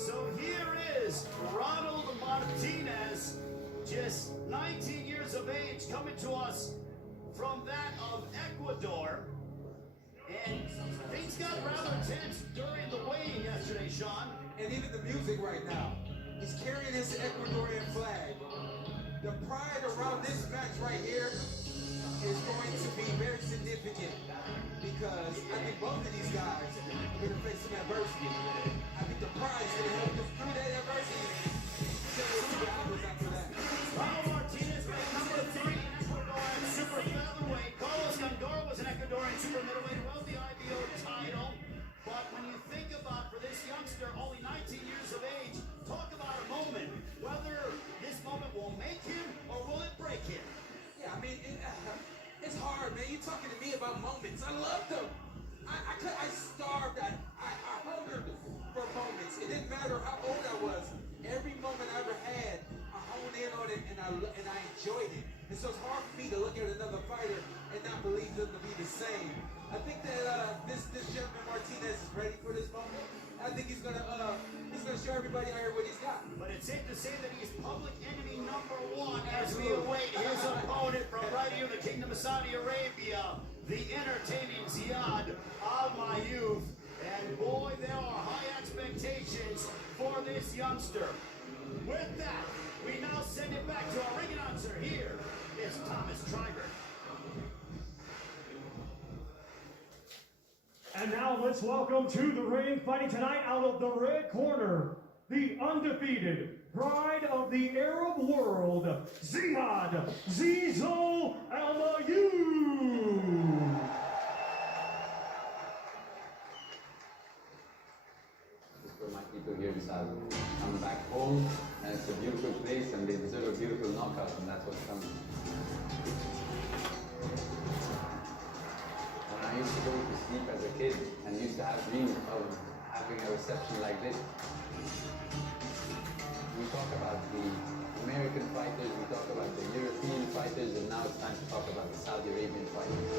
So here is Ronald Martinez, just 19 years of age, coming to us from that of Ecuador. And things got rather tense during the weigh-in yesterday, Sean. And even the music right now. He's carrying his Ecuadorian flag. The pride around this match right here is going to be very significant because I think both of these guys are going to face some adversity. I think the pride is going to help them through that adversity. So we'll see what happens after that. Ronald Martinez ranked number 3 in Ecuador at super featherweight. K.O.s was an Ecuadorian super middleweight, who held the IBO title. But when you think about, for this youngster, only 19 years of age, talk about a moment. Whether this moment will make him or will it break him? Yeah, I mean, it's hard, man. You're talking to me about moments. I loved them. I starved. I hungered for moments. It didn't matter how old I was. Every moment I ever had, I honed in on it and I enjoyed it. And so it's hard for me to look at another fighter and not believe them to be the same. I think that this gentleman Martinez is ready for this moment. I think he's gonna show everybody out here what he's got. But it's safe to say that he's public enemy number 1 as we await his opponent from right here in the Kingdom of Saudi Arabia, the entertaining Ziad Al-Mayouf. And boy, there are high expectations for this youngster. With that, we now send it back to our ring announcer. Here is Thomas Trigert. And now let's welcome to the ring, fighting tonight out of the red corner, the undefeated pride of the Arab world, Ziad Zizo Al-Mayouf. For my people here in Saudi, I'm back home, and it's a beautiful place, and they deserve a beautiful knockout, and that's what's coming. I used to go to sleep as a kid and used to have dreams of having a reception like this. We talk about the American fighters, we talk about the European fighters, and now it's time to talk about the Saudi Arabian fighters.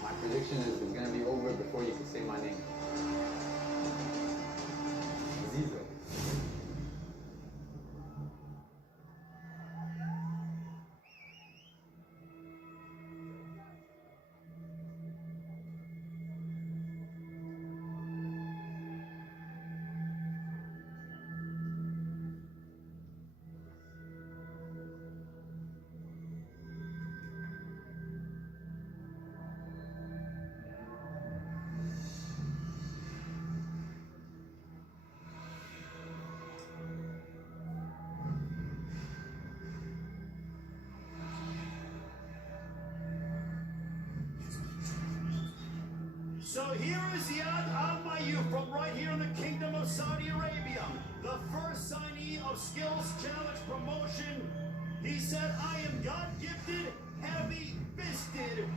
My prediction is it's going to be over before you can say my name. Zizo. So here is Ziad Al-Mayouf from right here in the Kingdom of Saudi Arabia, the first signee of Skills Challenge Promotion. He said, I am God-gifted, heavy-fisted.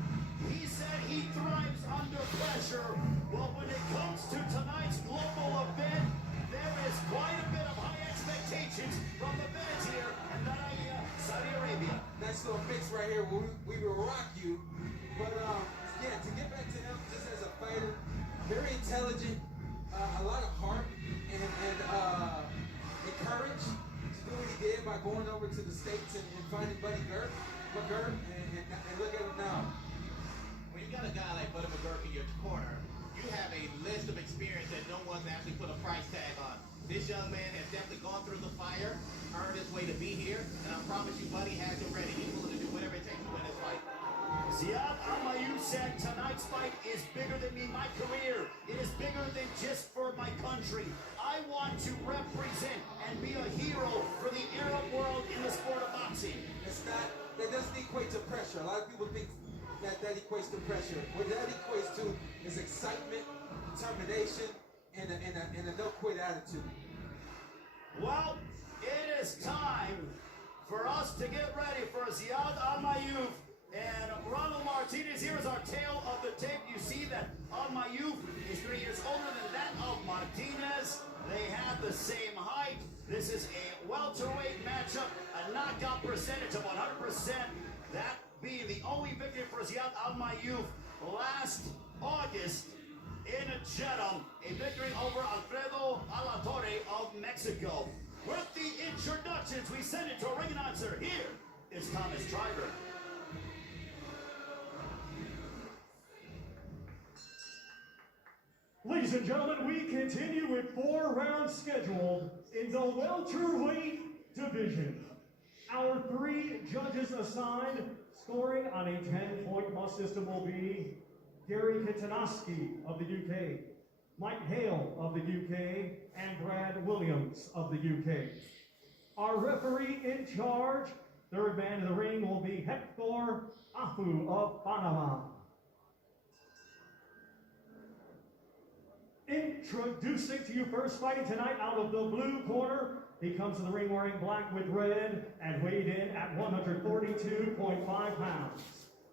He said he thrives under pressure. Well, when it comes to tonight's global event, there is quite a bit of high expectations from the fans here in Naraya, Saudi Arabia. Nice little mix right here. We will rock you. But yeah, to get back to him, just as a fighter, very intelligent, a lot of heart and courage to do what he did by going over to the States and finding Buddy McGirt, and look at him now. When you got a guy like Buddy McGirt in your corner, you have a list of experience that no one's actually put a price tag on. This young man has definitely gone through the fire, earned his way to be here, and I promise you, Buddy has him ready. He's willing to do whatever it takes to win this fight. Ziad Al-Mayouf said, tonight's fight is bigger than me, my career. It is bigger than just for my country. I want to represent and be a hero for the Arab world in the sport of boxing. That doesn't equate to pressure. A lot of people think that equates to pressure. What that equates to is excitement, determination, and a no-quit attitude. Well, it is time for us to get ready for Ziad Al-Mayouf and Ronald Martinez. Here is our tail of the tape. You see that Al-Mayouf is 3 years older than that of Martinez. They have the same height. This is a welterweight matchup, a knockout percentage of 100%. That being the only victory for Ziad Al-Mayouf last August. in Jeddah, a victory over Alfredo Alatorre of Mexico. With the introductions, we send it to a ring announcer. Here is Thomas Triber. Ladies and gentlemen, we continue with 4 rounds scheduled in the welterweight division. Our 3 judges assigned, scoring on a 10-point must system, will be Gary Kitanoski of the UK, Mike Hale of the UK, and Brad Williams of the UK. Our referee in charge, third man in the ring, will be Hector Afu of Panama. Introducing to you first, fighting tonight out of the blue corner. He comes to the ring wearing black with red and weighed in at 142.5 pounds.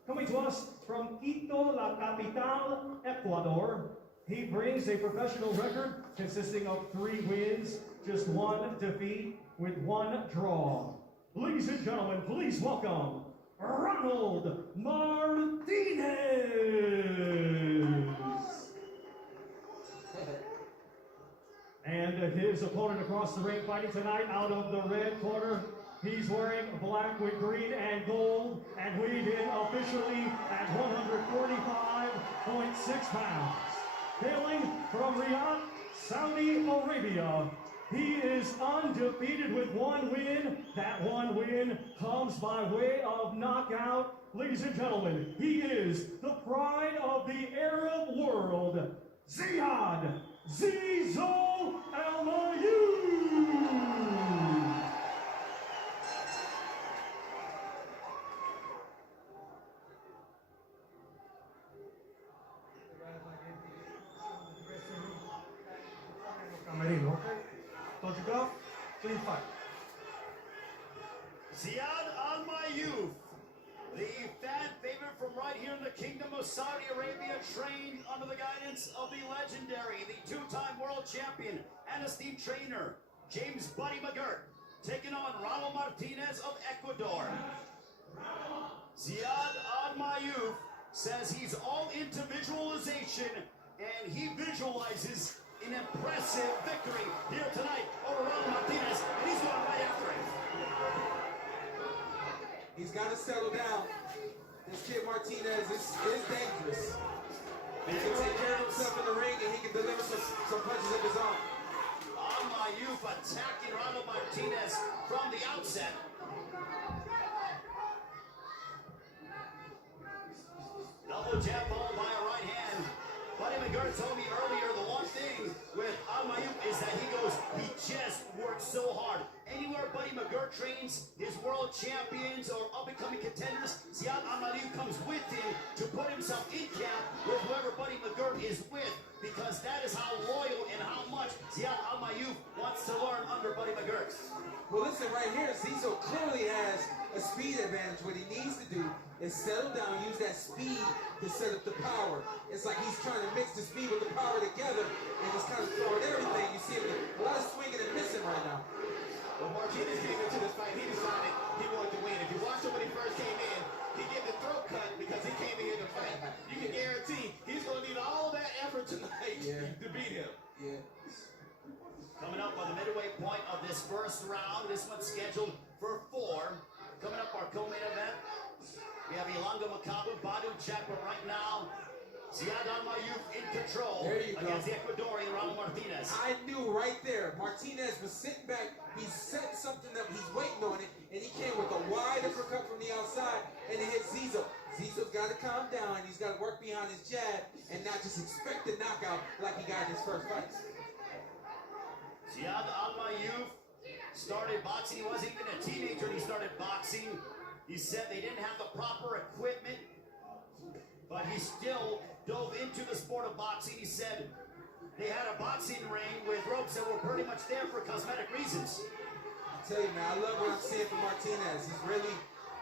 Coming to us from Quito, la capital, Ecuador, he brings a professional record consisting of 3 wins, just 1 defeat with 1 draw. Ladies and gentlemen, please welcome Ronald Martinez. And his opponent across the ring fighting tonight out of the red corner. He's wearing black with green and gold and weighed in officially at 145.6 pounds. Hailing from Riyadh, Saudi Arabia, he is undefeated with 1 win. That 1 win comes by way of knockout. Ladies and gentlemen, he is the pride of the Arab world, Ziad Zizo Al-Mayyoub. Camerino, okay? Don't you go? Clean fight. Ziad Al-Mayyoub, the fan favorite from right here in the Kingdom of Saudi Arabia, trained under the guidance of the legendary, the 2-time world champion and esteemed trainer, James Buddy McGirt, taking on Ronald Martinez of Ecuador. Ziad Al-Mayyoub says he's all into visualization and he visualizes an impressive victory here tonight over Ronald Martinez, and he's going right after it. He's got to settle down. This kid Martinez is dangerous. He can take care of himself in the ring and he can deliver some punches of his own. Al-Mayyoub attacking Ronald Martinez from the outset. Double jab followed by a right hand. Buddy McGirt told me earlier the one thing with Al-Mayyoub is that he just works so hard. Anywhere Buddy McGirt trains his world champions or up-and-coming contenders, Ziad Al-Mayyoub comes with him to put himself in camp with whoever Buddy McGirt is with, because that is how loyal and how much Ziad Al-Mayyoub wants to learn under Buddy McGirt. Well, listen, right here, Zizo clearly has a speed advantage. What he needs to do is settle down, use that speed to set up the power. It's like he's trying to mix the speed with the power together, and he's kind of throwing everything. You see him a lot of swinging and missing right now. When Martinez came into this fight, he decided he wanted to win. If you watch him when he first came in, he gave the throat cut because he came in here to fight. You can guarantee he's going to need all that effort tonight to beat him. Yeah. Coming up on the midway point of this first round, this one's scheduled for 4. Coming up, our co-main event, we have Ilanga Makabu, Badu Chakra right now. Ziad Al-Mayyoub in control against the Ecuadorian Ronald Martinez. I knew right there, Martinez was sitting back, he set something up, he's waiting on it, and he came with a wide uppercut from the outside, and it hit Zizo. Zizo's got to calm down, he's got to work behind his jab, and not just expect the knockout like he got in his first fight. Ziad Al-Mayyoub started boxing. He wasn't even a teenager when he started boxing. He said they didn't have the proper equipment, but he still dove into the sport of boxing. He said they had a boxing ring with ropes that were pretty much there for cosmetic reasons. I tell you, man, I love what I'm seeing from Martinez.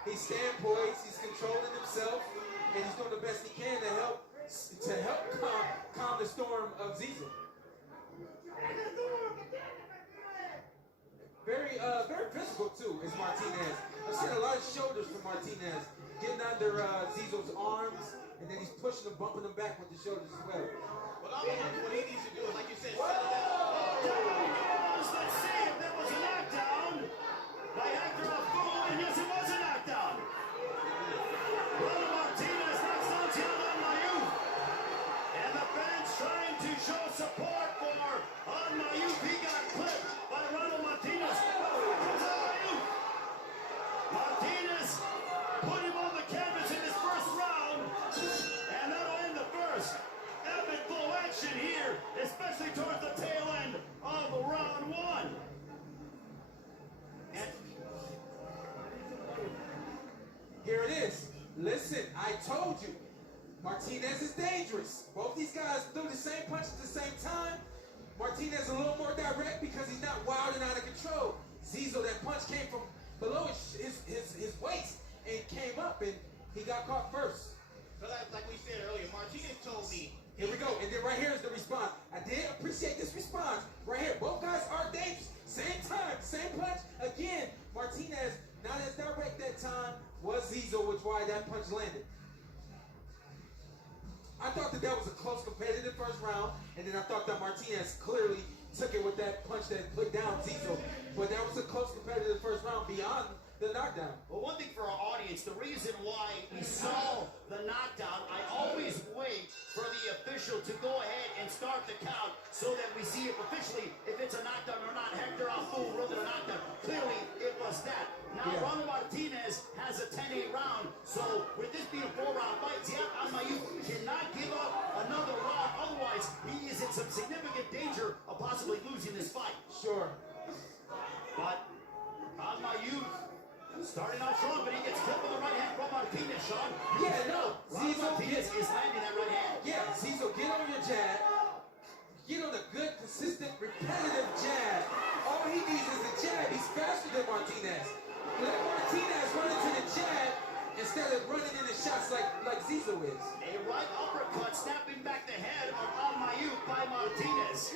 He's staying poised, he's controlling himself, and he's doing the best he can to help calm the storm of Zizo. Very physical too is Martinez. I've seen a lot of shoulders from Martinez, getting under Zizo's arms, and then he's pushing him, bumping him back with the shoulders as well. But almost what he needs to do is, like you said, settle down. Let's see if there was a knockdown by Hector Alfu, and yes, it was a knockdown. Ronald Martinez knocks down Ziad Al-Mayyouf, and the bench trying to show support for Al-Mayyouf. He got clipped by Ronald Martinez. Oh, here comes Al-Mayyouf. Martinez put him on the canvas in his first round, and that'll end the first. Epic flow action here, especially towards the tail end of round one. And Here it is. Listen, I told you, Martinez is dangerous. Both these guys threw the same punch at the same time. Martinez a little more direct because he's not wild and out of control. Zizo, that punch came from below his waist and came up, and he got caught first. So like we said earlier, Martinez told me. Here we go, and then right here is the response. I did appreciate this response. Right here, both guys are dangerous. Same time, same punch. Again, Martinez, not as direct that time, was Zizo, which why that punch landed. I thought that was a close competitive first round, and then I thought that Martinez clearly took it with that punch that put down Zizo. But that was a close competitive first round beyond the knockdown. well, one thing for our audience, the reason why we saw the knockdown, I always wait for the official to go ahead and start the count so that we see if officially if it's a knockdown or not. Hector Alfu ruled it a knockdown. Clearly, it was that. Now, Yeah. Ronald Martinez has a 10-8 round, so with this being a 4-round fight, Ziad Al-Mayyouf cannot give up another round. Otherwise, he is in some significant danger of possibly losing this fight. Sure. But Al-Mayyouf starting out strong, but he gets killed with the right hand from Martinez, Sean. Yeah, no. Ronald Zizo Martinez is landing that right hand. Yeah, Zizo, get on your jab. Get on a good, consistent, repetitive jab. All he needs is a jab. He's faster than Martinez. Let Martinez run into the jab instead of running into shots like Zizo is. A right uppercut snapping back the head of Al-Mayyouf by Martinez.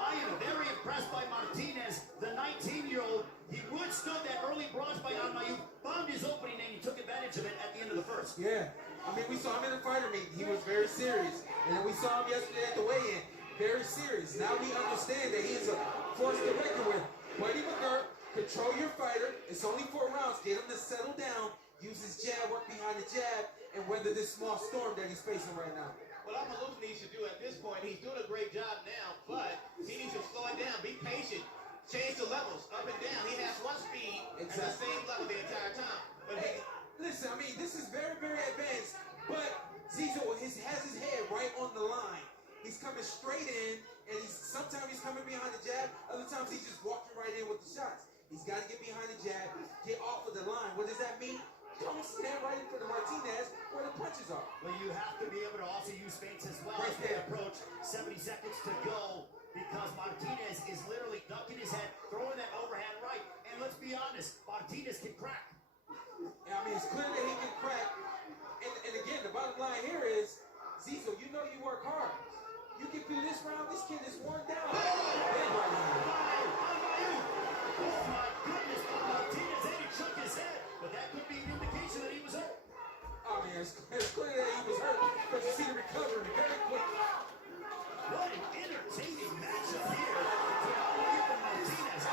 I am very impressed by Martinez, the 19-year-old. He withstood that early barrage by Al-Mayyouf, found his opening, and he took advantage of it at the end of the first. Yeah. I mean, we saw him in the fighter meeting. He was very serious. And then we saw him yesterday at the weigh-in. Very serious. Now we understand that he is a force to reckon with. Buddy McGirt, control your fighter. It's only 4 rounds. Get him to settle down. Use his jab, work behind the jab, and weather this small storm that he's facing right now. What Al-Mayyouf needs to do at this point, he's doing a great job now, but he needs to slow it down, be patient, change the levels up and down. He has one speed at the same level the entire time. But Hey, listen, I mean, this is very, very advanced, but Zizo has his head right on the line. He's coming straight in, and sometimes he's coming behind the jab, other times he's just walking right in with the shots. He's got to get behind the jab, get off of the line. What does that mean? Don't stand right in front of Martinez where the punches are. Well, you have to be able to also use feints as well Right as they there. approach 70 seconds to go, because Martinez is literally ducking his head, throwing that overhand right. And let's be honest, Martinez can crack. And I mean, it's clear that he can crack. And again, the bottom line here is, Zizo, you know you work hard. You get through this round, this kid is worn down. Oh my goodness, Martinez, and he shook his head, but that could be an indication that he was hurt. I mean, it's clear that he was hurt, but you see the recovery very quick. What an entertaining matchup here between Al-Mayyouf and Martinez.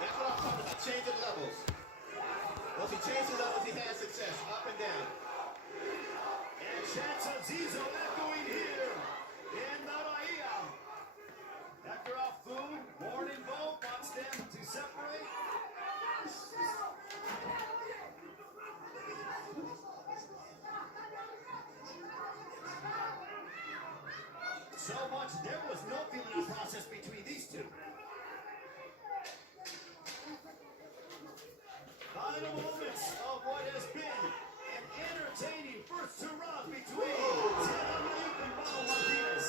that's what I'm talking about, changing levels. Once he changes levels, he has success, up and down. And chants of Zizo echoing here in the Bahia. Hector Alfu, warning both, wants them to separate. So much, there was no feeling out process between these two. Final moments of what has been an entertaining first 2 rounds between Ziad Al-Mayyouf and Ronald Martinez.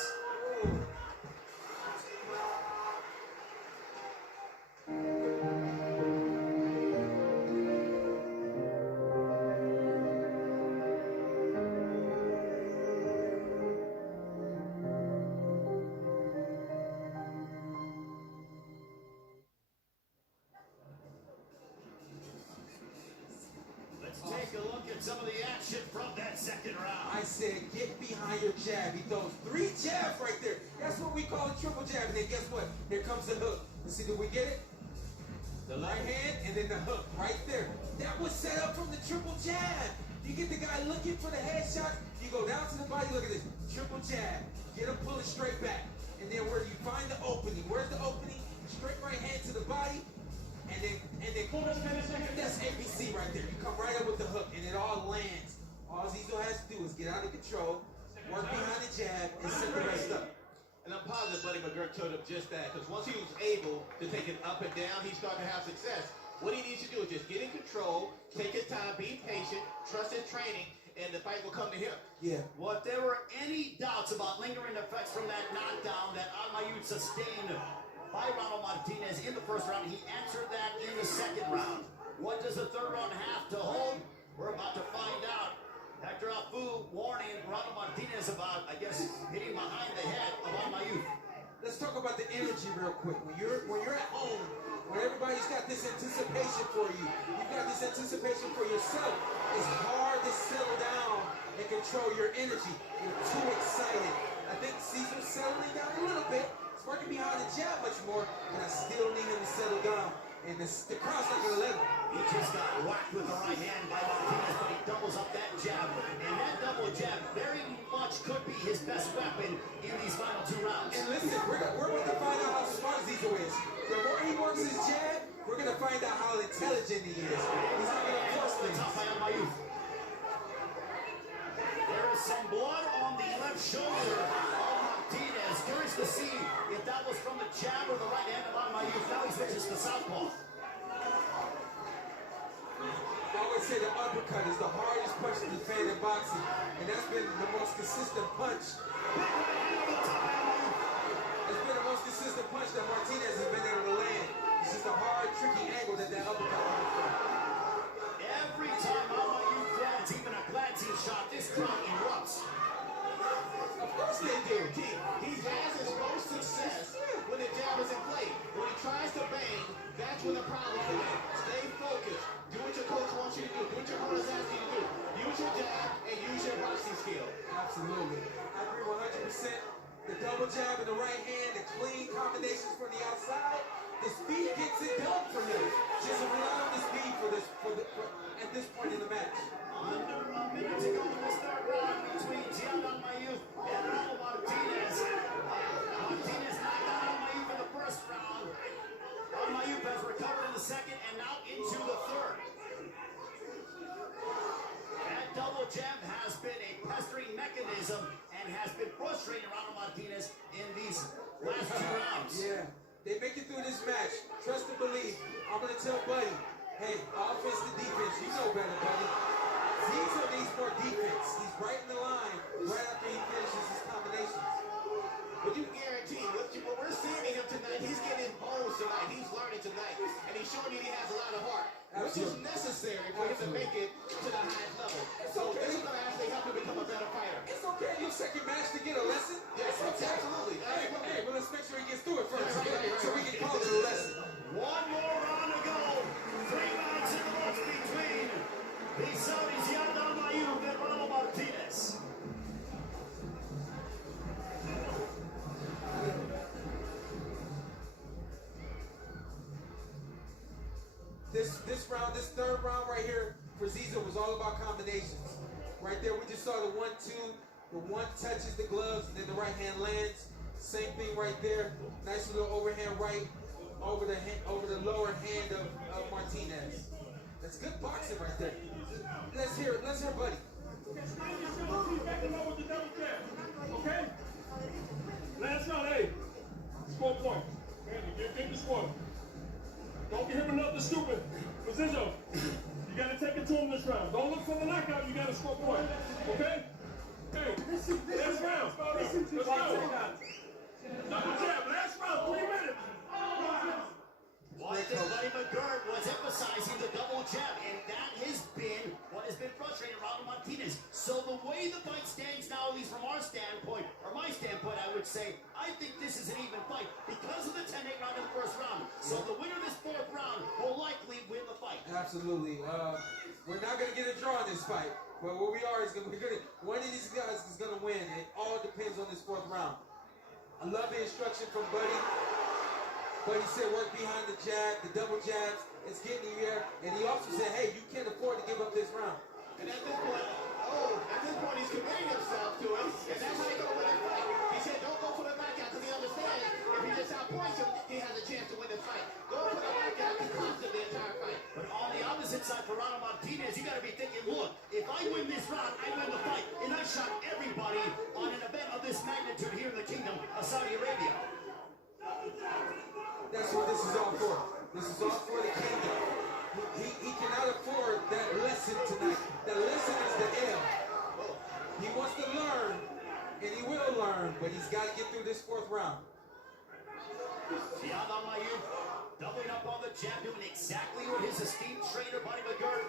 recap some of the action from that second round. I said, get behind your jab. He throws 3 jabs right there. That's what we call a triple jab. And then guess what? Here comes the hook. Let's see, do we get it? The right hand and then the hook right there. That was set up from the triple jab. You get the guy looking for the headshot. You go down to the body. Look at this. Triple jab. Get him pulling straight back. And then where you find the opening. Where's the opening? Straight right hand to the body. And then that's ABC right there. You come right up with the hook and it all lands. All Zizo has to do is get out of control, work behind the jab, and set the rest up. And I'm positive Buddy McGirt told him just that, because once he was able to take it up and down, he started to have success. What he needs to do is just get in control, take his time, be patient, trust his training, and the fight will come to him. Yeah. Well, if there were any doubts about lingering effects from that knockdown that Almayud sustained by Ronald Martinez in the first round, he answered that in the second round. What does the third round have to hold? We're about to find out. Hector Alfu warning Ronald Martinez about, I guess, hitting behind the head of Almayud. Let's talk about the energy real quick. When you're at home, when everybody's got this anticipation for you, you've got this anticipation for yourself, it's hard to settle down and control your energy. You're too excited. I think Caesar's settling down a little bit. He's working behind the jab much more, but I still need him to settle down. And the crowd's not gonna let him. He just got whacked with the right hand by Martinez, but he doubles up that jab. And that double jab very much could be his best weapon in these final 2 rounds. And listen, we're about to find out how smart Zizo is. The more he works his jab, we're gonna find out how intelligent he is. He's not gonna force things. There is some blood on the left shoulder of Martinez. Curious to see if that was from the jab or the right hand of Almayud. Now he switches to southpaw. I always say the uppercut is the hardest punch to defend in boxing, and that's been the most consistent punch. It's been the most consistent punch that Martinez has been able to land. It's just a hard, tricky angle that uppercut comes from. Every time Almayud throws even a glancing shot, this crowd erupts. Of course they do. He has his most success when the jab is in play. When he tries to bang, that's when the problem is. Stay focused. Do what your coach wants you to do. Do what your opponent is asking you to do. Use your jab and use your boxing skill. Absolutely. I agree 100%. The double jab in the right hand, the clean combinations from the outside, the speed gets it done for him. Just rely on the speed at this point in the match. Under a minute to go in this third round between Ziad Almayud and Ronald Martinez. Martinez knocked out Almayud in the first round. Almayud has recovered in the second and now into the third. That double jab has been a pestering mechanism and has been frustrating Ronald Martinez in these last 2 rounds. Yeah, they make it through this match. Trust and believe. I'm going to tell Buddy, hey, offense to defense, you know better, buddy. Zizo needs more defense. He's right in the line right after he finishes his combinations. But you guarantee what we're seeing in him tonight, he's getting bones tonight. He's learning tonight. And he's showing you he has a lot of heart. Which is necessary for him to make it to the highest level. So this is going to actually help him become a better fighter. It's okay. Your second match to get a lesson. Yes, absolutely. Okay, well, let's make sure he gets through it first. So we can call it a lesson. 1 more round to go. 3 rounds in the match between the Saudi Ziad Almayud and Ronald Martinez. This third round right here for Zizo was all about combinations. Right there, we just saw the 1-2. The one touches the gloves, and then the right hand lands. Same thing right there. Nice little overhand right over the lower hand of Martinez. That's good boxing right there. Let's hear Buddy. Okay? Last round, hey. Score point. Man, get the score. Don't give him another stupid. Position. You gotta take it to him this round. Don't look for the knockout, you gotta score point. Okay? Hey, last round. Let's go. Double jab, last round, 3 minutes. Well, I think Buddy McGirt was emphasizing the double jab, and that has been what has been frustrating Ronald Martinez. So the way the fight stands now, at least from our standpoint, or my standpoint, I would say, I think this is an even fight because of the 10-8 round in the first round. So the winner of this 4th round will likely win the fight. Absolutely. We're not going to get a draw in this fight. But what we are is going to be good. One of these guys is going to win. It all depends on this fourth round. I love the instruction from Buddy. Buddy said work behind the jab, the double jabs. It's getting you there. And he also said, hey, you can't afford to give up this round. And at this point, he's committing himself to it, and that's how he's going to win that fight. He said, don't go for the knockout because he understands if he just outpoints him, he has a chance to win the fight. Go for the knockout to cost him the entire fight. But on the opposite side for Ronald Martinez, you got to be thinking, look, if I win this round, I win the fight. And I shot everybody on an event of this magnitude here in the Kingdom of Saudi Arabia. That's what this is all for. This is all for the kingdom. He cannot afford that lesson tonight. That lesson is the L. He wants to learn, and he will learn, but he's got to get through this fourth round. Ziad Al-Mayyouf doubling up on the jab, doing exactly what his esteemed trainer, Buddy McGirt,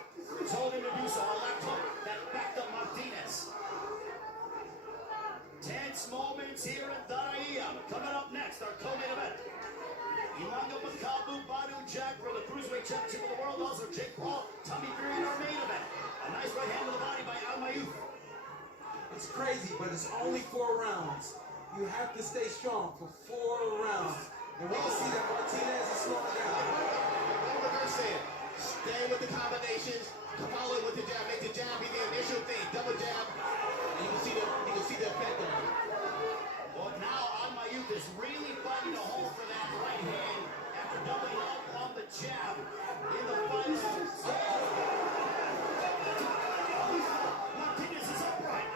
told him to do so. A left hook that backed up Martinez. Tense moments here in Daraya. Coming up next, our co-main event. Ilanga Makabu Badu Jack for the Cruiserweight Championship of the World. Also, Jake Paul, Tommy Fury in our main event. A nice right hand to the body by Al-Mayyouf. It's crazy, but it's only 4 rounds. You have to stay strong for 4 rounds. And we can see that Martinez is slowing down. Like what Gert said, stay with the combinations, follow it with the jab, make the jab be the initial thing, double jab, and you can see the effect of it. Well, now Al-Mayyouf is really fighting to hold for that right hand after doubling up on the jab in the fight. Martinez is upright.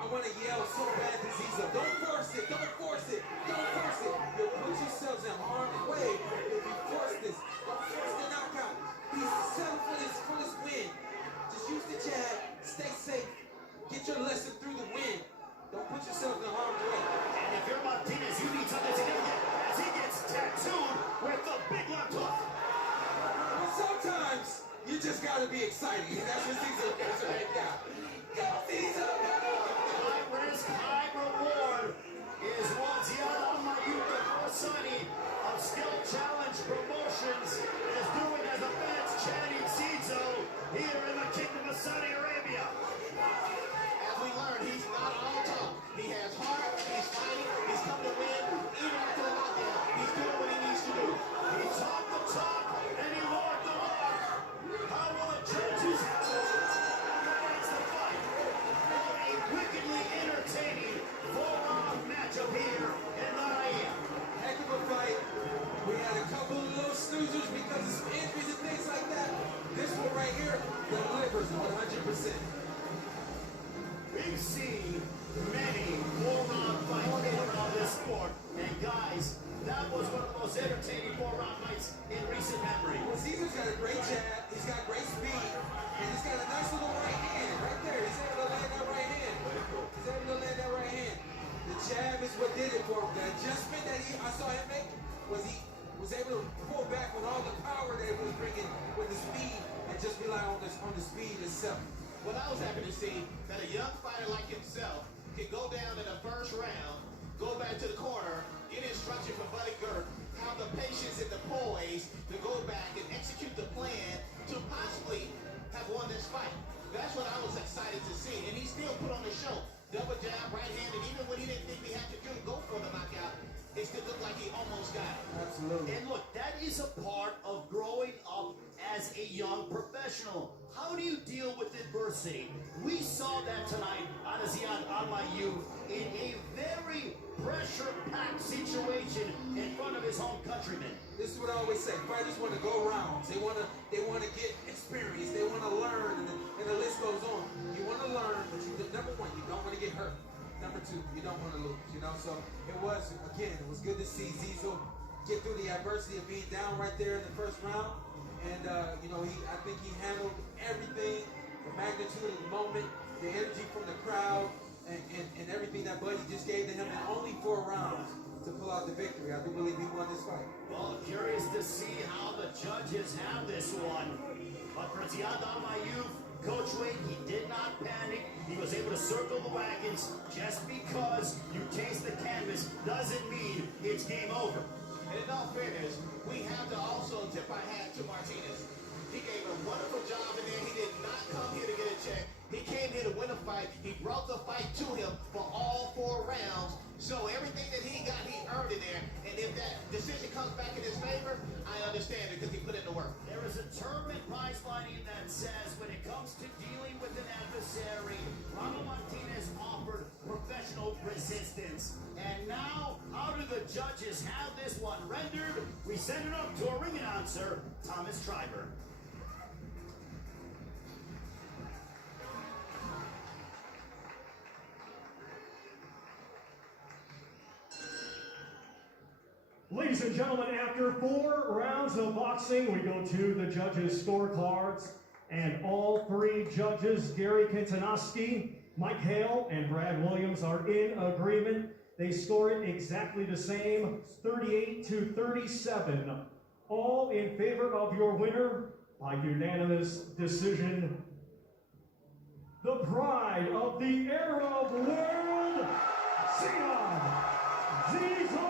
I want to yell so bad to Zizo. Don't force it. Don't force it. Don't force it. You'll put yourselves in harm's way if you force this. Don't force the knockout. He's settled for this win. Just use the jab. Stay safe. Get your lesson through the win. Don't put yourself in harm's way. And if you're Martinez, you need something significant as he gets tattooed with the big left hook. But sometimes you just got to be excited. That's what Zizo does right now. Go, Zizo! High risk, high reward is what Ziad Al-Mayyouf, the first signee of Skill Challenge Promotions, is doing as the fans chanting Zizo here in the Kingdom of Saudi Arabia. As we learned, he's not all talk. He has heart, he's fighting, he's come to win, even after the knockdown. He's doing what he needs to do. He talked the talk and he walked the walk. How will the judges have against the fight? For a wickedly entertaining 4-round matchup here in Daraya. Heck of a fight. We had a couple of little snoozers because of some injuries and things like that. This one right here delivers 100%. We've seen many 4-round fights around this sport. And guys, that was one of the most entertaining 4-round fights in recent memory. Well, Caesar's got a great jab, he's got great speed, and he's got a nice little right hand right there. He's able to land that right hand. He's able to land that right hand. The jab is what did it for him. The adjustment that I saw him make was he was able to pull back with all the power that he was bringing with the speed and just rely on the speed itself. What I was happy to see, that a young fighter like himself can go down in the first round, go back to the corner, get instruction from Buddy Gert, have the patience and the poise to go back and execute the plan to possibly have won this fight. That's what I was excited to see. And he still put on the show. Double jab, right hand, and even when he didn't think he had to go for the knockout, it still looked like he almost got it. Absolutely. And look, that is a part of growing up as a young professional. How do you deal with adversity? We saw that tonight on Ziad Al-Mayyouf in a very pressure-packed situation in front of his home countrymen. This is what I always say. Fighters want to go rounds. They want to get experience. They want to learn, and the list goes on. You want to learn, but number one, you don't want to get hurt. Number two, you don't want to lose. So it was good to see Zizo get through the adversity of being down right there in the first round. And I think he handled everything, the magnitude of the moment, the energy from the crowd, and everything that Buddy just gave to him in only 4 rounds to pull out the victory. I do believe he won this fight. Well, curious to see how the judges have this one. But for Ziad Al-Mayyouf, Coach Wade, he did not panic. He was able to circle the wagons. Just because you taste the canvas doesn't mean it's game over. And in all fairness, we have to also tip our hat to Martinez. He gave a wonderful job in there. He did not come here to get a check. He came here to win a fight. He brought the fight to him for all 4 rounds. So everything that he got, he earned in there. And if that decision comes back in his favor, I understand it because he put in the work. There is a term in prize fighting that says when it comes to dealing with an adversary, Ronald Martinez offered professional resistance. And now, how do the judges have this one rendered? We send it up to a ring announcer, Thomas Schreiber. Ladies and gentlemen, after 4 rounds of boxing, we go to the judges' scorecards. And all 3 judges, Gary Kintanowski, Mike Hale, and Brad Williams, are in agreement. They score it exactly the same, 38-37. All in favor of your winner by unanimous decision. The pride of the Arab world, Ziad Zizo.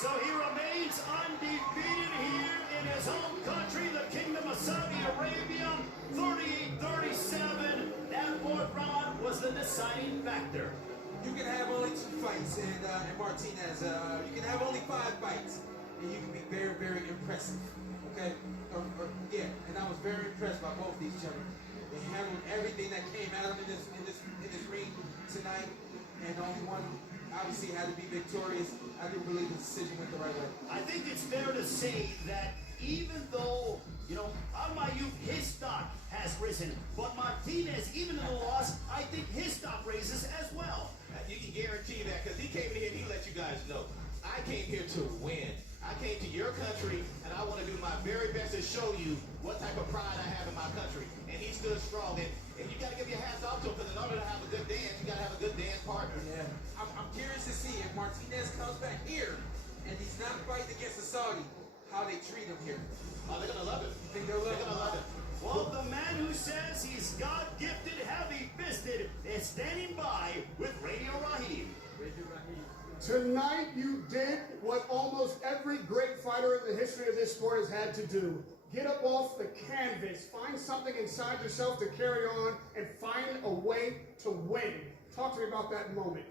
So he remains undefeated here in his home country, the Kingdom of Saudi Arabia, 38-37. That 4th round was the deciding factor. You can have only 2 fights, and Martinez, you can have only 5 fights, and you can be very, very impressive. Okay, yeah, and I was very impressed by both these gentlemen. They handled everything that came out of them in this ring tonight, and only one obviously had to be victorious. I do believe the decision went the right way. I think it's fair to say that even though, Al-Mayyoub, his stock has risen, but Martinez, even in the loss, I think his stock raises as well. You can guarantee that because he came in here and he let you guys know. I came here to win. I came to your country and I want to do my very best to show you what type of pride I have in my country. And he stood strong. And you got to give your hats off to him because in order to have a good dance, you got to have a good dance partner. Yeah. I'm curious to see if Martinez comes back here and he's not fighting against the Saudi, how they treat him here. Oh, they're going to love it. You think they're going to love it. Well, the man who says he's God-gifted, heavy-fisted, is standing by with Radio Raheem. Tonight you did what almost every great fighter in the history of this sport has had to do. Get up off the canvas, find something inside yourself to carry on, and find a way to win. Talk to me about that moment.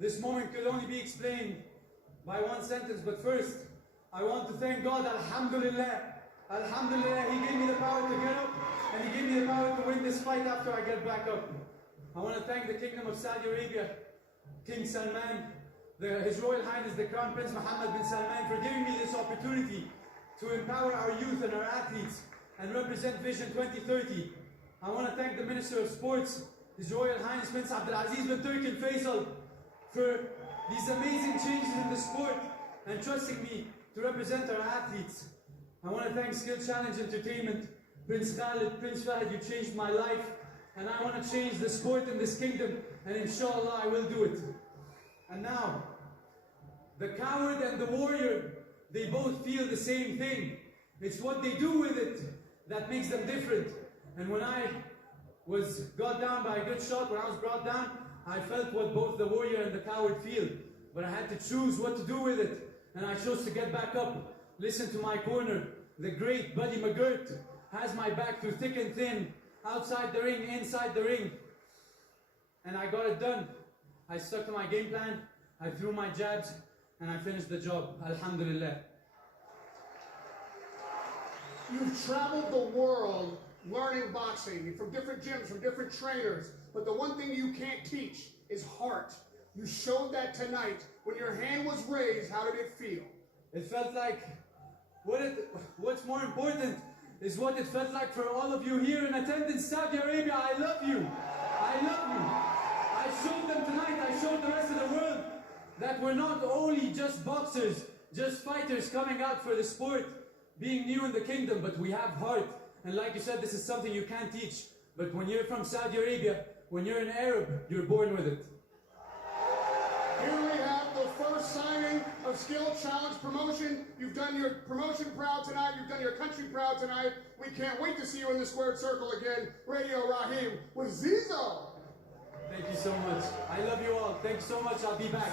This moment could only be explained by one sentence, but first, I want to thank God, Alhamdulillah. Alhamdulillah, He gave me the power to get up, and He gave me the power to win this fight after I get back up. I want to thank the Kingdom of Saudi Arabia, King Salman, His Royal Highness the Crown Prince Mohammed bin Salman, for giving me this opportunity to empower our youth and our athletes and represent Vision 2030. I want to thank the Minister of Sports, His Royal Highness Prince Abdulaziz bin Turki Faisal, for these amazing changes in the sport and trusting me to represent our athletes. I want to thank Skill Challenge Entertainment, Prince Khalid, Prince Fahad, you changed my life, and I want to change the sport in this kingdom, and inshallah I will do it. And now, the coward and the warrior, they both feel the same thing. It's what they do with it that makes them different. And when I was got down by a good shot, when I was brought down, I felt what both the warrior and the coward feel. But I had to choose what to do with it. And I chose to get back up, listen to my corner. The great Buddy McGirt has my back through thick and thin, outside the ring, inside the ring. And I got it done. I stuck to my game plan, I threw my jabs, and I finished the job, alhamdulillah. You've traveled the world learning boxing from different gyms, from different trainers, but the one thing you can't teach is heart. You showed that tonight. When your hand was raised, how did it feel? It felt like, what's more important is what it felt like for all of you here in attendance. Saudi Arabia, I love you. I love you. I showed them tonight, I showed the rest of the world that we're not only just boxers, just fighters coming out for the sport, being new in the kingdom, but we have heart. And like you said, this is something you can't teach. But when you're from Saudi Arabia, when you're an Arab, you're born with it. Here we have the first signing of Skill Challenge Promotion. You've done your promotion proud tonight. You've done your country proud tonight. We can't wait to see you in the squared circle again. Radio Raheem with Zizo. Thank you so much. I love you all. Thank you so much. I'll be back.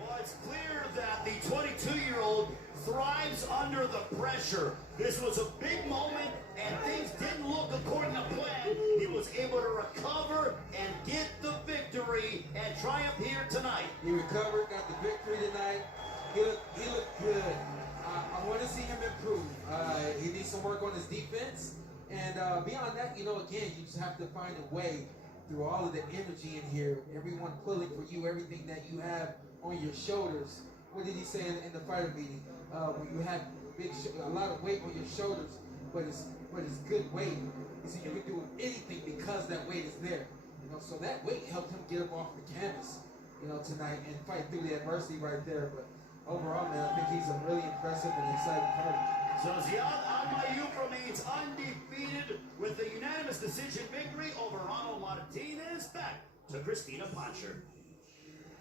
Well, Well, it's clear that the 22-year-old thrives under the pressure. This was a big moment, and things didn't look according to plan. He was able to recover and get the victory and triumph here tonight. He recovered, got the victory tonight. He looked good. I want to see him improve. He needs some work on his defense. And beyond that, you know, again, you just have to find a way through all of the energy in here, everyone pulling for you, everything that you have on your shoulders. What did he say in the fighter meeting? When you have a lot of weight on your shoulders, but it's good weight. He said you can do anything because that weight is there. You know, so that weight helped him get up off the canvas, you know, tonight and fight through the adversity right there. But overall, man, I think he's a really impressive and exciting fighter. So Ziad Al-Mayouf remains undefeated with a unanimous decision victory over Ronald Martinez. Back to Christina Pancher.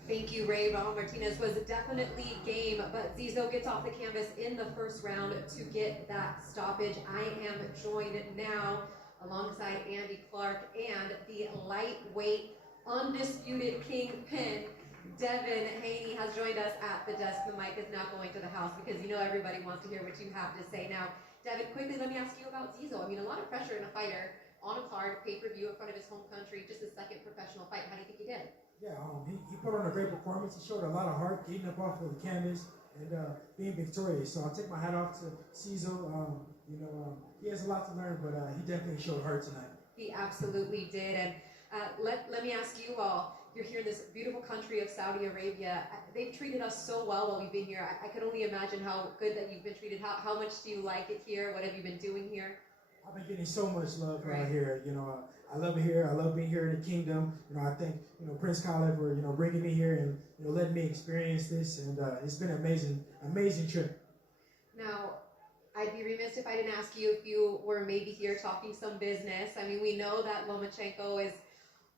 Thank you, Ray. Raul Martinez was definitely game, but Zizo gets off the canvas in the first round to get that stoppage. I am joined now alongside Andy Clark and the lightweight undisputed kingpin, Devin Haney, has joined us at the desk. The mic is now going to the house because you know everybody wants to hear what you have to say. Now, Devin, quickly, let me ask you about Zizo. I mean, a lot of pressure in a fighter on a card, pay-per-view in front of his home country, just his second professional fight. How do you think he did? Yeah, he put on a great performance. He showed a lot of heart, getting up off of the canvas and being victorious. So I'll take my hat off to Zizo. He has a lot to learn, but he definitely showed heart tonight. He absolutely did. And let me ask you all, you're here in this beautiful country of Saudi Arabia. They've treated us so well while we've been here. I could only imagine how good that you've been treated. How much do you like it here? What have you been doing here? I've been getting so much love Right. here. I love it here. I love being here in the kingdom. I thank Prince Khaled for bringing me here and letting me experience this. And it's been an amazing trip. Now, I'd be remiss if I didn't ask you if you were maybe here talking some business. I mean, we know that Lomachenko is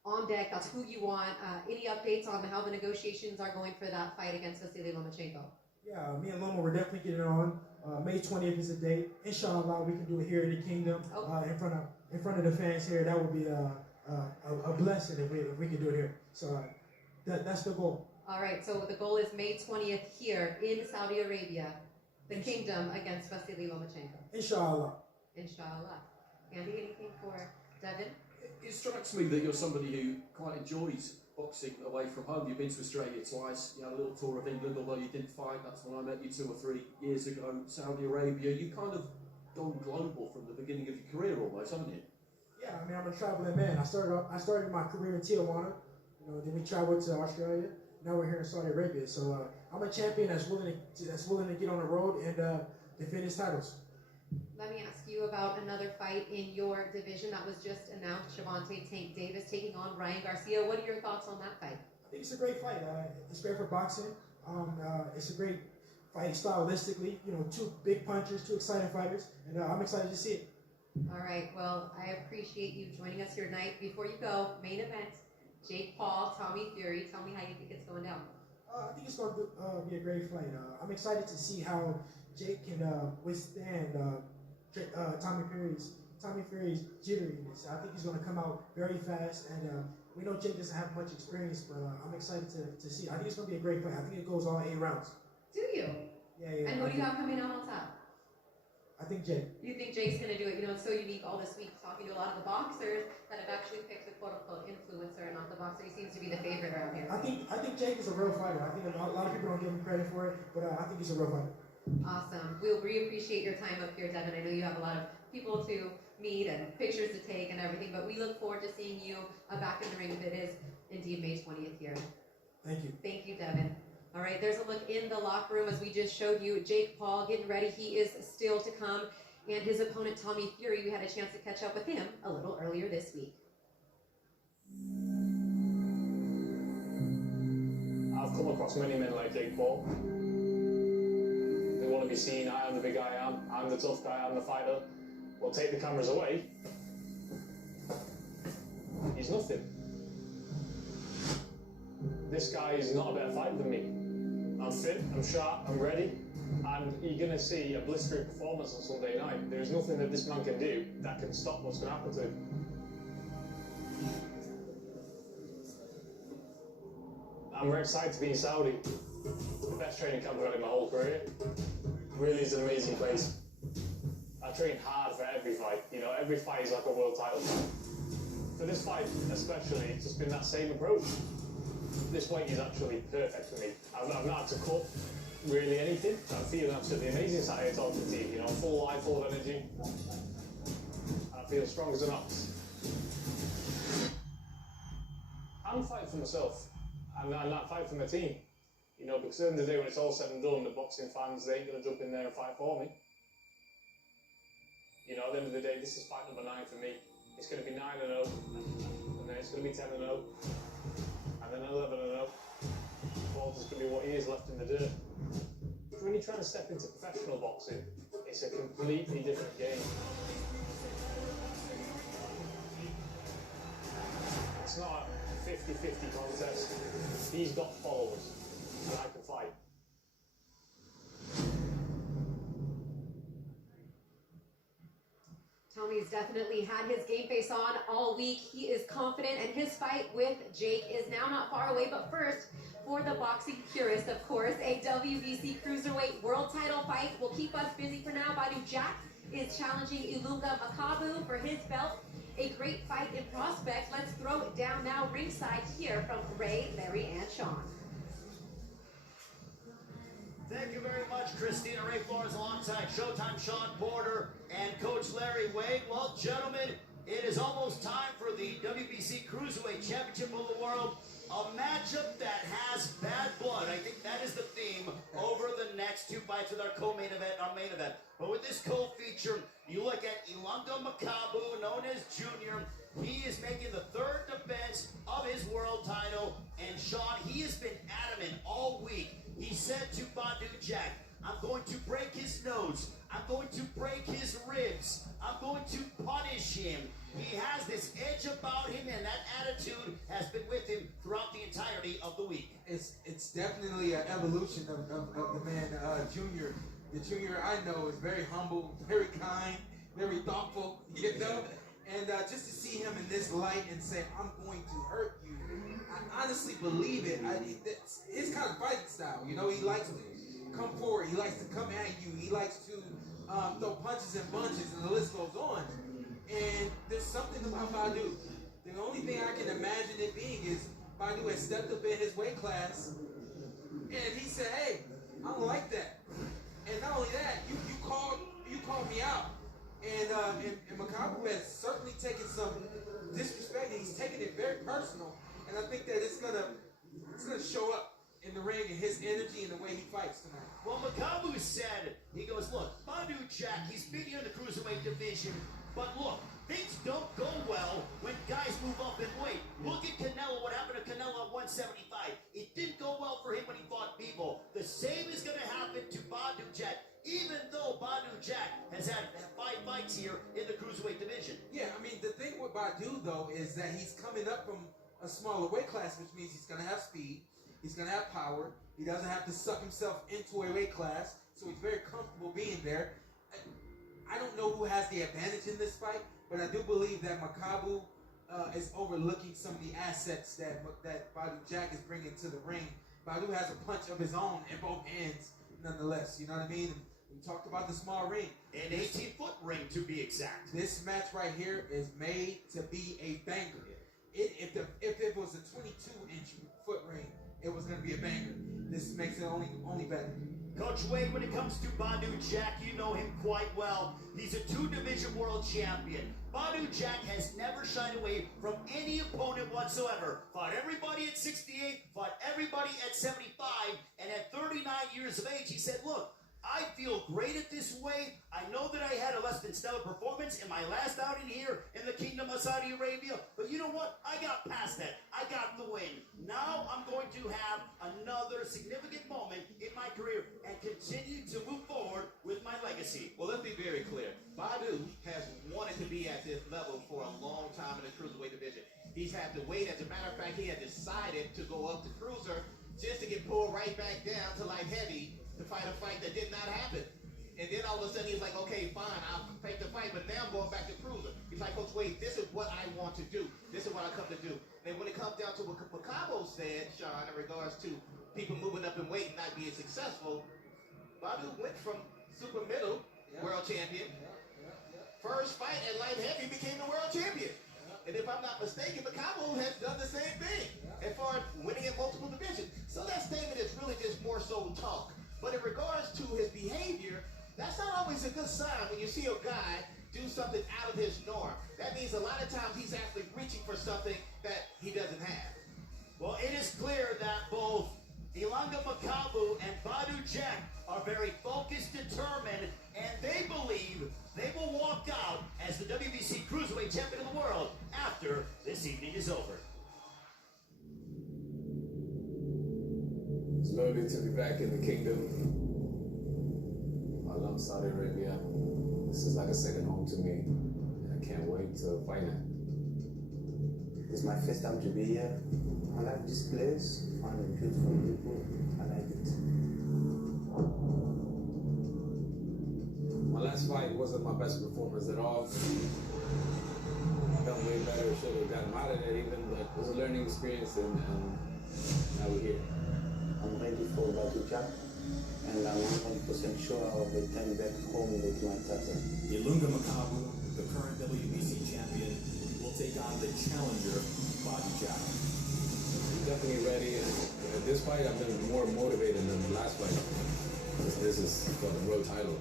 on deck. That's who you want. Any updates on how the negotiations are going for that fight against Vasily Lomachenko? Yeah, me and Loma, we're definitely getting on. May 20th is the date. Inshallah, we can do it here in the kingdom, in front of the fans here. That would be a blessing if we could do it here. So that's the goal. All right, so the goal is May 20th here in Saudi Arabia, the kingdom against Vasily Lomachenko. Inshallah. Inshallah. Andy, anything for Devin? It strikes me that you're somebody who quite enjoys boxing away from home. You've been to Australia twice, you had a little tour of England, although you didn't fight. That's when I met you 2 or 3 years ago. Saudi Arabia, you've kind of gone global from the beginning of your career almost, haven't you? Yeah, I mean, I'm a traveling man. I started my career in Tijuana. Then we traveled to Australia. Now we're here in Saudi Arabia. So I'm a champion that's willing to get on the road and defend his titles. Let me ask you about another fight in your division that was just announced. Shavante Tank Davis taking on Ryan Garcia. What are your thoughts on that fight? I think it's a great fight. It's great for boxing. It's a great fight stylistically. 2 big punchers, 2 exciting fighters, and I'm excited to see it. All right. Well, I appreciate you joining us here tonight. Before you go, main event: Jake Paul, Tommy Fury. Tell me how you think it's going down. I think it's going to be a great fight. I'm excited to see how Jake can withstand Tommy Fury's jitteriness. I think he's going to come out very fast, and we know Jake doesn't have much experience, but I'm excited to see. I think it's going to be a great fight. I think it goes all 8 rounds. Do you? Yeah. And who do you have coming out on top? I think Jake. You think Jake's going to do it? It's so unique all this week talking to a lot of the boxers that have actually picked the quote-unquote influencer and not the boxer. He seems to be the favorite around here. I think Jake is a real fighter. I think a lot of people don't give him credit for it, but I think he's a real fighter. Awesome. We appreciate your time up here, Devin. I know you have a lot of people to meet and pictures to take and everything, but we look forward to seeing you back in the ring if it is indeed May 20th here. Thank you. Thank you, Devin. All right, there's a look in the locker room as we just showed you. Jake Paul getting ready. He is still to come. And his opponent, Tommy Fury, we had a chance to catch up with him a little earlier this week. I've come across many men like Jake Paul. They want to be seen. I am the big guy. I'm the tough guy. I'm the fighter. Well, take the cameras away. He's nothing. This guy is not a better fighter than me. I'm fit, I'm sharp, I'm ready, and you're going to see a blistering performance on Sunday night. There's nothing that this man can do that can stop what's going to happen to him. I'm very excited to be in Saudi. The best training camp I've had in my whole career. Really is an amazing place. I train hard for every fight. You know, every fight is like a world title fight. For this fight especially, it's just been that same approach. This weight is actually perfect for me. I've not had to cut really anything. I'm feeling absolutely amazing sat here talking to you. You know, full life, full of energy. And I feel strong as an ox. I'm fighting for myself. I'm not fighting for my team. You know, because at the end of the day, when it's all said and done, the boxing fans, they ain't going to jump in there and fight for me. You know, at the end of the day, this is fight number 9 for me. It's going to be 9-0, and then it's going to be 10-0, and then 11-0. Well, there's going to be what years left in the dirt. When you're trying to step into professional boxing, it's a completely different game. It's not a 50-50 contest. He's got followers, and I can fight. Tommy's definitely had his game face on all week. He is confident, and his fight with Jake is now not far away. But first, for the boxing purist, of course, a WBC Cruiserweight World Title fight will keep us busy for now. Badu Jack is challenging Ilunga Makabu for his belt. A great fight in prospect. Let's throw it down now ringside here from Ray, Larry, and Sean. Thank you very much, Christina Ray Flores, alongside Showtime Sean Porter and Coach Larry Wade. Well, gentlemen, it is almost time for the WBC Cruiserweight Championship of the World. A matchup that has bad blood. I think that is the theme over the next 2 fights with our co-main event, our main event. But with this co-feature, you look at Ilunga Makabu, known as Junior. He is making the 3rd defense of his world title. And Sean, he has been adamant all week. He said to Badu Jack, I'm going to break his nose. I'm going to break his ribs. I'm going to punish him. He has this edge about him, and that attitude has been with him throughout the entirety of the week. It's definitely an evolution of the man, Junior. The Junior I know is very humble, very kind, very thoughtful, you know? And just to see him in this light and say, I'm going to hurt you, I honestly believe it. It's his kind of fighting style. You know, he likes to come forward. He likes to come at you. He likes to throw punches and bunches, and the list goes on. And there's something about Badu. The only thing I can imagine it being is Badu has stepped up in his weight class, and he said, hey, I don't like that. And not only that, you called me out. And Makabu has certainly taken some disrespect, and he's taken it very personal. And I think that it's gonna show up in the ring and his energy and the way he fights tonight. Well, Makabu said, he goes, look, Badu Jack, he's been here in the Cruiserweight division, but look, things don't go well when guys move up in weight. Look at Canelo, what happened to Canelo at 175. It didn't go well for him when he fought Bebo. The same is going to happen to Badu Jack, even though Badu Jack has had 5 fights here in the Cruiserweight division. Yeah, I mean, the thing with Badu, though, is that he's coming up from a smaller weight class, which means he's going to have speed, he's going to have power, he doesn't have to suck himself into a weight class, so he's very comfortable being there. I don't know who has the advantage in this fight, but I do believe that Makabu is overlooking some of the assets that Badu Jack is bringing to the ring. Badu has a punch of his own in both hands, nonetheless, you know what I mean? We talked about the small ring. An 18-foot ring, to be exact. This match right here is made to be a banger. If it was a 22-inch foot ring, it was going to be a banger. This makes it only better. Coach Wade, when it comes to Badu Jack, you know him quite well. He's a 2-division world champion. Badu Jack has never shied away from any opponent whatsoever. Fought everybody at 68, fought everybody at 75, and at 39 years of age, he said, look, I feel great at this weight. I know that I had a less than stellar performance in my last outing here in the Kingdom of Saudi Arabia, but you know what? I got past that. I got the win. Now I'm going to have another significant moment in my career and continue to move forward with my legacy. Well, let's be very clear. Badu has wanted to be at this level for a long time in the Cruiserweight division. He's had to wait. As a matter of fact, he had decided to go up to Cruiser just to get pulled right back down to light heavy to fight a fight that did not happen. And then all of a sudden he's like, okay, fine, I'll take the fight, but now I'm going back to Cruiser. He's like, Coach Wade, this is what I want to do. This is what I come to do. And when it comes down to what Makabu said, Sean, in regards to people moving up in weight and not being successful, Badu went from super middle world champion. First fight at light heavy became the world champion. And if I'm not mistaken, Makabu has done the same thing as far as winning in multiple divisions. So that statement is really just more so talk. But in regards to his behavior, that's not always a good sign when you see a guy do something out of his norm. That means a lot of times he's actually reaching for something that he doesn't have. Well, it is clear that both Ilunga Makabu and Badu Jack are very focused, determined, and they believe they will walk out as the WBC Cruiserweight Champion of the world after this evening is over. It's loaded to be back in the kingdom. I love Saudi Arabia. This is like a second home to me, and I can't wait to fight it. It's my first time to be here. I like this place. I find beautiful people. I like it. My last fight wasn't my best performance at all. I done way better. Should have gotten out of there even, but it was a learning experience, and now we're here. I'm ready for Badu Jack, and I'm 100% sure I'll return back home with my title. Ilunga Makabu, the current WBC champion, will take on the challenger, Badu Jack. I'm definitely ready, and at this fight I've been more motivated than the last fight. This is for the world title.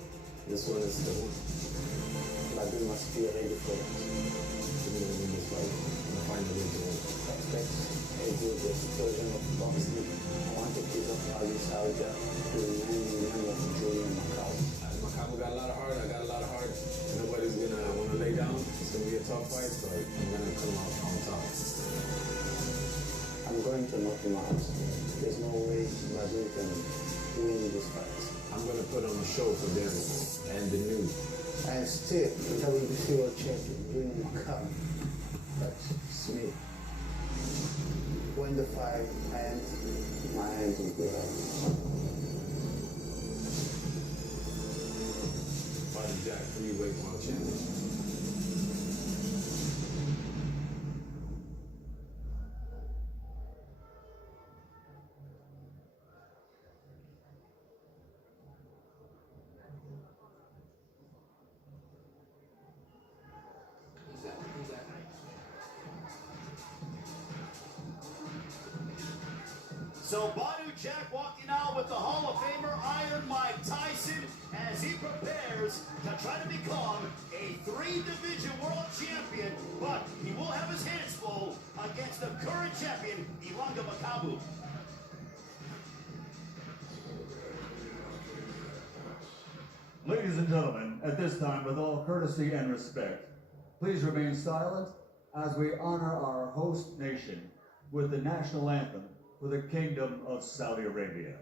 This one is the Badu must be ready for it. I'm going to win this fight. I'm going to find a way to win. Expect a good explosion of boxing. I want a piece of Ali Saudi to remind me of Julian Macau. Makabu got a lot of heart, I got a lot of heart. Nobody's going to want to lay down. It's going to be a tough fight, so I'm going to come out on top. I'm going to knock him out. There's no way Badu can win this fight. I'm going to put on a show for them and the news. And still, the WBC World Champion, Julian Macau. That's me. When the fight ends, my hands will go up. Badu Jack, 3-weight world champion. So Badu Jack walking out with the Hall of Famer Iron Mike Tyson as he prepares to try to become a 3-division world champion, but he will have his hands full against the current champion, Ilunga Makabu. Ladies and gentlemen, at this time, with all courtesy and respect, please remain silent as we honor our host nation with the national anthem for the Kingdom of Saudi Arabia.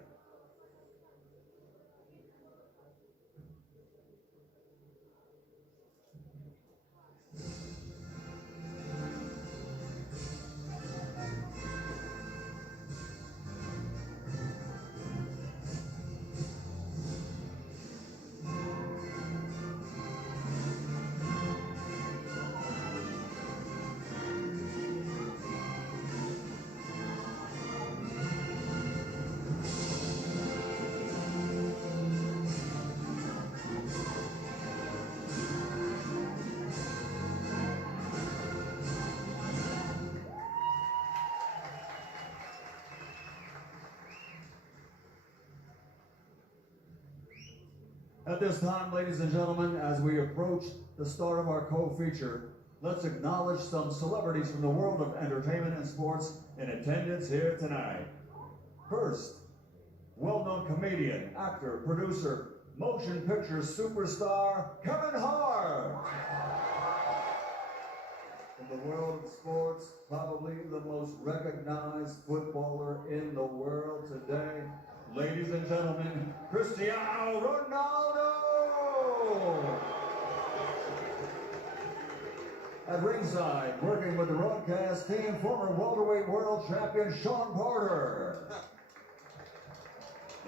At this time, ladies and gentlemen, as we approach the start of our co-feature, let's acknowledge some celebrities from the world of entertainment and sports in attendance here tonight. First, well-known comedian, actor, producer, motion picture superstar, Kevin Hart. From the world of sports, probably the most recognized footballer in the world today, ladies and gentlemen, Cristiano Ronaldo! At ringside, working with the broadcast team, former welterweight world champion Sean Porter.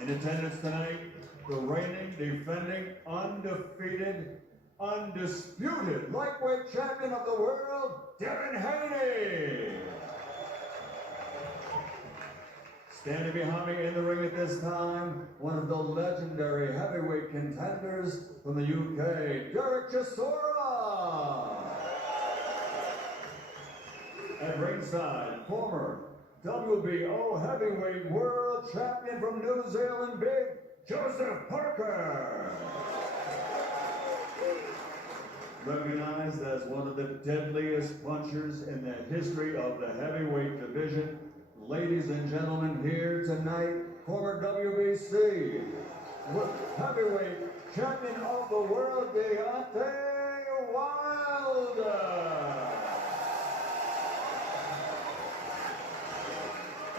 In attendance tonight, the reigning, defending, undefeated, undisputed lightweight champion of the world, Darren Haney. Standing behind me in the ring at this time, one of the legendary heavyweight contenders from the UK, Derek Chisora. At ringside, former WBO heavyweight world champion from New Zealand, Big Joseph Parker. Recognized as one of the deadliest punchers in the history of the heavyweight division, ladies and gentlemen, here tonight, former WBC heavyweight champion of the world, Deontay Wilder.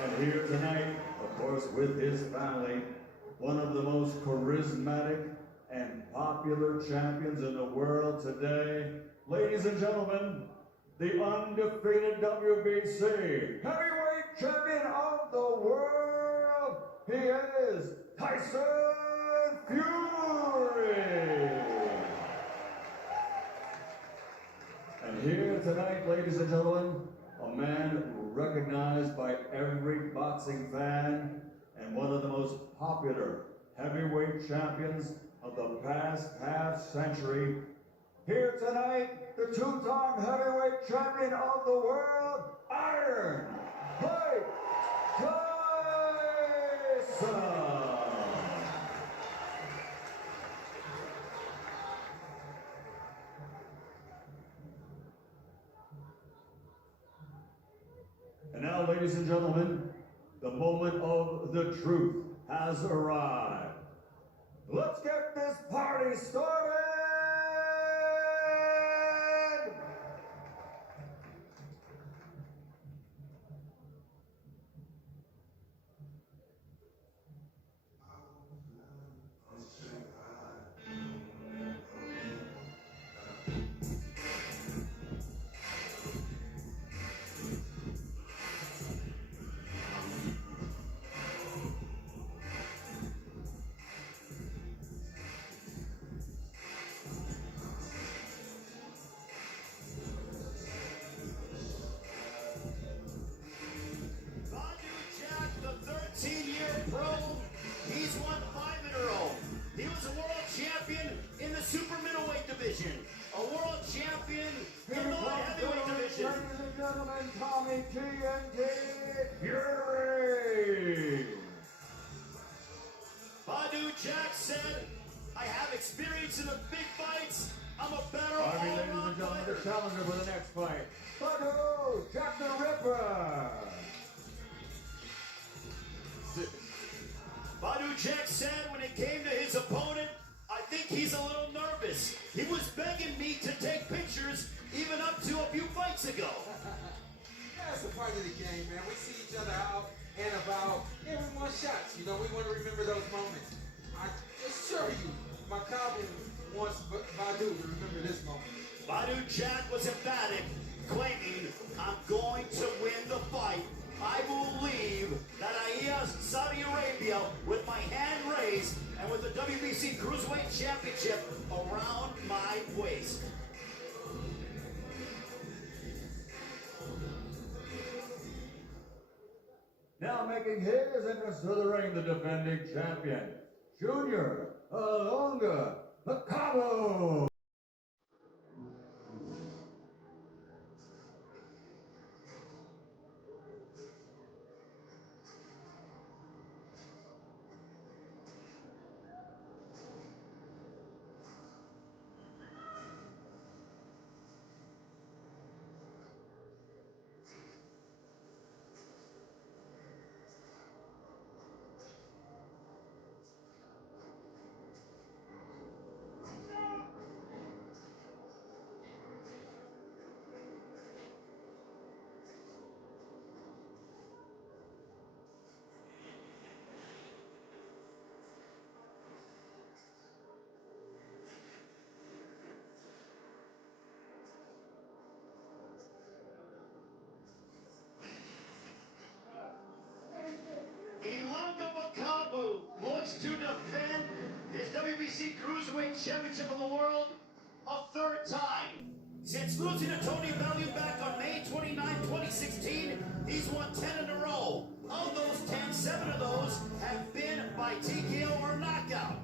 And here tonight, of course, with his family, one of the most charismatic and popular champions in the world today. Ladies and gentlemen, the undefeated WBC heavyweight champion of the world, he is Tyson Fury. And here tonight, ladies and gentlemen, a man recognized by every boxing fan and one of the most popular heavyweight champions of the past half-century. Here tonight, the two-time heavyweight champion of the world, Iron Mike Tyson. And now, ladies and gentlemen, the moment of the truth has arrived. Let's get this party started! Jack said, I have experience in the big fights. I'm a better Ladies and gentlemen, the challenger for the next fight, Badu Jack the Ripper. Badu Jack said when it came to his opponent, I think he's a little nervous. He was begging me to take pictures even up to a few fights ago. That's a part of the game, man. We see each other out and about. Yeah, we want shots. You know, we want to remember those moments. I assure you, Macabre wants Badu to remember this moment. Badu Jack was emphatic, claiming, I'm going to win the fight. I believe that Saudi Arabia, with my hand raised and with the WBC Cruiserweight Championship around my waist. Now making his entrance to the ring, the defending champion, Junior Alonga Macabo. Looks to defend his WBC Cruiserweight Championship of the World a third time. Since Since losing to Tony Bellew back on May 29, 2016, he's won 10 in a row. Of those 10, 7 of those have been by TKO or knockout.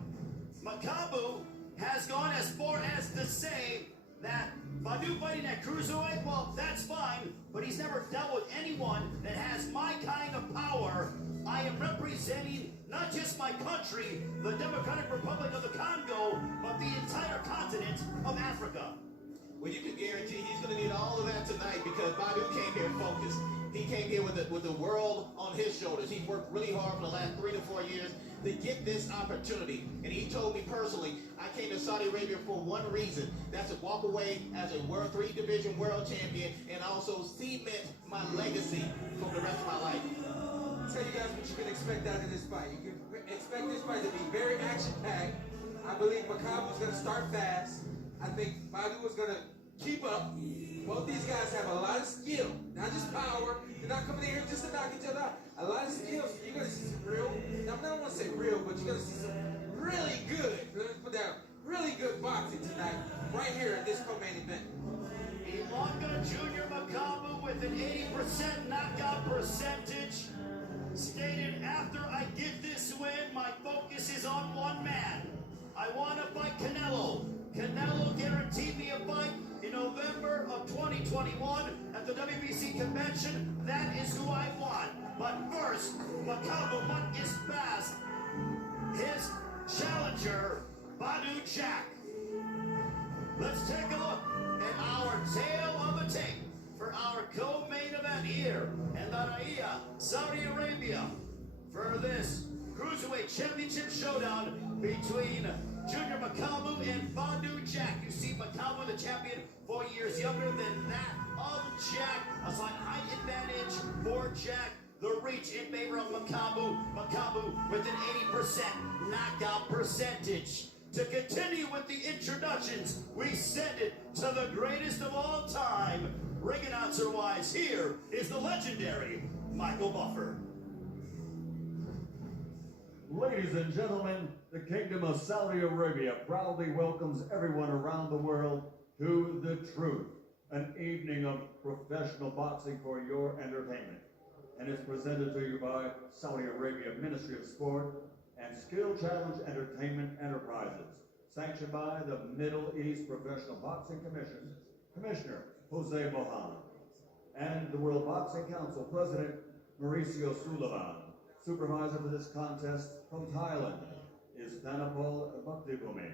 Makabu has gone as far as to say that Badu fighting at cruiserweight, well, that's fine, but he's never dealt with anyone that has my kind of power. I am representing not just my country, the Democratic Republic of the Congo, but the entire continent of Africa. Well, you can guarantee he's going to need all of that tonight because Badu came here focused. He came here with the world on his shoulders. He worked really hard for the last 3 to 4 years to get this opportunity. And he told me personally, I came to Saudi Arabia for one reason. That's to walk away as a World 3 Division world champion and also cement my legacy for the rest of my life. I'll tell you guys what you can expect out of this fight. You can expect this fight to be very action-packed. I believe Makabu's going to start fast. I think Badu is going to keep up. Both these guys have a lot of skill, not just power. They're not coming in here just to knock each other out. A lot of skills. You're going to see some real, now I don't want to say real, but you're going to see some really good, let me put down, really good boxing tonight, right here in this co-main event. Ilanga Jr. Makabu with an 80% knockout percentage. Stated, after I get this win, my focus is on one man. I want to fight Canelo. Canelo guaranteed me a fight in November of 2021 at the WBC convention. That is who I want. But first, Makabu must past his challenger, Badu Jack. Let's take a look at our tale of the tape for our co-main event here in Riyadh, Saudi Arabia, for this Cruiserweight Championship showdown between Junior Makabu and Badu Jack. You see Makabu, the champion, 4 years younger than that of Jack. A slight height advantage for Jack. The reach in favor of Makabu. Makabu with an 80% knockout percentage. To continue with the introductions, we send it to the greatest of all time. Ring announcer-wise, here is the legendary Michael Buffer. Ladies and gentlemen, the Kingdom of Saudi Arabia proudly welcomes everyone around the world to The Truth, an evening of professional boxing for your entertainment. And it's presented to you by Saudi Arabia Ministry of Sport and Skill Challenge Entertainment Enterprises, sanctioned by the Middle East Professional Boxing Commission, Commissioner Jose Mohan, and the World Boxing Council President Mauricio Sulaiman. Supervisor for this contest from Thailand is Thanapol Bhaktibhumi.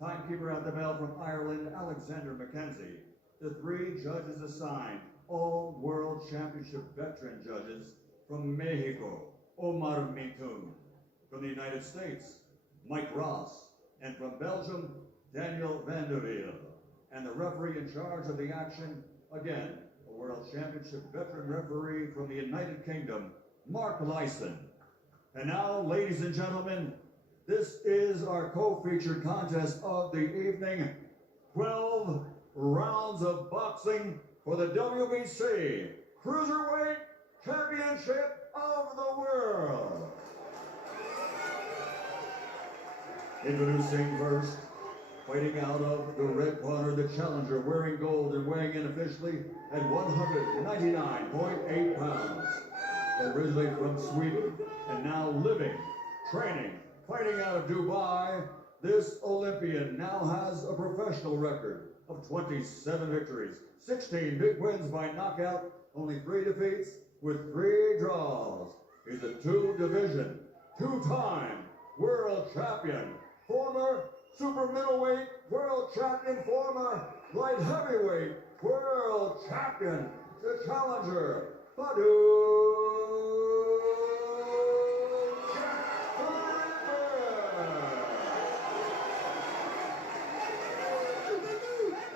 Timekeeper at the bell from Ireland, Alexander McKenzie. The 3 judges assigned, all World Championship veteran judges from Mexico, Omar Mitun. From the United States, Mike Ross. And from Belgium, Daniel Vandervelde. And the referee in charge of the action, again, a World Championship veteran referee from the United Kingdom, Mark Lyson. And now, ladies and gentlemen, this is our co-featured contest of the evening. 12 rounds of boxing for the WBC Cruiserweight Championship of the World. Introducing first, fighting out of the red corner, the challenger wearing gold and weighing in officially at 199.8 pounds. Originally from Sweden and now living, training, fighting out of Dubai, this Olympian now has a professional record of 27 victories, 16 big wins by knockout, only 3 defeats with 3 draws. He's a 2-division, 2-time world champion, former super middleweight world champion, former light heavyweight world champion, the challenger, Badu.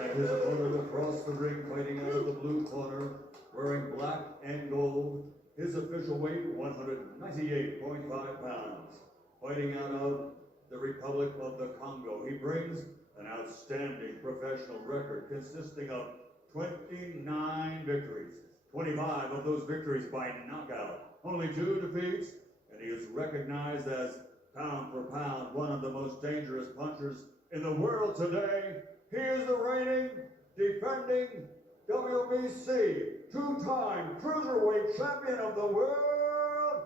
And his opponent across the ring, fighting out of the blue corner, wearing black and gold. His official weight, 198.5 pounds. Fighting out of the Republic of the Congo. He brings an outstanding professional record consisting of 29 victories. 25 of those victories by knockout. Only 2 defeats, and he is recognized as pound for pound one of the most dangerous punchers in the world today. He is the reigning defending WBC two-time cruiserweight champion of the world,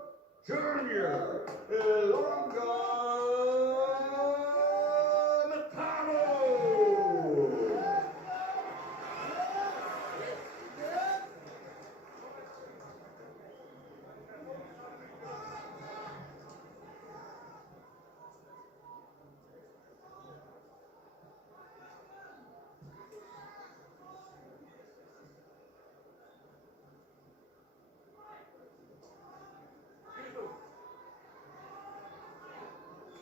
Junior Ilunga Matano.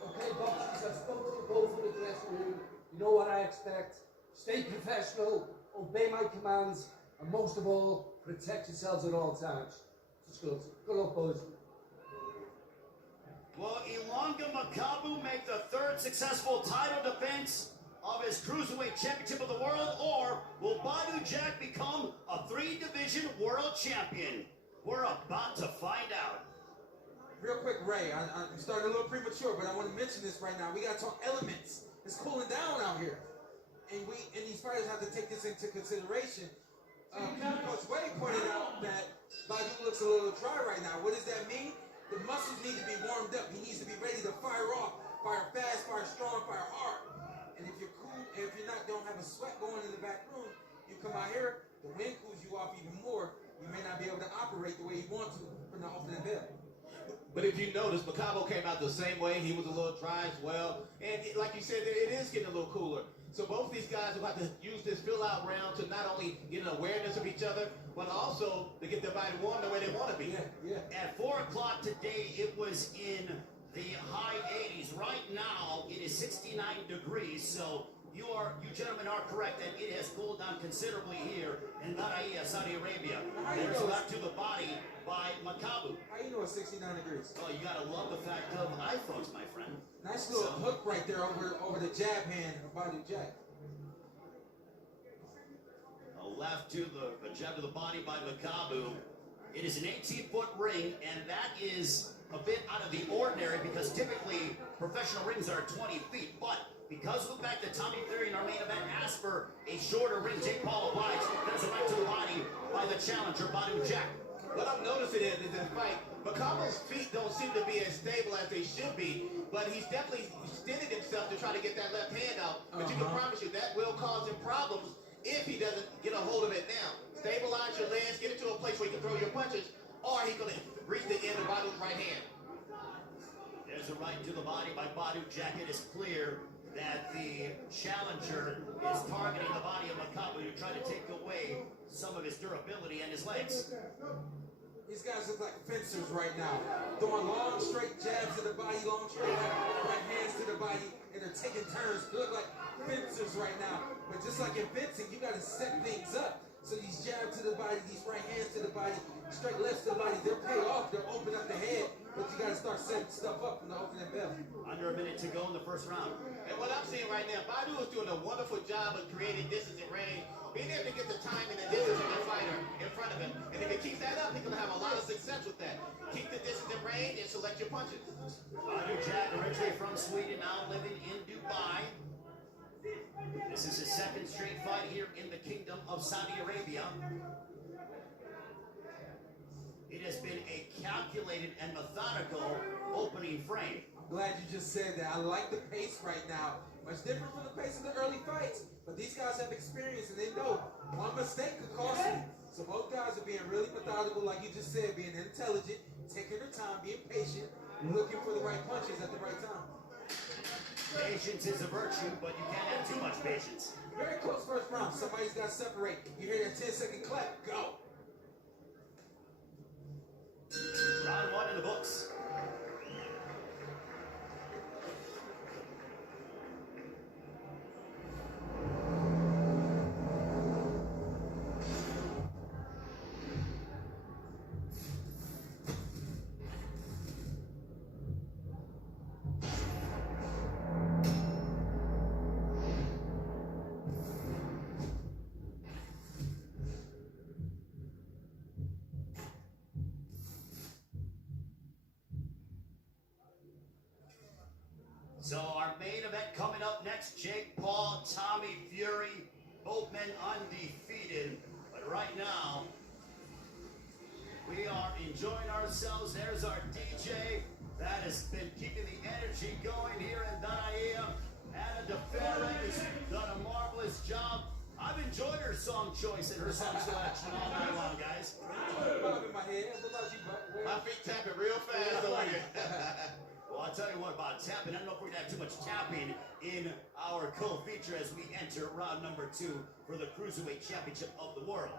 Okay, boxers, I've spoken to both in the dressing room. You know what I expect. Stay professional, obey my commands, and most of all, protect yourselves at all times. Just good. Good luck, boys. Will Ilunga Makabu make the third successful title defense of his Cruiserweight Championship of the World, or will Badu Jack become a three-division world champion? We're about to find out. Real quick, Ray, I'm starting a little premature, but I want to mention this right now. We got to talk elements. It's cooling down out here. And these fighters have to take this into consideration. Coach Wade pointed out that Badu looks a little dry right now. What does that mean? The muscles need to be warmed up. He needs to be ready to fire off, fire fast, fire strong, fire hard. And if you're cool, if you're not, don't have a sweat going in the back room, you come out here, the wind cools you off even more. You may not be able to operate the way you want to from the opening bell. But if you notice, Macabo came out the same way. He was a little dry as well. And like you said, it is getting a little cooler. So both these guys will have to use this fill-out round to not only get an awareness of each other, but also to get their body warm the way they want to be. At 4 o'clock today, it was in the high 80s. Right now, it is 69 degrees. So you gentlemen are correct that it has cooled down considerably here in Daraya, Saudi Arabia. There's left to the body by Makabu. How you know it's 69 degrees? Oh, you gotta love the fact of iPhones, my friend. Nice little hook right there over the jab hand of Badu Jack. A left to the jab to the body by Makabu. It is an 18-foot ring, and that is a bit out of the ordinary because typically professional rings are 20 feet. But because look back that Tommy Fury in our main event asked for a shorter ring, Jake Paul obliged. That's a right to the body by the challenger, Badu Jack. What I'm noticing is in this fight, Macabo's feet don't seem to be as stable as they should be, but he's definitely extended himself to try to get that left hand out. But you can promise you that will cause him problems if he doesn't get a hold of it now. Stabilize your legs, get it to a place where you can throw your punches, or he can reach the end of Badu's right hand. There's a right to the body by Badu Jack. It is clear that the challenger is targeting the body of Makabu to try to take away some of his durability and his legs. These guys look like fencers right now. Throwing long, straight jabs to the body, long, straight right hands to the body, and they're taking turns. They look like fencers right now. But just like in fencing, you got to set things up. So these jabs to the body, these right hands to the body, straight lefts to the body, they'll pay off. They'll open up the head. But you got to start setting stuff up from the opening bell. Under a minute to go in the first round. And what I'm seeing right now, Badu is doing a wonderful job of creating distance and range, being able to get the timing and distance of the fighter in front of him. And if he keeps that up, he's going to have a lot of success with that. Keep the distance and range and select your punches. Badu Jack, originally from Sweden, now living in Dubai. This is his second straight fight here in the Kingdom of Saudi Arabia. It has been a calculated and methodical opening frame. Glad you just said that. I like the pace right now. Much different from the pace of the early fights. But these guys have experience and they know one mistake could cost you. So both guys are being really methodical, like you just said, being intelligent, taking their time, being patient, and looking for the right punches at the right time. Patience is a virtue, but you can't have too much patience. Very close first round. Somebody's got to separate. You hear that 10-second clap, go. Round one in the books. So our main event coming up next, Jake Paul, Tommy Fury, both both men undefeated. But right now, we are enjoying ourselves. There's our DJ that has been keeping the energy going here in Danaia. Anna DeFerre has done a marvelous job. I've enjoyed her song choice and her song selection all night long, guys. My feet tapping real fast over here. Well, I'll tell you what about tapping. I don't know if we're going to have too much tapping in our co-feature as we enter round number 2 for the Cruiserweight Championship of the World.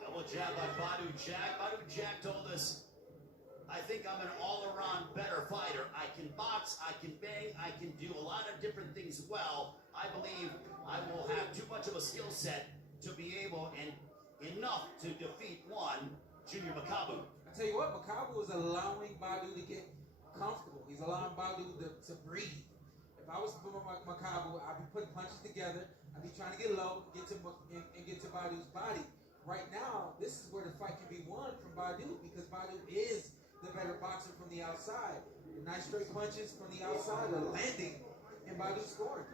Double jab by Badu Jack. Badu Jack told us, I think I'm an all-around better fighter. I can box, I can bang, I can do a lot of different things well. I believe I will have too much of a skill set to be able and enough to defeat one Junior Makabu. I tell you what, Makabu is allowing Badu to get comfortable. He's allowing Badu to breathe. If I was Makabu, I'd be putting punches together. I'd be trying to get low, get to Badu's body. Right now, this is where the fight can be won from Badu because Badu is the better boxer from the outside. The nice straight punches from the outside are landing, and Badu's scoring.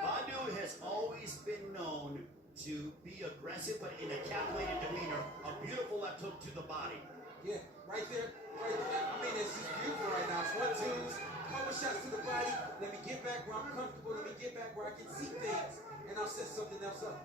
Badu has always been known to be aggressive, but in a calculated demeanor. A beautiful left hook to the body. Yeah, right there. I mean, it's just beautiful right now. It's 1-2s, couple shots to the body. Let me get back where I'm comfortable. Let me get back where I can see things, and I'll set something else up.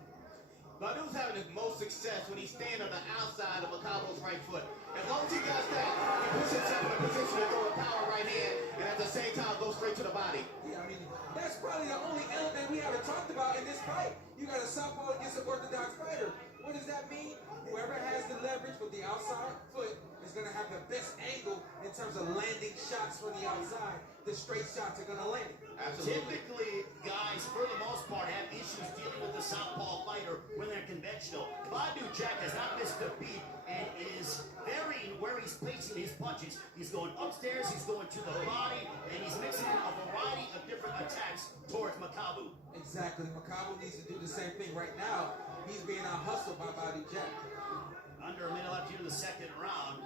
Badu's having his most success when he's standing on the outside of Makabu's right foot. As long as he does that, he puts himself in a position to throw a power right hand and at the same time go straight to the body. Yeah, I mean, that's probably the only element we haven't talked about in this fight. You got a southpaw against an orthodox fighter. What does that mean? Whoever has the leverage with the outside foot is going to have the best angle in terms of landing shots from the outside. The straight shots are going to land. Absolutely. Typically, guys, for the most part, have issues dealing with the southpaw fighter when they're conventional. Badu Jack has not missed a beat and is varying where he's placing his punches. He's going upstairs, he's going to the body, and he's mixing in a variety of different attacks towards Makabu. Exactly. Makabu needs to do the same thing. Right now, he's being out-hustled by Badu Jack. Under a minute left here in the second round,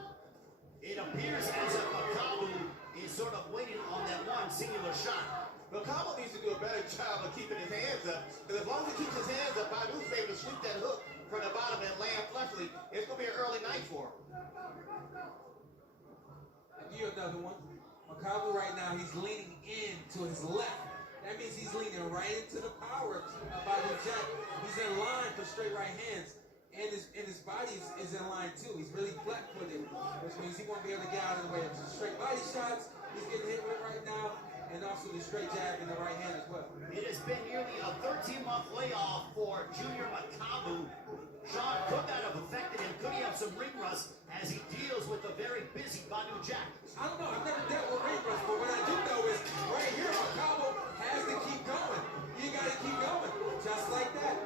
it appears as if Makabu is sort of waiting on that one singular shot. Makabu needs to do a better job of keeping his hands up. Because as long as he keeps his hands up, Badu's able to sweep that hook from the bottom and land flushly. It's going to be an early night for him. I'll give you another one. Makabu right now, he's leaning in to his left. That means he's leaning right into the power of Badu Jack. He's in line for straight right hands. And his body is in line too. He's really flat-footed, which means he won't be able to get out of the way of some straight body shots he's getting hit with right now, and also the straight jab in the right hand as well. It has been nearly a 13-month layoff for Junior Makabu. Sean, could that have affected him? Could he have some ring rust as he deals with the very busy Badu Jack? I don't know. I've never dealt with ring rust, but what I do know is right here, Makabu has to keep going. You got to keep going, just like that.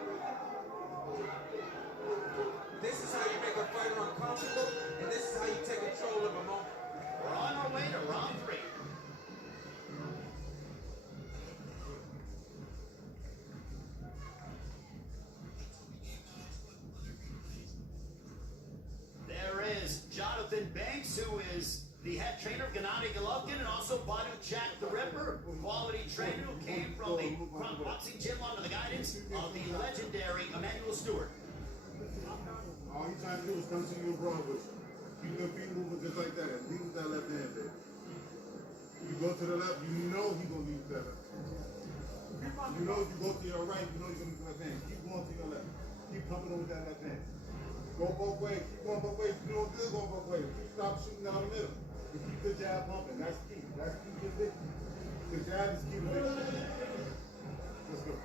This is how you make a fighter uncomfortable, and this is how you take control of a moment. We're on our way to round 3. There is Jonathan Banks, who is the head trainer of Gennady Golovkin, and also Badu Jack the Ripper, quality trainer who came from the Crunk Boxing Gym under the guidance of the legendary Emmanuel Stewart. All he's trying to do is come to you wrong with you. Keep your feet moving just like that and lead with that left hand, baby. You go to the left, you know he's going to lead with that left. You know if you go to your right, you know he's going to lead with that left hand. Keep going to your left. Keep pumping on with that left hand. Go both ways. Keep going both ways. You know good going both ways. Keep stop shooting down the middle. And keep the jab pumping. That's key. That's key to victory. The jab is key to victory. Let's go.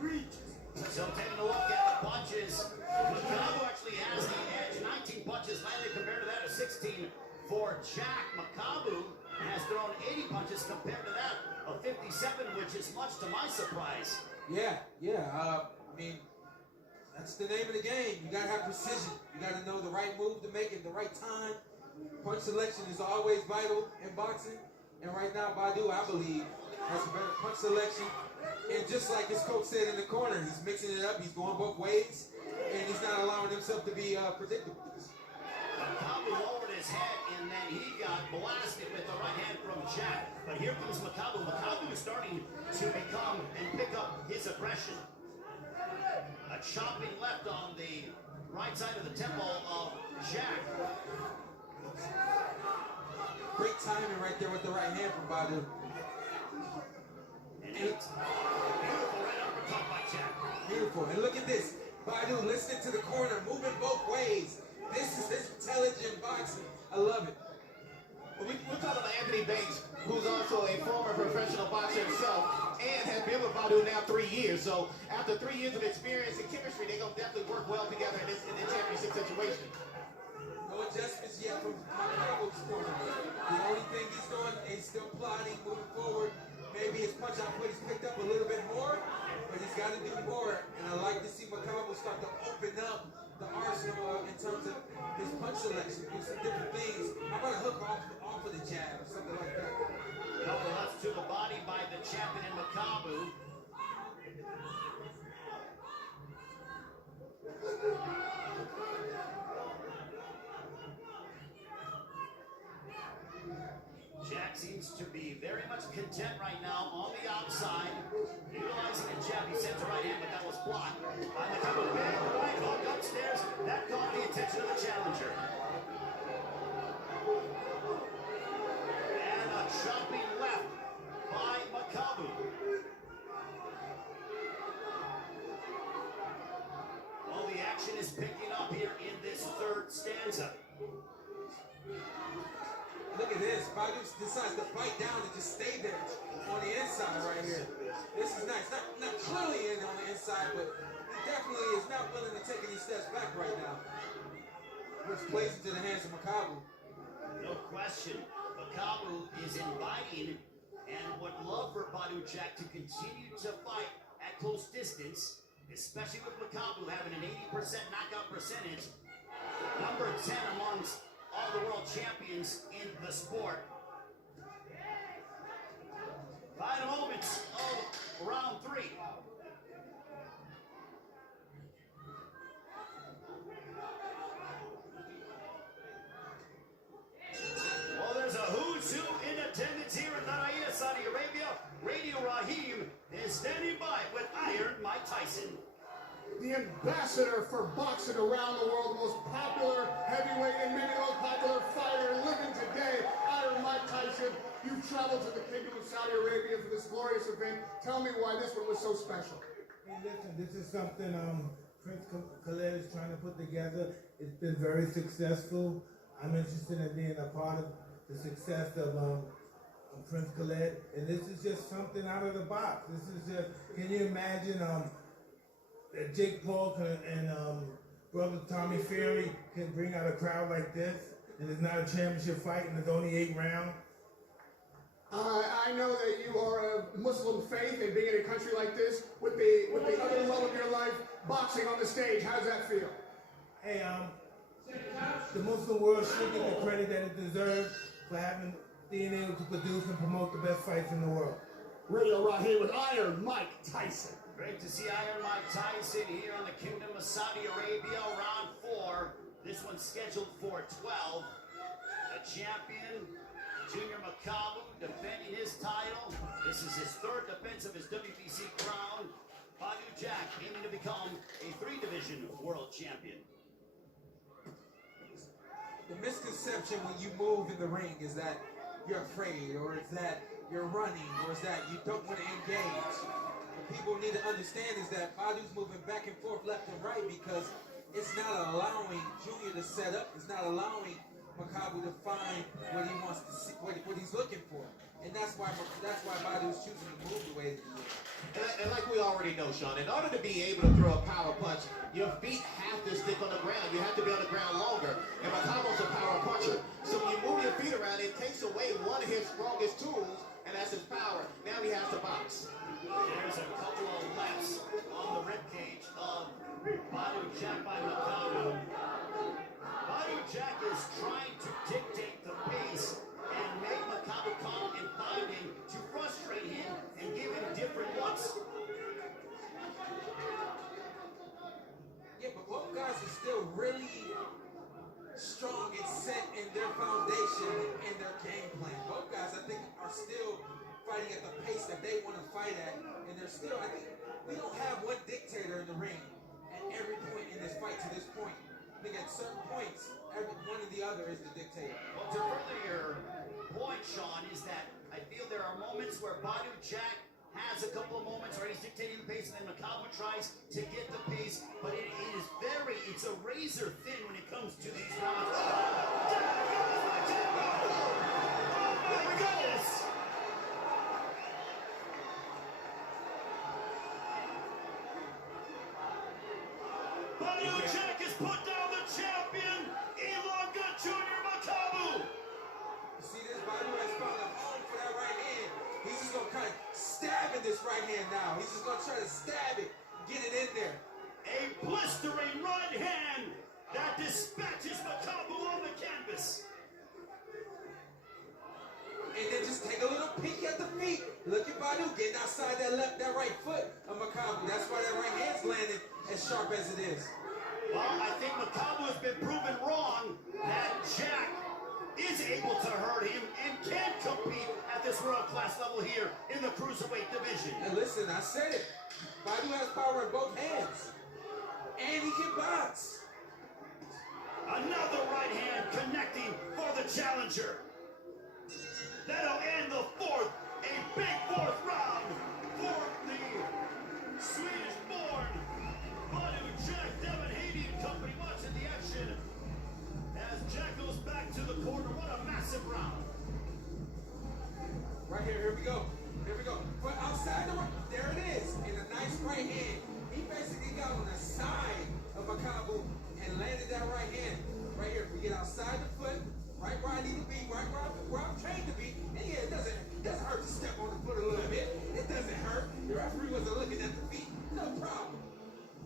Reach. So taking a look at the punches, Makabu actually has the edge. 19 punches landed compared to that of 16 for Jack. Makabu has thrown 80 punches compared to that of 57, which is much to my surprise. Yeah. I mean, that's the name of the game. You gotta have precision. You gotta know the right move to make it, the right time. Punch selection is always vital in boxing. And right now, Badu, I believe, has a better punch selection. And just like his coach said in the corner, he's mixing it up. He's going both ways, and he's not allowing himself to be predictable. Makabu lowered his head, and then he got blasted with the right hand from Jack. But here comes Makabu. Makabu is starting to become and pick up his aggression. A chopping left on the right side of the temple of Jack. Great timing right there with the right hand from Badu. And beautiful right uppercut by Jack. Beautiful. And look at this. Badu listening to the corner, moving both ways. This is intelligent boxing. I love it. We're talking about Anthony Banks, who's also a former professional boxer himself, and has been with Badu now 3 years. So after 3 years of experience and chemistry, they're going to definitely work well together in this championship situation. No adjustments yet from Makabu's corner. The only thing he's doing is still plotting, moving forward. Maybe his punch output is picked up a little bit more, but he's got to do more. And I like to see Makabu start to open up the arsenal in terms of his punch selection, do some different things. How about a hook off of the jab or something like that? Couple lefts to the body by the champion in Makabu. Jack seems to be very much content right now on the outside, utilizing a jab. He sent the right hand, but that was blocked by Makabu. Big right hook upstairs. That caught the attention of the challenger. And a chopping left by Makabu. Well, the action is picking up here in this third stanza. Look at this. Badu decides to bite down and just stay there on the inside right here. This is nice. Not clearly in on the inside, but he definitely is not willing to take any steps back right now. Which plays into the hands of Makabu. No question. Makabu is inviting and would love for Badu Jack to continue to fight at close distance, especially with Makabu having an 80% knockout percentage, number 10 amongst all the world champions in the sport. Final moments of round 3. Well, there's a who's who in attendance here in Naraya, Saudi Arabia. Radio Raheem is standing by with Iron Mike Tyson. The ambassador for boxing around the world, the most popular heavyweight and maybe the most popular fighter living today, Iron Mike Tyson. You've traveled to the Kingdom of Saudi Arabia for this glorious event. Tell me why this one was so special. Hey, listen, this is something Prince Khaled is trying to put together. It's been very successful. I'm interested in being a part of the success of Prince Khaled, and this is just something out of the box. This is just, can you imagine that Jake Paul and brother Tommy Fury can bring out a crowd like this, and it's not a championship fight, and it's only 8 rounds? I know that you are a Muslim faith, and being in a country like this, with the other love of your life, boxing on the stage, how does that feel? Hey, the Muslim world should get the credit that it deserves for being able to produce and promote the best fights in the world. Radio right here with Iron Mike Tyson. Great to see Iron Mike Tyson here on the Kingdom of Saudi Arabia, round 4. This one's scheduled for 12. The champion, Junior Makabu, defending his title. This is his 3rd defense of his WBC crown. Badu Jack aiming to become a 3-division world champion. The misconception when you move in the ring is that you're afraid, or it's that you're running, or it's that you don't want to engage. What people need to understand is that Badu's moving back and forth, left and right, because it's not allowing Junior to set up. It's not allowing Makabu to find what he wants to see, what he's looking for. And that's why Badu's choosing to move the way that he is. And like we already know, Sean, in order to be able to throw a power punch, your feet have to stick on the ground. You have to be on the ground longer. And Makabu's a power puncher. So when you move your feet around, it takes away one of his strongest tools, and that's his power. Now he has to box. There's a couple of lefts on the ribcage of Badu Jack by Makabu. Badu Jack is trying to dictate the pace and make Makabu come and find him to frustrate him and give him different looks. Yeah, but both guys are still really strong and set in in their foundation and their game plan. Both guys, I think, are still fighting at the pace that they want to fight at, and they're still, I think, we don't have one dictator in the ring at every point in this fight to this point. I think at certain points, every one or the other is the dictator. Well, to further your point, Sean, is that I feel there are moments where Badu Jack has a couple of moments where he's dictating the pace, and then Makabu tries to get the pace, but it's a razor thin when it comes to these rounds. Oh my goodness! Badu Jack has put down the champion, Ilunga Jr. Makabu. You see this? Badu has found a home for that right hand. He's just gonna kind of stab in this right hand now. He's just gonna try to stab it, get it in there. A blistering right hand that dispatches Makabu on the canvas. And then just take a little peek at the feet. Look at Badu getting outside that right foot of Makabu. That's why that right hand's landing as sharp as it is. Well, I think Makabu has been proven wrong that Jack is able to hurt him and can compete at this world-class level here in the cruiserweight division. And listen, I said it. Badu has power in both hands. And he can box. Another right hand connecting for the challenger. That'll end the fourth, a big fourth round for the Swedish-born Badu Jack Devin Haney and company watching the action as Jack goes back to the corner. What a massive round. Right here we go. Here we go. But outside the ring, there it is. In a nice right hand. He basically got on the side of Makabu and landed that right hand. Right here. We get outside the foot, right where I need to be, right where I'm trained to be. And yeah, it doesn't hurt to step on the foot a little bit. It doesn't hurt. The referee wasn't looking at the feet. No problem.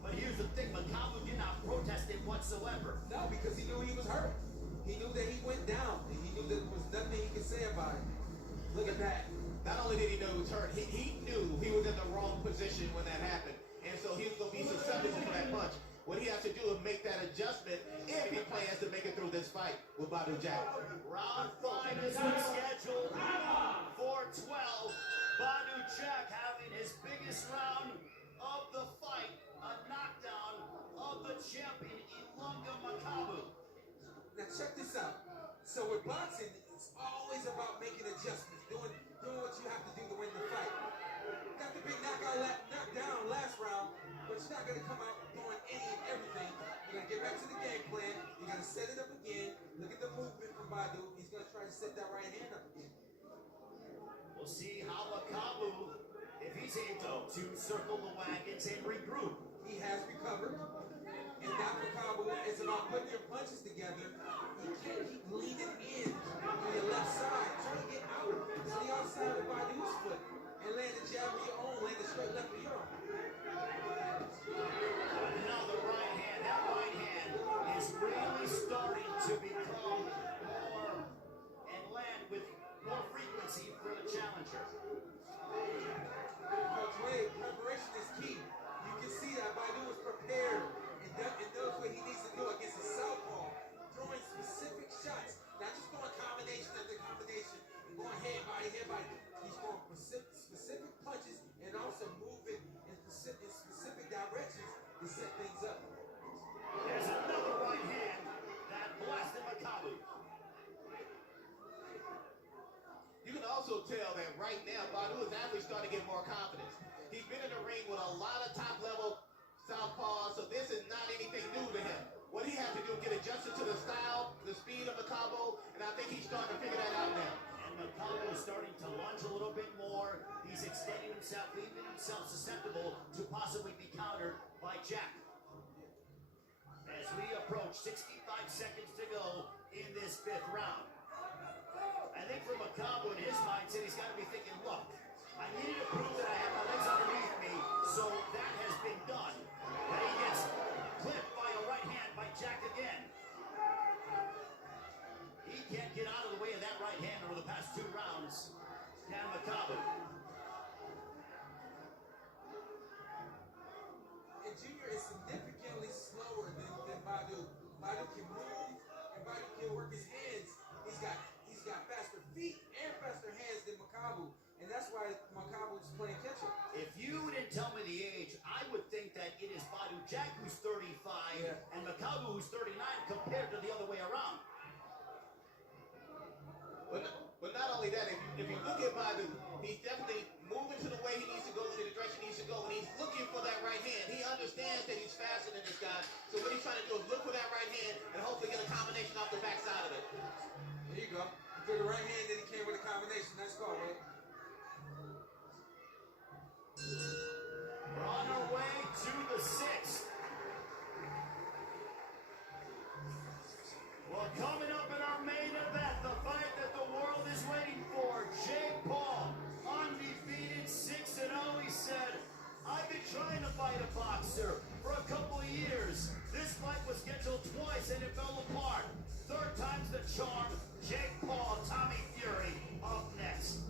But here's the thing, Makabu did not protest it whatsoever. No, because he knew he was hurt. He knew that he went down. And he knew that there was nothing he could say about it. Look at that. Not only did he know he was hurt, he knew he was in the wrong position when that happened. And so he's going to be susceptible to that punch. What he has to do is make that adjustment if he plans to make it through this fight with Badu Jack. Round 5 is scheduled for 12. Badu Jack having his biggest round of the fight, a knockdown of the champion, Ilunga Makabu. Now check this out. So with boxing, it's always about making adjustments, doing what you have to do to win the fight. Got the big knockdown last round, but you're not gonna come out throwing any and everything. You gotta get back to the game plan. You gotta set it up again. Look at the movement from Badu. He's gonna try to set that right hand up again. We'll see how Makabu, if he's able to circle the wagons and regroup. He has recovered. And now Makabu, it's about putting your punches together. You can't keep leaning in on your left side. Try to get out to the outside of Badu's foot and land a jab of your own, land a straight left of your own. Another right hand. That right hand is really starting to become more and land with more frequency for the challenger. Coach Wade, preparation is key. You can see that Badu was prepared and knows what he needs to do against a southpaw, throwing specific shots, not just throwing combination after combination, and going head body. He's throwing specific punches and also moving in specific directions to set things up. There's another right hand that blasted Makabu. You can also tell that right now, Badu is actually starting to get more confidence. He's been in the ring with a lot of top-level southpaws, so this is not anything new to him. What he has to do is get adjusted to the style, the speed of Makabu, and I think he's starting to figure that out now. And Makabu is starting to lunge a little bit more. He's extending himself, leaving himself susceptible to possibly be countered by Jack. As we approach 65 seconds to go in this 5th round. I think for Makabu in his mindset, he's got to be thinking, look, I needed to prove that I have my legs underneath me, so that has been done. Then he gets clipped by a right hand by Jack again. He can't get out of the way of that right hand over the past 2 rounds. Can Makabu? And Junior is significantly slower than Badu. Badu can move, and Badu can work his hands Makabu, who's 39, compared to the other way around. But not only that, if you look at Badu, he's definitely moving to the way he needs to go, in the direction he needs to go, and he's looking for that right hand. He understands that he's faster than this guy, so what he's trying to do is look for that right hand and hopefully get a combination off the backside of it. There you go. He took the right hand, then he came with a combination. Nice call, man. We're on our way to the 6th. Well, coming up in our main event, the fight that the world is waiting for, Jake Paul, undefeated 6-0. He said, I've been trying to fight a boxer for a couple of years. This fight was scheduled twice and it fell apart. Third time's the charm. Jake Paul, Tommy Fury, up next.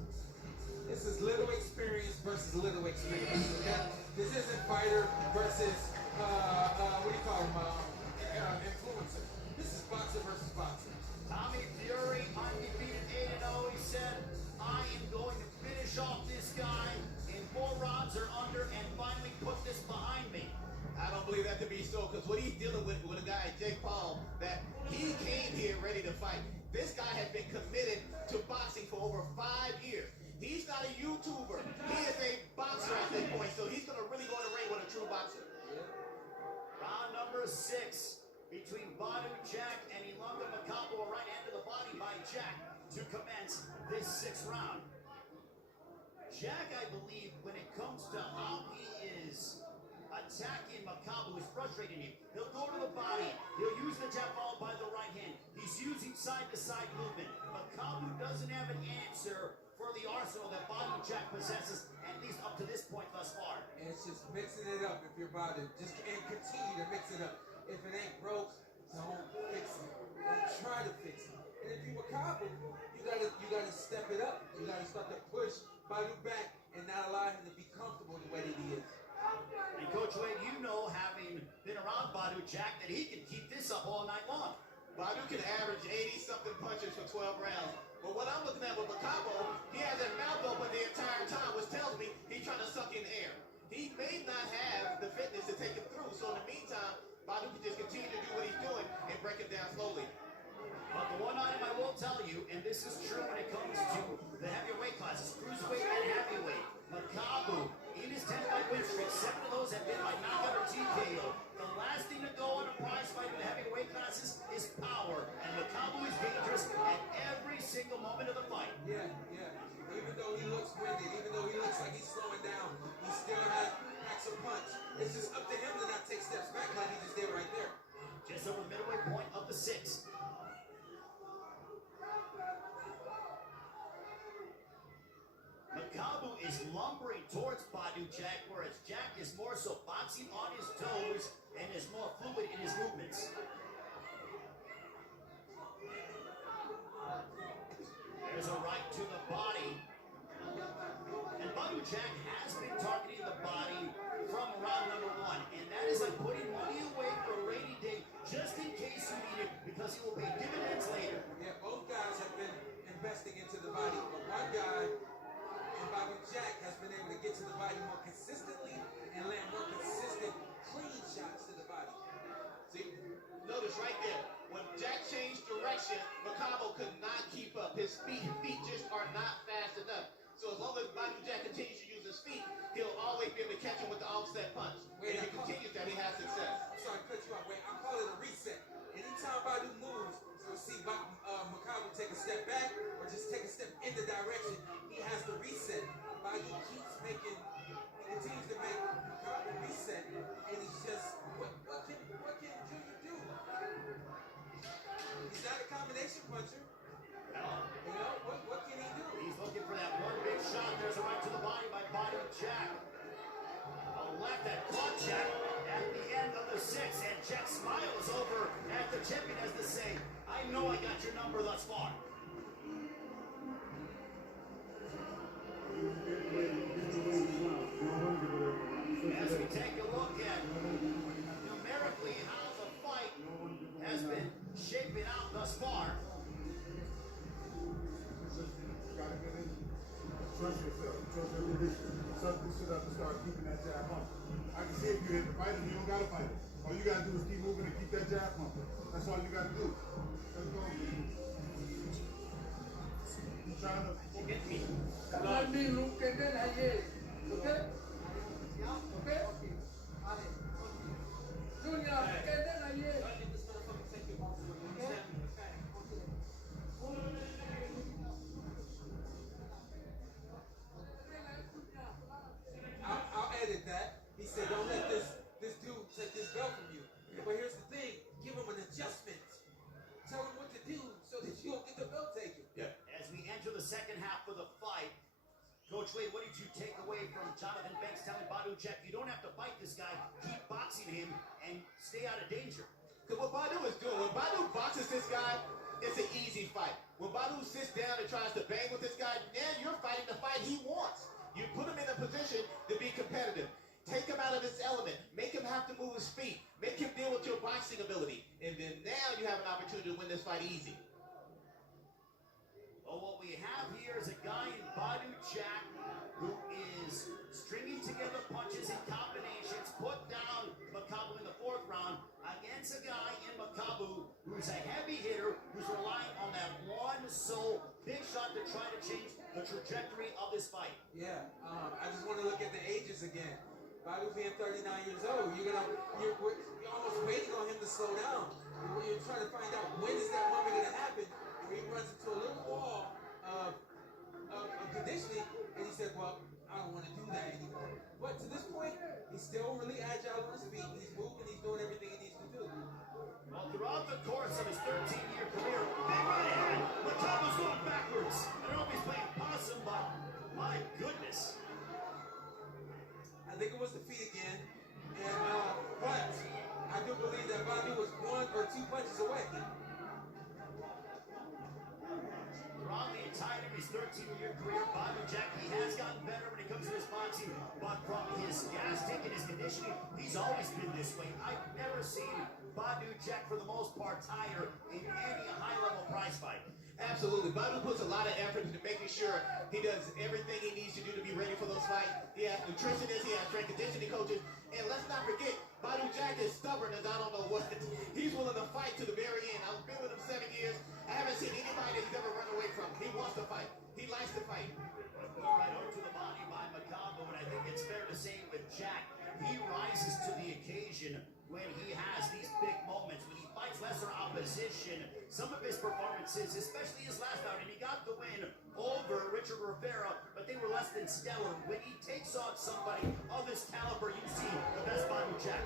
This is little experience versus little experience. Okay? This isn't fighter versus what do you call him? Influencer. This is boxer versus boxer. Tommy Fury, undefeated 8-0. He said, I am going to finish off this guy in 4 rounds or under and finally put this behind me. I don't believe that to be so, because what he's dealing with a guy, Jake Paul, that he came here ready to fight. This guy has been committed to boxing for over 5 years. He's not a YouTuber. He is a boxer at this point, so he's going to really go in the ring with a true boxer. Round number 6 between Badu Jack and Ilunga Makabu, a right hand to the body by Jack to commence this 6th round. Jack, I believe, when it comes to how he is attacking Makabu, is frustrating him. He'll go to the body. He'll use the jab followed by the right hand. He's using side-to-side movement. Makabu doesn't have an answer for the arsenal that Badu Jack possesses, at least up to this point thus far. And it's just mixing it up if you're about to just and continue to mix it up. If it ain't broke, don't fix it. Don't try to fix it. And if you Makabu, you gotta step it up. You gotta start to push Badu back and not allow him to be comfortable the way that he is. And Coach Wade, you know, having been around Badu Jack, that he can keep this up all night long. Badu can average 80-something punches for 12 rounds. But what I'm looking at with Makabu, he has that mouth open the entire time, which tells me he's trying to suck in air. He may not have the fitness to take him through, so in the meantime, Badu can just continue to do what he's doing and break him down slowly. But the one item I will tell you, and this is true when it comes to the heavyweight classes, cruiserweight and heavyweight, Makabu, in his 10-fight win streak, 7 of those have been by knockout or TKO. The last thing to go on a prize fight in the heavyweight classes is power, and Makabu is dangerous at every single moment of the fight. Yeah. Even though he looks winded, even though he looks like he's slowing down, he still packs a punch. It's just up to him to not take steps back like he just did right there. Just over the midway point of the 6th. Makabu is lumbering towards Badu Jack, whereas Jack is more so boxing on his toes and is more fluid in his movements. There's a right to the body. And Badu Jack has been targeting the body from round number 1. And that is like putting money away for a rainy day just in case you need it, because he will pay dividends later. Yeah, both guys have been investing into the body. But one guy, Badu Jack, has been able to get to the body more consistently and land more consistent, clean shots to the body. See, notice right there, when Jack changed direction, Makabu could not keep up. His feet just are not fast enough. So as long as Badu Jack continues to use his feet, he'll always be able to catch him with the offset punch. Wait, and if he continues that, he has success. I'm sorry to cut you off. Wait, I call it a reset. Anytime Badu moves, you'll see Makabu take a step back or just take a step in the direction. He has to reset. Badu he continues to make Makabu reset, and he's just, what can Junior do? He's not a combination puncher. You know, what can he do? He's looking for that one big shot. There's a right to the body by Badu Jack. A left that caught Jack at the end of the 6th, and Jack smiles over at the champion as to say, I know I got your number thus far. As we take a look at numerically how the fight has been shaping out thus far. Trust yourself. Trust your position. Suck this shit up and start keeping that jab on. I can see if you hit the fighter, you don't gotta fight it. All you gotta do is keep moving and keep that jab pumping. That's all you gotta do. Let's go. He's trying to get me. Let me look at that, okay? Okay? Junior, get that, I'll edit that. He said, don't let this dude take this belt from you. But here's the thing, give him an adjustment. Tell him what to do so that you don't get the belt taken. Yeah. As we enter the second half of the fight, Coach Wade, what did you take away from Jonathan Banks telling Badu Jack, you don't have to fight this guy, keep boxing him and stay out of danger? Because what Badu is doing, when Badu boxes this guy, it's an easy fight. When Badu sits down and tries to bang with this guy, now you're fighting the fight he wants. You put him in a position to be competitive. Take him out of his element. Make him have to move his feet. Make him deal with your boxing ability. And then now you have an opportunity to win this fight easy. Well, what we have here is a guy in Badu Jack who is stringing together punches and combinations, put down Makabu in the fourth round against a guy in Makabu who's a heavy hitter, who's relying on that one sole big shot to try to change the trajectory of this fight. Yeah, I just want to look at the ages again. Badu being 39 years old, you're almost waiting on him to slow down. You're trying to find out when is that moment going to happen. He runs into a little wall of conditioning, and he said, well, I don't want to do that anymore. But to this point, he's still really agile on his feet. He's moving, he's doing everything he needs to do. Well, throughout the course of his 13-year career, big right hand, Makabu's going backwards. I don't know if he's playing possum, but my goodness. I think it was the feet again, and but I do believe that Badu was 1 or 2 punches away. Throughout the entirety of his 13-year career, Badu Jack, he has gotten better when it comes to his boxing, but from his gas tank and his conditioning, he's always been this way. I've never seen Badu Jack, for the most part, tire in any high-level prize fight. Absolutely. Badu puts a lot of effort into making sure he does everything he needs to do to be ready for those fights. He has nutritionists, he has strength conditioning coaches, and let's not forget, Badu Jack is stubborn as I don't know what. He's willing to fight to the very end. I've been with him 7 years. I haven't seen anybody that he's ever run away from. He wants to fight. He likes to fight. Right over to the body by Makabu, and I think it's fair to say with Jack, he rises to the occasion when he has these big moments, when he fights lesser opposition. Some of his performances, especially his last bout, and he got the win over Richard Rivera, but they were less than stellar. When he takes on somebody of this caliber, you see the best Badu Jack.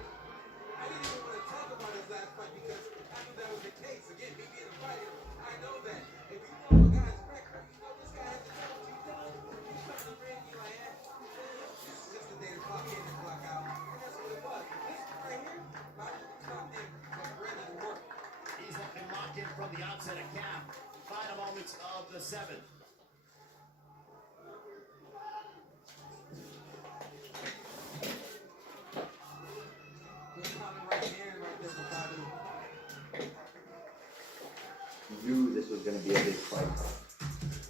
I didn't even want to talk about his last fight because I knew that was the case. Again, me being a fighter, I know that. If you know a guy's record, you know this guy has to tell what you've done. You come to the ring, you're like, this is just a day to clock in and clock out. And that's what it was. This right here, Badu clocked in, was ready to work. He's been locked in from the outset of camp. Final moments of the 7th. Knew this was going to be a big fight.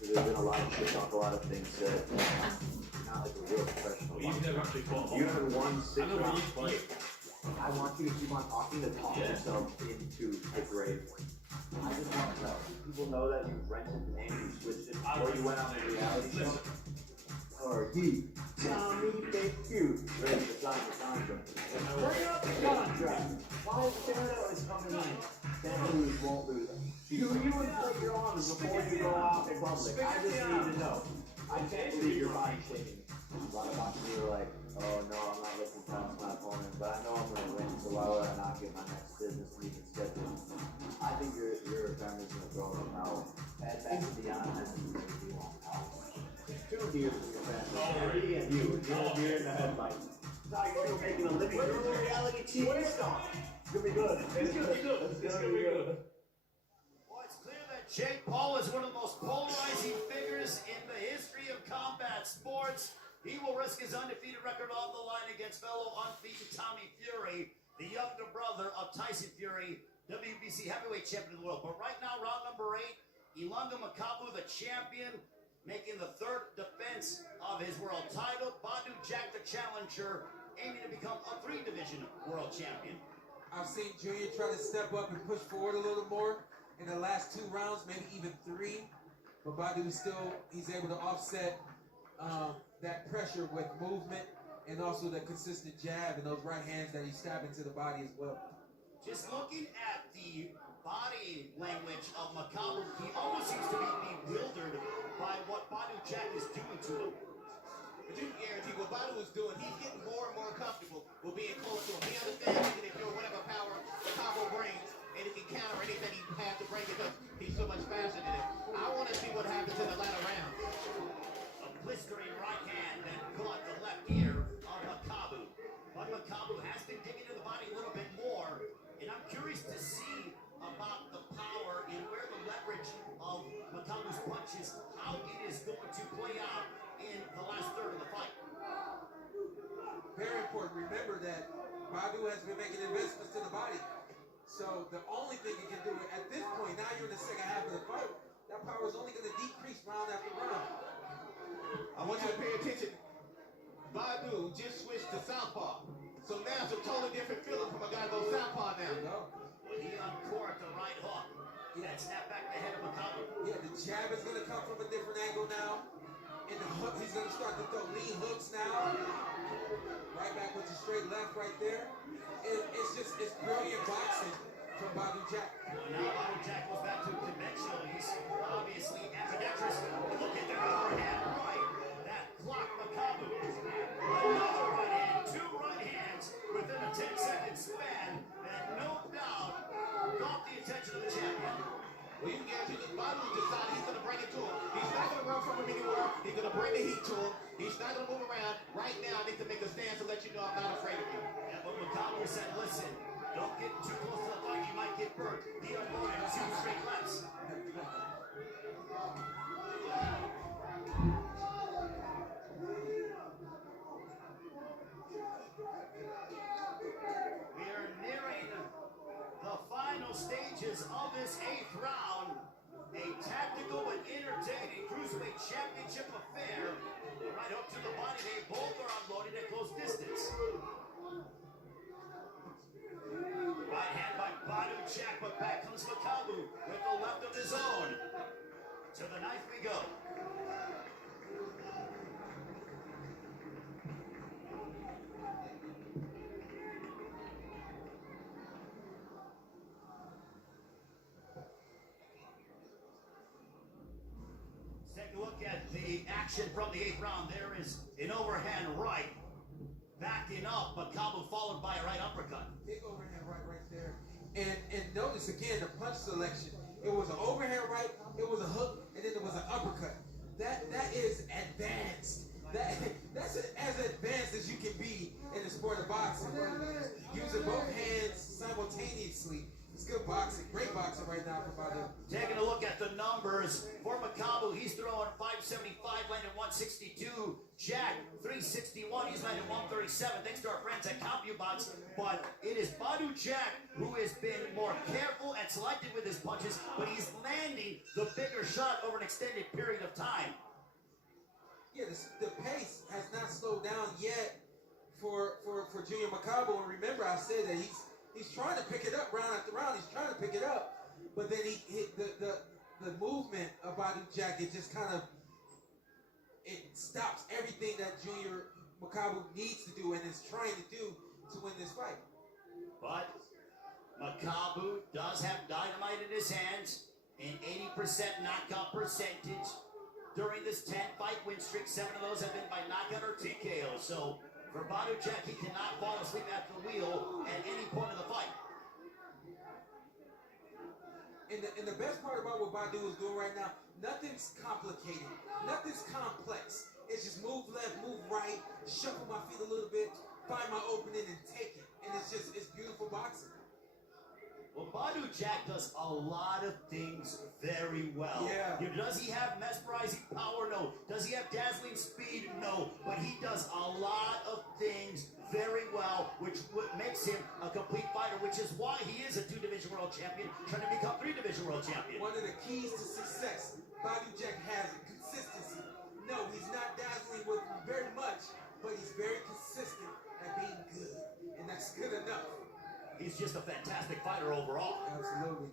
There's been a lot of shit talk, a lot of things said. Not like a real professional. You've never actually fought. You had one 6-round fight. I want you to keep on talking to talk yourself into the grave. I just want to know. People know that you rented the name, you switched it, or you went on a reality show. Or he, Tommy, thank you. Ready to sign the contract. Bring up the contract. Why is Canada is coming in? Can't lose, won't lose. You inflate your arms before you go out in public. I just need to know. I can't believe your body's shaking. A lot of boxers are like, oh no, I'm not looking past my opponent, but I know I'm going to win, so why would I not get my next business meeting scheduled? I think your family's going to throw in the towel. And back to the honest, you won't towel. 2 beers in your family, me and you, you're a beer in the headlight. It's not like you're making a living. You're a reality TV star. It's going to be good. It's going to be good. It's going to be good. Well, it's clear that Jake Paul is one of the most polarizing figures in the history of combat sports. He will risk his undefeated record on the line against fellow undefeated Tommy Fury, the younger brother of Tyson Fury, WBC heavyweight champion of the world. But right now, round number 8, Ilunga Makabu, the champion, making the 3rd defense of his world title. Badu Jack, the challenger, aiming to become a 3-division world champion. I've seen Junior try to step up and push forward a little more in the last 2 rounds, maybe even 3. But Badu still, he's able to offset that pressure with movement and also the consistent jab and those right hands that he's stabbing to the body as well. Just looking at the body language of Makabu, he almost seems to be bewildered by what Badu Jack is doing to him. But you can guarantee what Badu is doing, he's getting more and more comfortable with being close to him. He understands he can endure whatever power Makabu brings, and he can counter anything he has to bring because he's so much faster than him. I want to see what happens in the latter round. A blistering right hand that caught the left ear of Makabu. But Makabu has been digging to the body a little bit more, and I'm curious to see about the power and where the leverage of Makabu's punches, how it is going to play out in the last third of the fight. Very important. Remember that Badu has been making investments to the body. So the only thing he can do at this point, now you're in the second half of the fight, that power is only going to decrease round after round. I want you to pay attention. Badu just switched to southpaw. So now it's a totally different feeling from a guy who goes southpaw now. Well, he uncorked the right hook. That snapped back the head of Makabu. Yeah, the jab is going to come from a different angle now. And the hook, he's going to start to throw lean hooks now. Right back with the straight left right there. It's brilliant boxing from Badu Jack. Well, now Badu Jack goes back to conventional. He's obviously ambidextrous. Look at that overhand right. That clocked Makabu. Another right hand, 2 right hands within a 10-second span. And no doubt caught the attention of the champion. Well, you can guarantee that Badu decided he's going to bring it to him. He's not going to run from him anymore. He's going to bring the heat to him. He's not going to move around. Right now, I need to make a stance to let you know I'm not afraid of you. Yeah, but Makabu said, listen, don't get too close to the fight. You might get burnt. He unloaded 2 straight lefts. We are nearing the final stages of this 8th round. A tactical but entertaining cruiserweight championship affair. Right up to the body, they both are unloaded at close distance. Right hand by Badu Jack, but back comes Makabu with the left of his own. To the knife we go. Take a look at the action from the 8th round. There is an overhand right. Backing up, Makabu followed by a right uppercut. Big overhand right there. And notice again the punch selection. It was an overhand right, it was a hook, and then it was an uppercut. That is advanced. That's as advanced as you can be in the sport of boxing. Using both hands simultaneously. It's good boxing, great boxing right now for Badu. Taking a look at the numbers for Makabu, he's throwing 575, landed 162. Jack, 361, he's landed 137. Thanks to our friends at CompuBox. But it is Badu Jack who has been more careful and selective with his punches, but he's landing the bigger shot over an extended period of time. Yeah, the pace has not slowed down yet for Junior Makabu. And remember, I said that he's trying to pick it up round after round. He's trying to pick it up, but then he hit the movement of Badu Jack. It just kind of stops everything that Junior Makabu needs to do and is trying to do to win this fight. But Makabu does have dynamite in his hands, an 80% knockout percentage during this 10-fight win streak. 7 of those have been by knockout or TKO. So for Badu Jack, he cannot fall asleep at the wheel at any point of the fight. And the best part about what Badu is doing right now, nothing's complicated, nothing's complex. It's just move left, move right, shuffle my feet a little bit, find my opening and take it. And it's beautiful boxing. Well, Badu Jack does a lot of things very well. Yeah. Does he have mesmerizing power? No. Does he have dazzling speed? No. But he does a lot of things very well, which makes him a complete fighter, which is why he is a 2-division world champion, trying to become 3-division world champion. One of the keys to success, Badu Jack has consistency. No, he's not dazzling with very much, but he's very consistent at being good. And that's good enough. He he's just a fantastic fighter overall. Absolutely.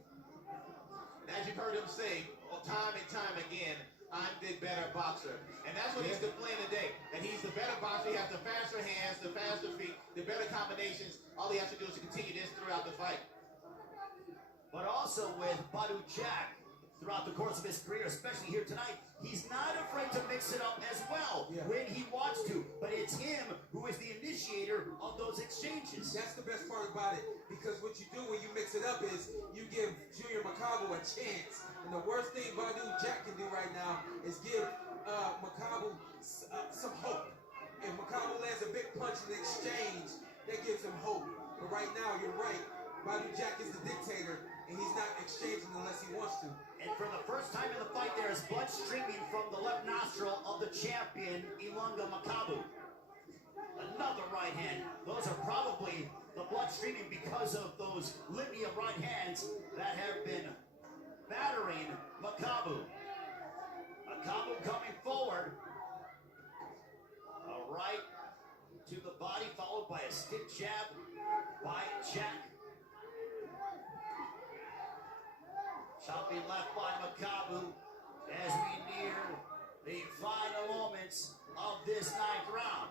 And as you've heard him say time and time again, I'm the better boxer. And that's what he's displaying today. That he's the better boxer. He has the faster hands, the faster feet, the better combinations. All he has to do is to continue this throughout the fight. But also with Badou Jack, throughout the course of his career, especially here tonight, he's not afraid to mix it up as well when he wants to. But it's him who is the initiator of those exchanges. That's the best part about it, because what you do when you mix it up is you give Junior Makabu a chance. And the worst thing Badou Jack can do right now is give Makabu some hope. If Makabu lands a big punch in exchange, that gives him hope. But right now, you're right. Badou Jack is the dictator, and he's not exchanging unless he wants to. And for the first time in the fight, there is blood streaming from the left nostril of the champion, Ilunga Makabu. Another right hand. Those are probably the blood streaming because of those litany of right hands that have been battering Makabu. Makabu coming forward. A right to the body, followed by a stiff jab by Jack. Chopping left by Makabu as we near the final moments of this 9th round.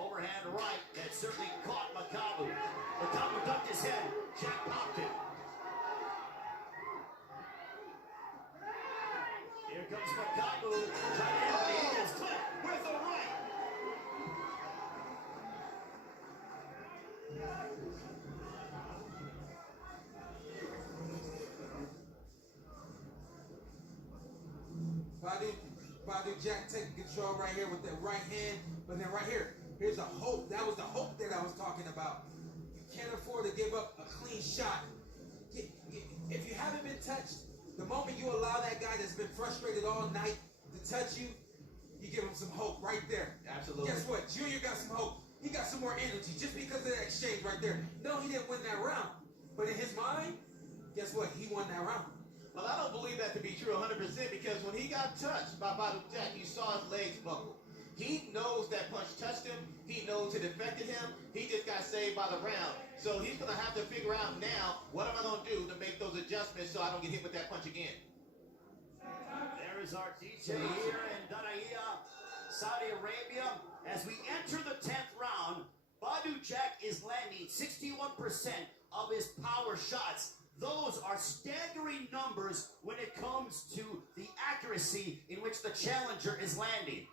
Overhand right that certainly caught Makabu. Makabu ducked his head. Jack popped it. Here comes Makabu trying to hit his clip with a right. Badou Jack taking control right here with that right hand, but then right here, here's the hope. That was the hope that I was talking about. You can't afford to give up a clean shot. If you haven't been touched, the moment you allow that guy that's been frustrated all night to touch you, you give him some hope right there. Absolutely. Guess what? Junior got some hope. He got some more energy just because of that exchange right there. No, he didn't win that round. But in his mind, guess what? He won that round. Well, I don't believe that to be true 100% because when he got touched by Badou Jack, you saw his legs buckle. He knows that punch touched him. He knows it affected him. He just got saved by the round. So he's going to have to figure out now, what am I going to do to make those adjustments so I don't get hit with that punch again? There is our DJ here in Daraya, Saudi Arabia. As we enter the 10th round, Badou Jack is landing 61% of his power shots. Those are staggering numbers when it comes to the accuracy in which the challenger is landing.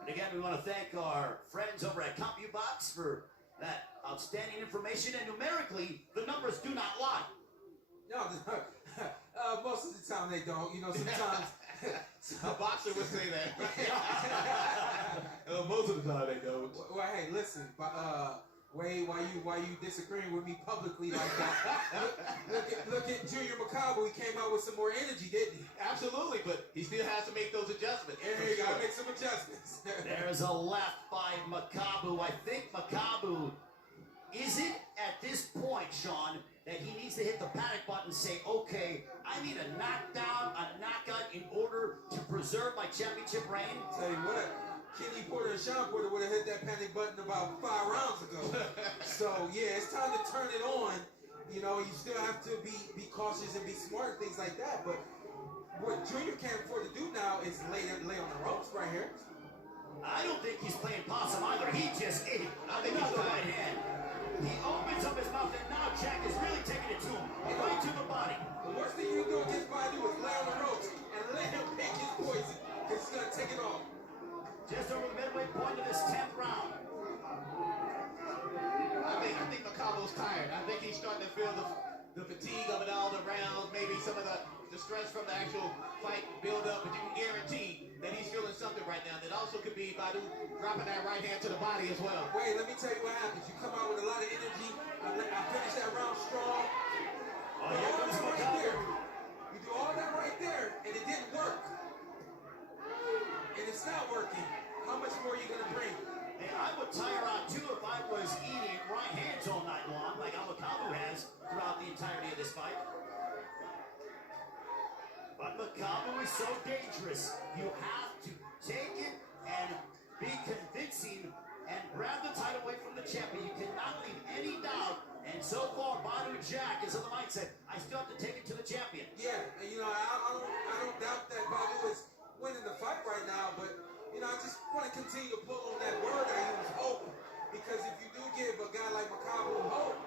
And again, we want to thank our friends over at CompuBox for that outstanding information. And numerically, the numbers do not lie. No, most of the time they don't. You know, sometimes a boxer would say that. Most of the time they don't. Well, hey, listen, Wade, why you disagreeing with me publicly like that? look at Junior Makabu. He came out with some more energy, didn't he? Absolutely, but he still has to make those adjustments. There you gotta make some adjustments. There's a left by Makabu. I think Makabu, is it at this point, Sean, that he needs to hit the panic button and say, okay, I need a knockdown, a knockout in order to preserve my championship reign? Tell you what, Kenny Porter and Sean Porter would have hit that panic button about 5 rounds ago. So yeah, it's time to turn it on. You know, you still have to be cautious and be smart and things like that. But what Junior can't afford to do now is lay on the ropes right here. I don't think he's playing possum either. He just ate another right hand. He opens up his mouth, and now Jack is really taking it to him, right to the body. The worst thing you can do against Badou is lay on the ropes and let him pick his poison, because he's going to take it all. Just over the midway point of this 10th round. I think Makabu's tired. I think he's starting to feel the fatigue of it all, the rounds, maybe some of the stress from the actual fight build up, but you can guarantee that he's feeling something right now. That also could be Badou dropping that right hand to the body as well. Wait, let me tell you what happens. You come out with a lot of energy. I finished that round strong. Oh, here comes Makabu. You do all that right there, and it didn't work. And it's not working. How much more are you going to bring? Hey, I would tire out too if I was eating right hands all night long, like Makabu has throughout the entirety of this fight. But Makabu is so dangerous. You have to take it and be convincing and grab the title Jack is of the mindset, I still have to take it to the champion. Yeah, and I don't doubt that Badu is winning the fight right now, but I just want to continue to pull on that word I use, hope, because if you do give a guy like Makabu hope,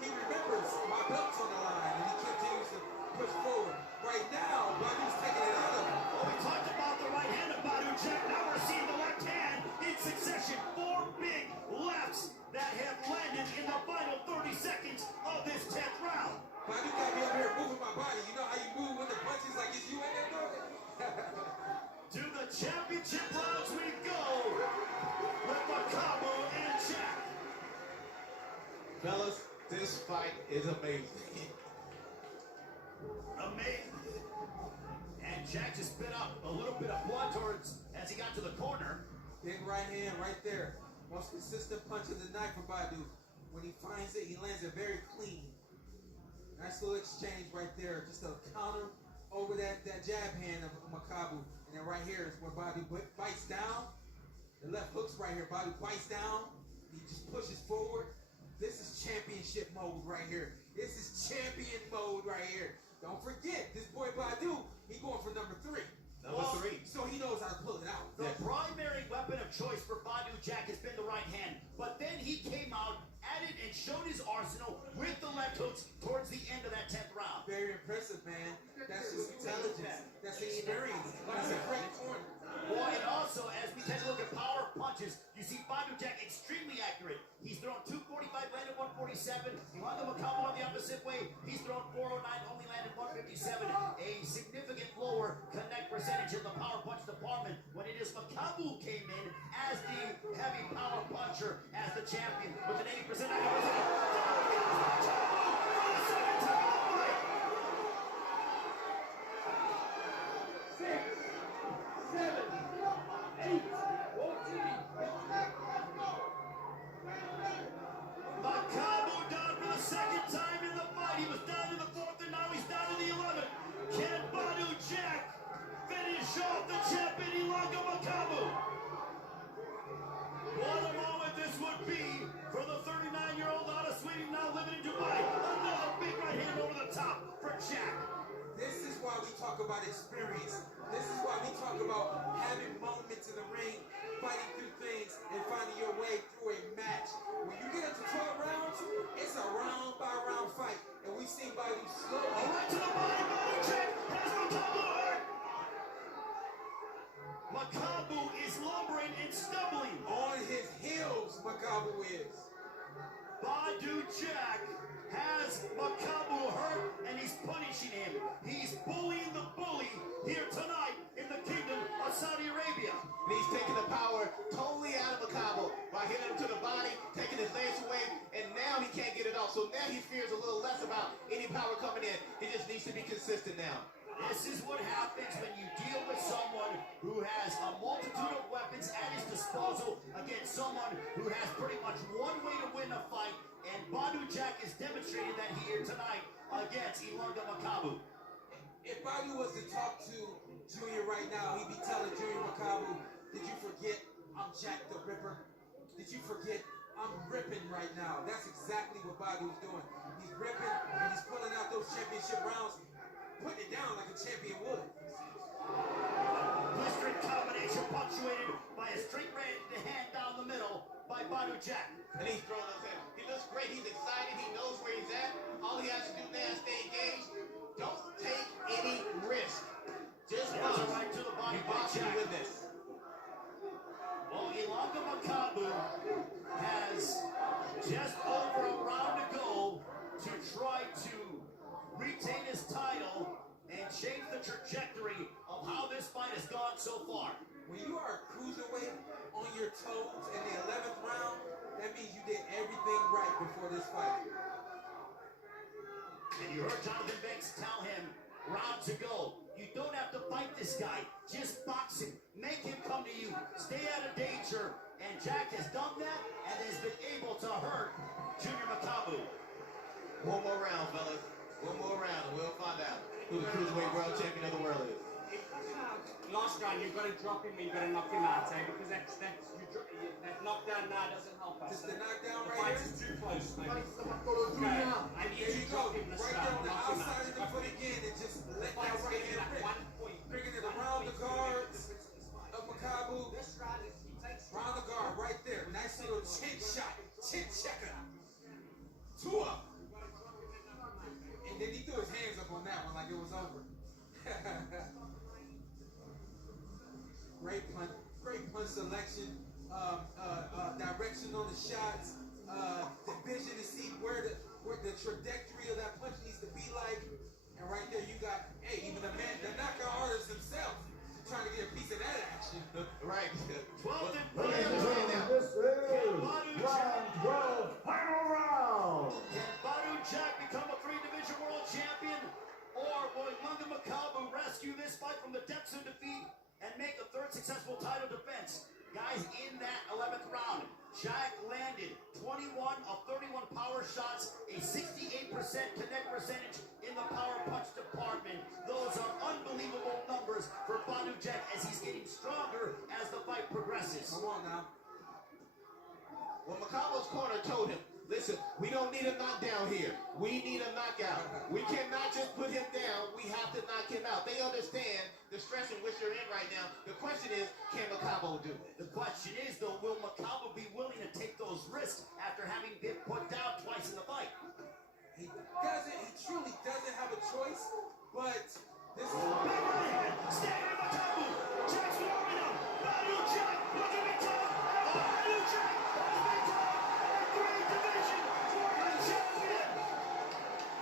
he remembers my belt's on the line and he continues to push forward. Right now, Badu's taking it out of him. Well, we talked about the right hand of Badu Jack. Now we're seeing the left hand in succession. 4 big lefts that have landed in the final 30 seconds of this 10th round. Badu got me up here moving my body. You know how you move with the punches like it's you in there doing it? To the championship rounds we go with Makabu and Jack. Fellas, this fight is amazing. Amazing. And Jack just spit up a little bit of blood towards as he got to the corner. Big right hand right there. Most consistent punch of the night for Badu. When he finds it, he lands it very clean. Nice little exchange right there. Just a counter over that jab hand of Makabu. And then right here is where Badu bites down. The left hook's right here. Badu bites down. He just pushes forward. This is championship mode right here. This is champion mode right here. Don't forget, this boy Badu, he going for number 3. Number 3. So he knows how to pull it out. The primary weapon of choice for Badu Jack has been the right hand. But then he came out, added and showed his arsenal with the left hooks towards the end of that 10th round. Very impressive, man. That's just intelligence. That's experience. That's a great corner. Well, and also, as we take a look at power punches, you see Badu Jack extremely accurate. He's thrown 245, landed 147. Ilanga Makabu on the opposite way. He's thrown 409, only landed 157. A significant lower connect percentage in the power punch department when it is Makabu came in as the heavy power puncher, as the champion with an 80% accuracy. Makabu down for the second time in the fight. He was down to the 4th and now he's down to the 11th. Can Badu Jack finish off the champion Ilanga Makabu? What a moment this would be for the 39-year-old out of Sweden, now living in Dubai. Another big right hand over the top for Jack. This is why we talk about experience. This is why we talk about having moments in the ring, fighting through things, and finding your way through a match. When you get up to 12 rounds, it's a round-by-round fight. And we've seen Badu slowly. Right to the body, Badu Jack has Makabu hurt. Makabu is lumbering and stumbling. On his heels, Makabu is. Badu Jack has Makabu hurt, and he's punishing him. He's bullying the bully here tonight in the Kingdom of Saudi Arabia. And he's taking the power totally out of Makabu by hitting him to the body, taking his legs away, and now he can't get it off. So now he fears a little less about any power coming in. He just needs to be consistent now. This is what happens when you deal with someone who has a multitude of weapons at his disposal against someone who has pretty much one way to win a fight, and Badu Jack is demonstrating that here tonight against Ilanga Makabu. If Badu was to talk to Junior right now, he'd be telling Junior Makabu, did you forget I'm Jack the Ripper? Did you forget I'm ripping right now? That's exactly what Badu's doing. He's ripping and he's pulling out those championship rounds, putting it down like a champion would. Blistering combination punctuated by a straight right hand down the middle by Badu Jack. And he's throwing us in. He looks great. He's excited. He knows where he's at. All he has to do now is stay engaged. Don't take any risk. Just box. Right to the body by box Jack. with this. Well, Ilanga Makabu has just over a round to go to try to retain his title and change the trajectory of how this fight has gone so far. When you are a cruiserweight on your toes in the 11th round, that means you did everything right before this fight. And you heard Jonathan Banks tell him, round to go. You don't have to fight this guy. Just box him. Make him come to you. Stay out of danger. And Jack has done that and has been able to hurt Junior Makabu. One more round, fellas. One more round, and we'll find out who the cruiserweight world champion of the world is. Last round, you've got to drop him, you've got to knock him out, because that knockdown now doesn't help us. Just the knockdown the right fight here? is too close, maybe. Okay. I need There you you to go. drop him the Right strap. there on the Knock him outside out. of the foot again and just let that right hand rip. Bringing it around the guards of Makabu. Round the guard right there. Nice little chin shot. Chin checker. Two up. And then he threw his hands up on that one like it was over. Great punch selection. Direction on the shots. The vision to see where the trajectory of that punch needs to be like. And right there you got, hey, even the knockout artist himself trying to get a piece of that action. Right. 12th and Ladies and final gentlemen, round. this is round 12, final round. Can Badu Jack become a three-division world champion? Or will Ilunga Makabu rescue this fight from the depths of defeat and make a third successful title defense? Guys, in that 11th round, Jack landed 21 of 31 power shots, a 68% connect percentage in the power punch department. Those are unbelievable numbers for Badu Jack as he's getting stronger as the fight progresses. Come on now. Well, Makabu's corner told him, listen, we don't need a knockdown here. We need a knockout. We cannot just put him down. We have to knock him out. They understand the stress in which you're in right now. The question is, can Makabu do it? The question is, though, will Makabu be willing to take those risks after having been put down twice in the fight? He truly doesn't have a choice, but this is big right hand, staggering Makabu. Jack's warming up. Badu Jack looking to top. Badu Jack has been top. A great division for the champion.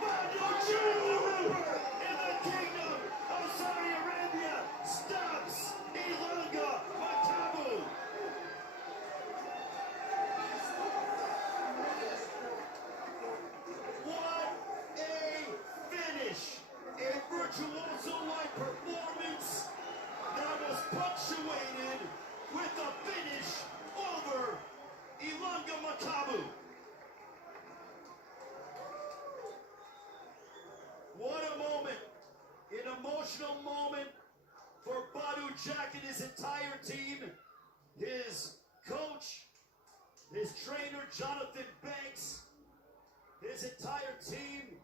Badu Jack in the kingdom of Saudi Arabia stops Ilunga Makabu. What a finish! A virtuoso-like performance that was punctuated with a finish over Ilunga Makabu. What a moment, an emotional moment for Badu Jack and his entire team, his coach, his trainer Jonathan Banks, his entire team.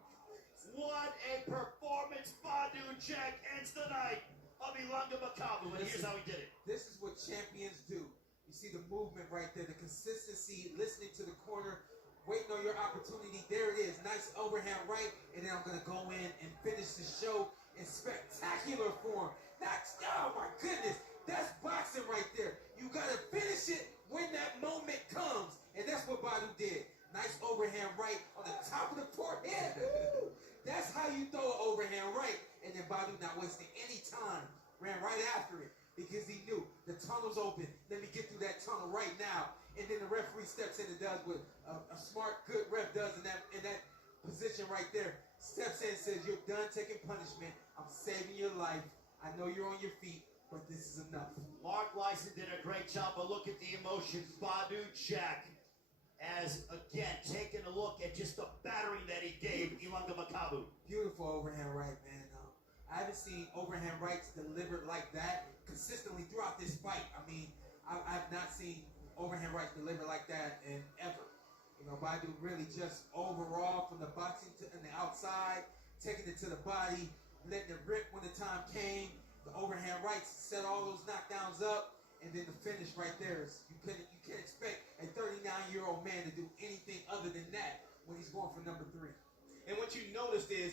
What a performance. Badu Jack ends the night of Ilunga Makabu, and here's how he did it. This is what champions do. You see the movement right there, the consistency, listening to the corner, waiting on your opportunity. There it is, nice overhand right, and then I'm going to go in and finish the show in spectacular form. That's, oh my goodness, that's boxing right there. You got to finish it when that moment comes, and that's what Badu did. Nice overhand right on the top of the forehead. That's how you throw an overhand right. And then Badu not wasting any time. Ran right after it because he knew the tunnel's open. Let me get through that tunnel right now. And then the referee steps in and does what a smart, good ref does in that position right there. Steps in and says, you're done taking punishment. I'm saving your life. I know you're on your feet, but this is enough. Mark Lyson did a great job, but look at the emotion. Badu Jack as, again, taking a look at just the battering that he gave Ilunga Makabu. Beautiful overhand right, man. I haven't seen overhand rights delivered like that consistently throughout this fight. I mean, I've not seen overhand rights delivered like that in ever. You know, Badu really just overall from the boxing to the outside, taking it to the body, letting it rip when the time came. The overhand rights set all those knockdowns up, and then the finish right there is you can't expect a 39-year-old man to do anything other than that when he's going for number 3. And what you noticed is,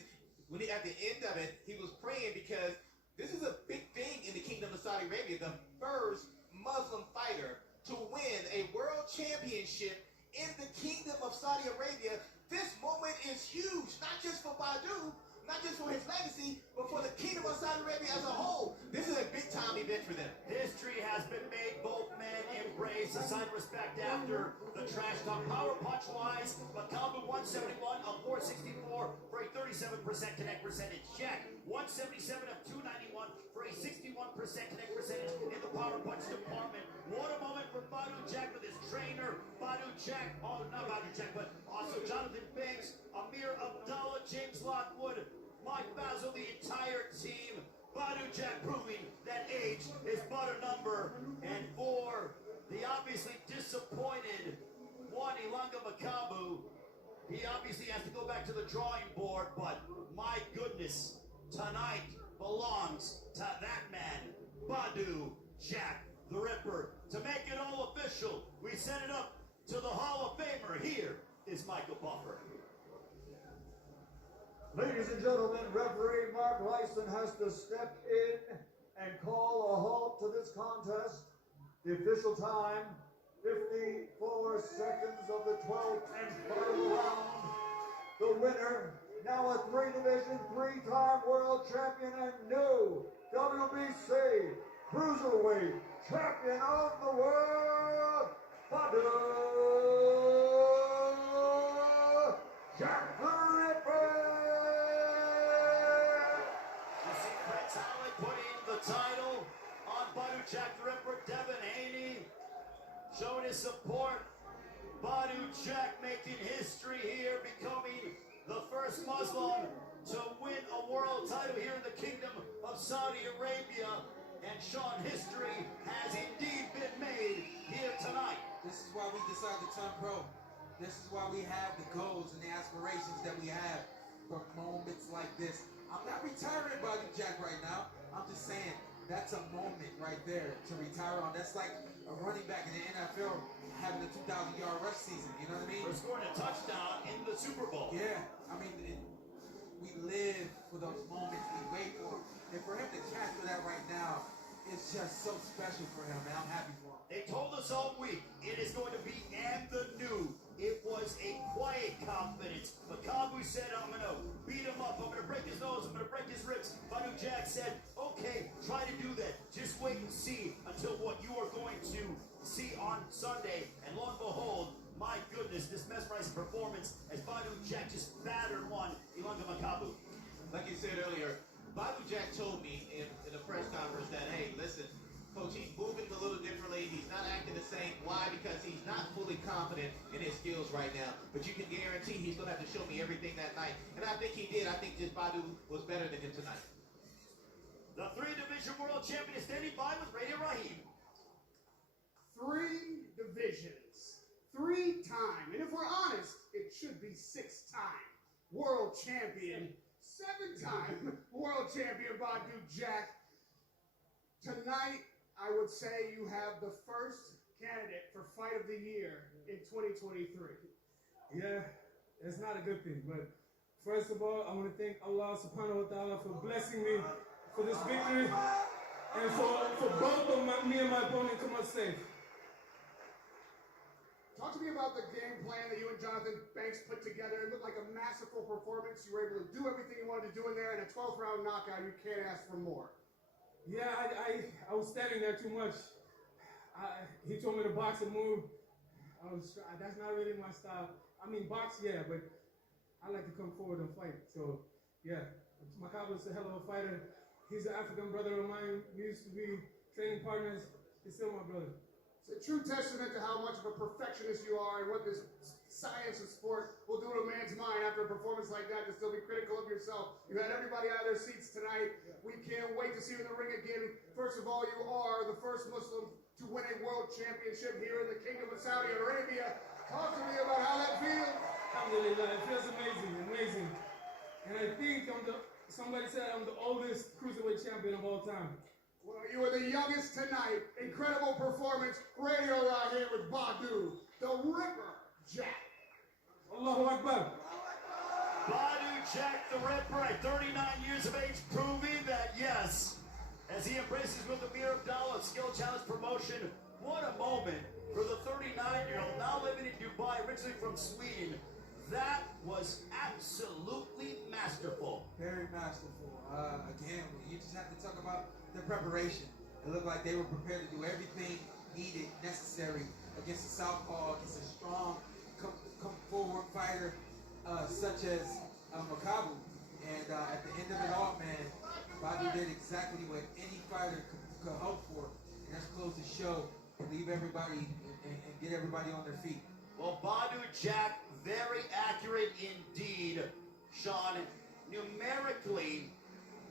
when he, at the end of it, he was praying because this is a big thing in the Kingdom of Saudi Arabia. The first Muslim fighter to win a world championship in the Kingdom of Saudi Arabia. This moment is huge, not just for Badu, not just for his legacy, but for the Kingdom of Saudi Arabia as a whole. This is a big-time event for them. History has been made. Both men embrace a sign of respect after the trash talk. Power punch-wise, Makabu 171 of 464 for a 37% connect percentage. Jack 177 of 291 for a 61% connect percentage in the power punch department. What a moment for Badu Jack with his trainer, Badu Jack, not Badu Jack, but also Jonathan Banks, Amir Abdallah, James Lockwood, Mike Basil, the entire team. Badu Jack proving that age is but a number. And for the obviously disappointed one Ilunga Makabu, he obviously has to go back to the drawing board, but my goodness, tonight belongs to that man, Badu Jack the Ripper. To make it all official, we send it up to the Hall of Famer. Here is Michael Buffer. Ladies and gentlemen, referee Mark Lyson has to step in and call a halt to this contest. The official time, 54 seconds of the 12th and final round. The winner, now a three-division, three-time world champion and new WBC Cruiserweight Champion of the World, Badu Jack the Ripper! You see Fred Talent putting the title on Badu Jack the Ripper. Devin Haney showing his support. Badu Jack making history here, becoming the first Muslim to win a world title here in the Kingdom of Saudi Arabia. And Sean, history has indeed been made here tonight. This is why we decided to turn pro. This is why we have the goals and the aspirations that we have for moments like this. I'm not retiring Badu Jack right now. I'm just saying that's a moment right there to retire on. That's like a running back in the NFL having a 2,000-yard rush season. You know what I mean? We're scoring a touchdown in the Super Bowl. Yeah, I mean, we live for those moments. We wait for them. And for him to capture that right now, it's just so special for him, and I'm happy for him. They told us all week it is going to be and the new. It was a quiet confidence. Makabu said, I'm going to beat him up. I'm going to break his nose. I'm going to break his ribs. Badu Jack said, okay, try to do that. Just wait and see until what you are going to see on Sunday. And lo and behold, my goodness, this mesmerizing performance as Badu Jack just battered one Ilunga Makabu. Like you said earlier, Badu Jack told me in a press conference that, hey, listen, Coach, he's moving a little differently. He's not acting the same. Why? Because he's not fully confident in his skills right now. But you can guarantee he's going to have to show me everything that night. And I think he did. I think just Badu was better than him tonight. The three-division world champion is standing by with Radio Raheem. 3 divisions, 3-time, and if we're honest, it should be 6-time world champion, 7-time world champion Badu Jack. Tonight, I would say you have the first candidate for Fight of the Year in 2023. Yeah, it's not a good thing, but first of all, I want to thank Allah subhanahu wa ta'ala for blessing me for this victory and for both of me and my opponent come out safe. Talk to me about the game plan that you and Jonathan Banks put together. It looked like a masterful performance. You were able to do everything you wanted to do in there, and a 12th round knockout. You can't ask for more. Yeah, I was standing there too much. He told me to box and move. That's not really my style. I mean, box, yeah, but I like to come forward and fight. So, yeah, Makabu's a hell of a fighter. He's an African brother of mine. We used to be training partners. He's still my brother. It's a true testament to how much of a perfectionist you are and what this science of sport will do to a man's mind after a performance like that, to still be critical of yourself. You had everybody out of their seats tonight. We can't wait to see you in the ring again. First of all, you are the first Muslim to win a world championship here in the Kingdom of Saudi Arabia. Talk to me about how that feels. Alhamdulillah, it feels amazing, amazing. And I think somebody said I'm the oldest cruiserweight champion of all time. Well, you were the youngest tonight. Incredible performance. Radio right here with Badu, the Ripper Jack. Allahu Akbar. Badu Jack the Ripper at 39 years of age, proving that yes, as he embraces with Amir Abdallah Skill Challenge promotion, what a moment for the 39-year-old, now living in Dubai, originally from Sweden. That was absolutely masterful. Very masterful. Again, you just have to talk about the preparation. It looked like they were prepared to do everything needed, necessary against a southpaw, against a strong, come forward fighter such as Makabu. And at the end of it all, man, Badu did exactly what any fighter could hope for. And that's close the show and leave everybody and get everybody on their feet. Well, Badu Jack, very accurate indeed, Sean. Numerically,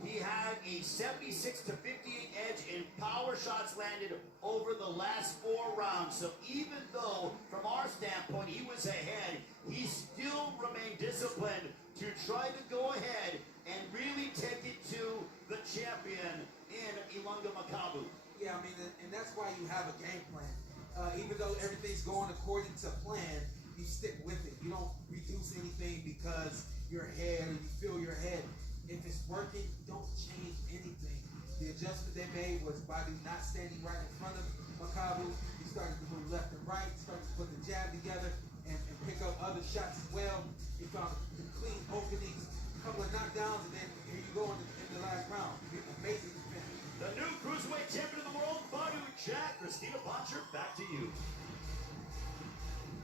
He had a 76 to 58 edge in power shots landed over the last 4 rounds. So even though, from our standpoint, he was ahead, he still remained disciplined to try to go ahead and really take it to the champion in Ilunga Makabu. Yeah, I mean, and that's why you have a game plan. Even though everything's going according to plan, you stick with it. You don't reduce anything because you're ahead or you feel you're ahead. If it's working, don't change anything. The adjustment they made was Badu not standing right in front of Makabu. He started to move left and right, started to put the jab together and pick up other shots as well. He found the clean openings, a couple of knockdowns, and then here you go in the last round. Amazing defense. The new Cruiserweight Champion of the World, Badu Jack. Christina Boncher, back to you.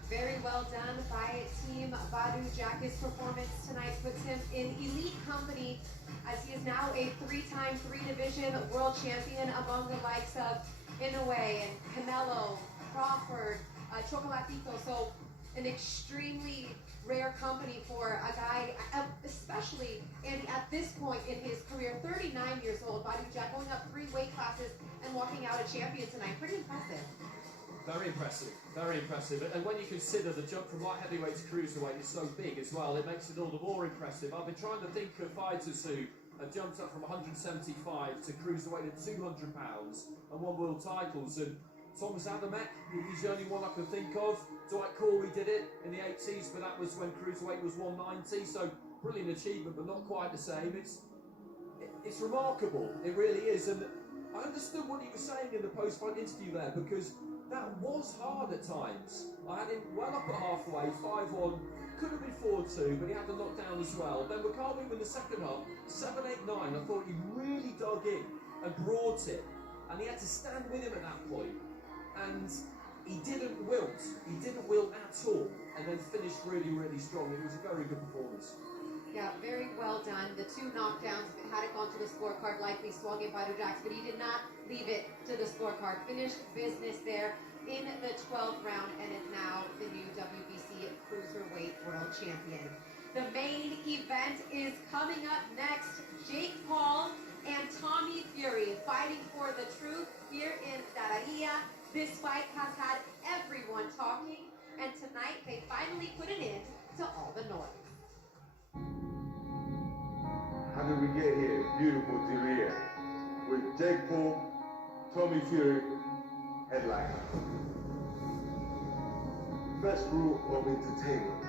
Very well done by Team Badu Jack. His performance tonight puts him in elite company as he is now a 3-time 3-division world champion among the likes of Inoue and Canelo, Crawford, Chocolatito. So an extremely rare company for a guy, especially Andy, at this point in his career, 39 years old. Badu Jack going up 3 weight classes and walking out a champion tonight. Pretty impressive. Very impressive, very impressive. And when you consider the jump from light heavyweight to cruiserweight is so big as well, it makes it all the more impressive. I've been trying to think of fighters who have jumped up from 175 to cruiserweight at 200 pounds and won world titles. And Thomas Adamek, he's the only one I can think of. Dwight Corey did it in the 80s, but that was when cruiserweight was 190. So brilliant achievement, but not quite the same. It's remarkable, it really is. And I understood what he was saying in the post-fight interview there, because that was hard at times. I had him well up at halfway, 5-1, could have been 4-2, but he had the knockdown as well. Then Makabu in the second half, 7-8-9, I thought he really dug in and brought it. And he had to stand with him at that point. And he didn't wilt at all. And then finished really, really strong. It was a very good performance. Yeah, very well done. The 2 knockdowns, if it had gone to the scorecard, likely swung in Badu Jack, but he did not leave it to the scorecard. Finished business there in the 12th round and is now the new WBC Cruiserweight World Champion. The main event is coming up next. Jake Paul and Tommy Fury fighting for the truth here in Darahia. This fight has had everyone talking, and tonight they finally put an end to all the noise. How did we get here? Beautiful Darahia with Jake Paul, Tommy Fury, headliner. Best rule of entertainment: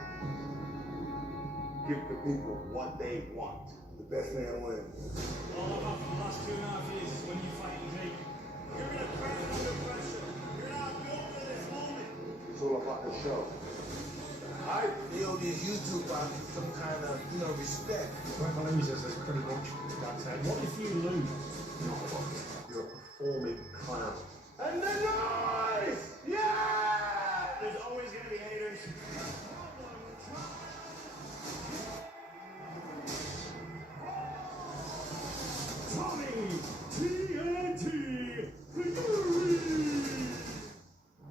give the people what they want. The best man wins. All about the last 2.5 years is when you fight Jake. You're gonna crack under pressure. You're not built for this moment. It's all about the show. They owe these YouTube fighters some kind of, respect. Whoever loses is pretty much that said. What if you lose? You're a performing clown. And the noise! Yeah! There's always going to be haters. Tommy TNT Fury!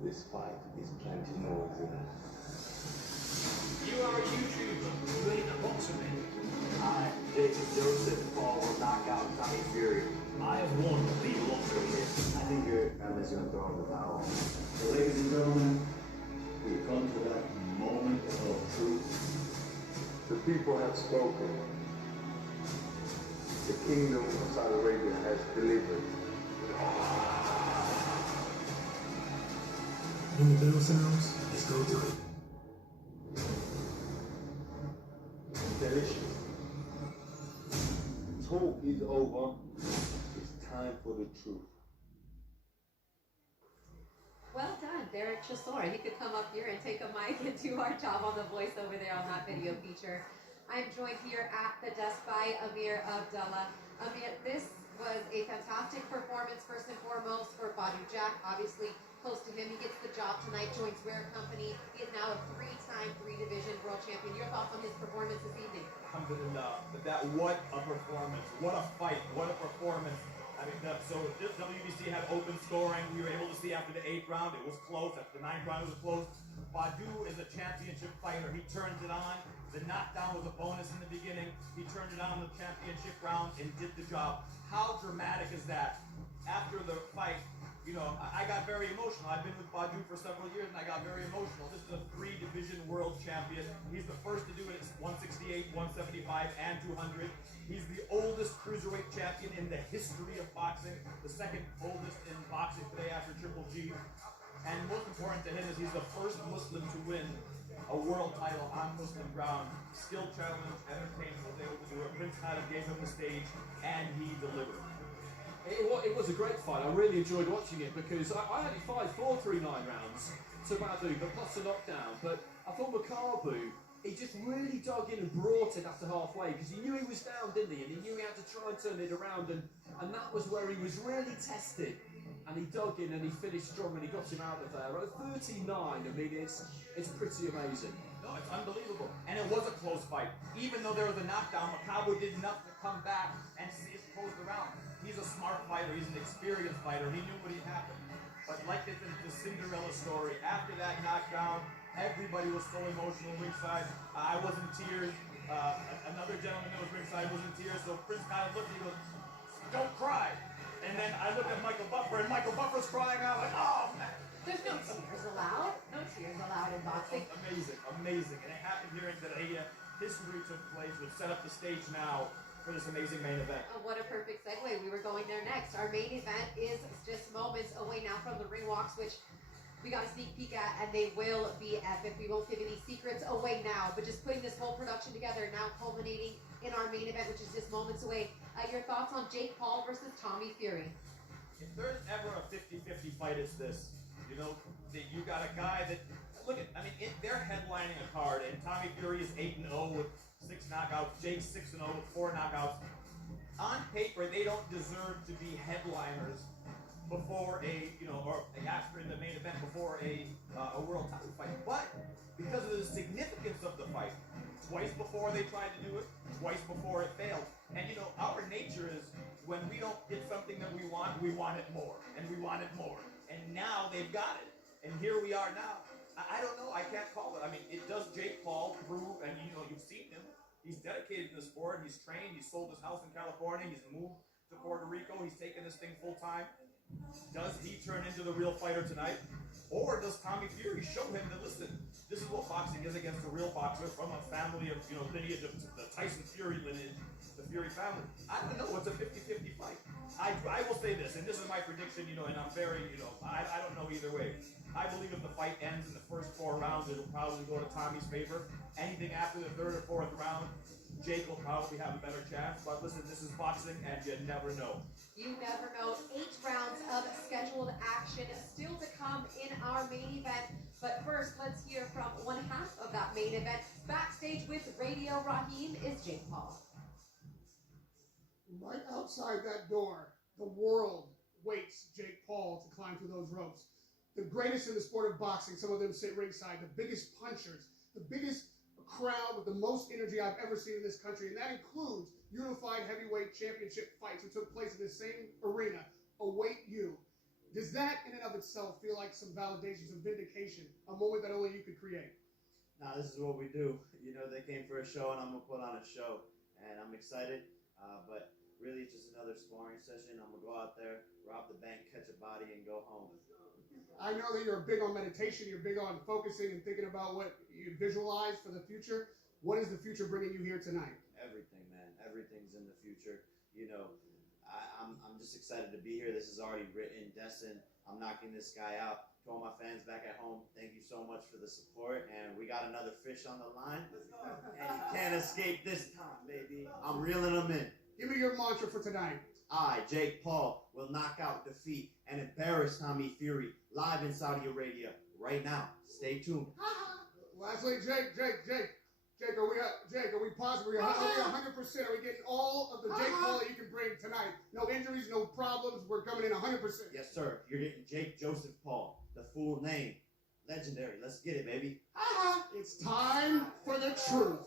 This fight is plenty noisy. You are a YouTuber. You ain't a boxer, man. I, Jacob Joseph Paul, will knock out Tommy Fury. I have won the lottery. I think you're Emma's gonna throw in the towel. So, ladies and gentlemen, we come to that moment of truth. The people have spoken. The kingdom of Saudi Arabia has delivered. When the bell sounds, let's go do it. Delicious. Talk is over. It's time for the truth. Well done, Derek Chisora. He could come up here and take a mic and do our job on the voiceover there on that video feature. I'm joined here at the desk by Amir Abdullah. Amir, this was a fantastic performance, first and foremost, for Badu Jack. Obviously, close to him. He gets the job tonight, joins Rare Company. He is now a 3-time 3-division world champion. Your thoughts on his performance this evening? Alhamdulillah. But what a performance. What a fight. What a performance. I mean, so this WBC had open scoring. We were able to see after the 8th round, it was close. After the 9th round, it was close. Badu is a championship fighter. He turns it on. The knockdown was a bonus in the beginning. He turned it on in the championship round and did the job. How dramatic is that? After the fight, you know, I got very emotional. I've been with Badu for several years, and I got very emotional. This is a 3-division world champion. He's the first to do it at 168, 175, and 200. He's the oldest cruiserweight champion in the history of boxing, the second oldest in boxing today after Triple G. And most important to him is he's the first Muslim to win a world title on Muslim ground. Skill challenge, entertainment, was able to do it. Prince Khalid gave him the stage, and he delivered. It was a great fight. I really enjoyed watching it because I only fight 4-3-9 rounds to Badu, but plus a knockdown. But I thought Makabu, he just really dug in and brought it after halfway because he knew he was down, didn't he? And he knew he had to try and turn it around, and that was where he was really tested. And he dug in and he finished strong and he got him out of there. At 39, I mean, it's pretty amazing. No, it's unbelievable. And it was a close fight. Even though there was a knockdown, Makabu did enough to come back and see it closed around. He's a smart fighter. He's an experienced fighter. He knew what had happened. But like it's the Cinderella story, after that knockdown, everybody was so emotional ringside. I was in tears. Another gentleman that was ringside was in tears. So Prince Khalid looked and he goes, "Don't cry." And then I looked at Michael Buffer, and Michael Buffer's crying out like, "Oh, man." There's no tears allowed. No tears allowed in boxing. Amazing, amazing. And it happened here in Korea. History took place, which set up the stage now for this amazing main event. Oh, what a perfect segue. We were going there next. Our main event is just moments away now from the ring walks, which we got a sneak peek at, and they will be epic. We won't give any secrets away now, but just putting this whole production together, now culminating in our main event, which is just moments away. Your thoughts on Jake Paul versus Tommy Fury? If there's ever a 50-50 fight, it's this. You know, that you got a guy that, look at, I mean, they're headlining a card, and Tommy Fury is 8-0 with 6 knockouts. Jake's 6-0 with 4 knockouts. On paper, they don't deserve to be headliners before or after in the main event before a world title fight. But because of the significance of the fight, twice before they tried to do it, twice before it failed. And our nature is when we don't get something that we want it more, and we want it more. And now they've got it. And here we are now. I don't know, I can't call it. I mean, it does Jake Paul prove, and you've seen him. He's dedicated to the sport, he's trained, he's sold his house in California, he's moved to Puerto Rico, he's taken this thing full time. Does he turn into the real fighter tonight? Or does Tommy Fury show him that, listen, this is what boxing is against a real boxer from a family of, lineage of the Tyson Fury lineage, the Fury family? I don't know. It's a 50-50 fight. I will say this, and this is my prediction, and I'm very, I don't know either way. I believe if the fight ends in the first 4 rounds, it'll probably go to Tommy's favor. Anything after the 3rd or 4th round, Jake will probably have a better chance. But listen, this is boxing, and you never know. You never know. 8 rounds of scheduled action still to come in our main event. But first, let's hear from one half of that main event. Backstage with Radio Raheem is Jake Paul. Right outside that door, the world waits Jake Paul to climb through those ropes. The greatest in the sport of boxing, some of them sit ringside, the biggest punchers, the biggest crowd with the most energy I've ever seen in this country, and that includes unified heavyweight championship fights that took place in the same arena, await you. Does that in and of itself feel like some validation, some vindication, a moment that only you could create? Nah, this is what we do. They came for a show, and I'm going to put on a show, and I'm excited, but really it's just another sparring session. I'm going to go out there, rob the bank, catch a body, and go home. I know that you're big on meditation, you're big on focusing and thinking about what you visualize for the future. What is the future bringing you here tonight? Everything, man. Everything's in the future. I'm just excited to be here. This is already written, destined. I'm knocking this guy out. To all my fans back at home, thank you so much for the support. And we got another fish on the line. And you can't escape this time, baby. I'm reeling them in. Give me your mantra for tonight. I, Jake Paul, will knock out, defeat, and embarrass Tommy Fury live in Saudi Arabia right now. Stay tuned. Lastly, Jake, are we positive? Are we 100%? Are we getting all of the Jake Paul that you can bring tonight? No injuries, no problems. We're coming in 100%. Yes, sir. You're getting Jake Joseph Paul, the full name. Legendary. Let's get it, baby. It's time for the truth.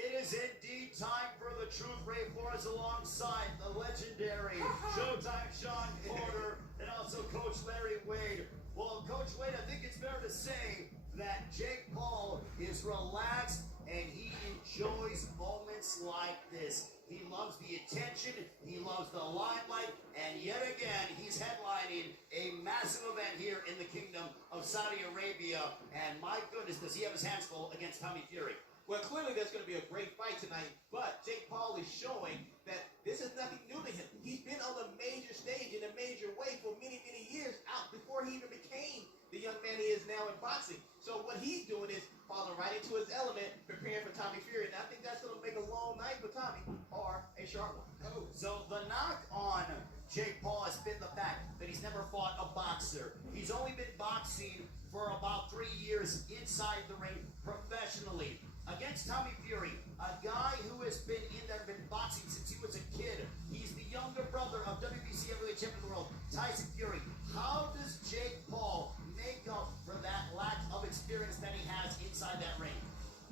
It is indeed time for the the Truth, Ray Flores, alongside the legendary Showtime Sean Porter and also Coach Larry Wade. Well, Coach Wade, I think it's fair to say that Jake Paul is relaxed and he enjoys moments like this. He loves the attention, he loves the limelight, and yet again, he's headlining a massive event here in the Kingdom of Saudi Arabia. And my goodness, does he have his hands full against Tommy Fury? Well, clearly there's going to be a great fight tonight, but Jake Paul is showing that this is nothing new to him. He's been on the major stage in a major way for many, many years out before he even became the young man he is now in boxing. So what he's doing is falling right into his element, preparing for Tommy Fury. And I think that's going to make a long night for Tommy, or a short one. Oh. So the knock on Jake Paul has been the fact that he's never fought a boxer. He's only been boxing for about 3 years inside the ring professionally. Against Tommy Fury, a guy who has been in there, been boxing since he was a kid. He's the younger brother of WBC heavyweight champion of the world, Tyson Fury. How does Jake Paul make up for that lack of experience that he has inside that ring?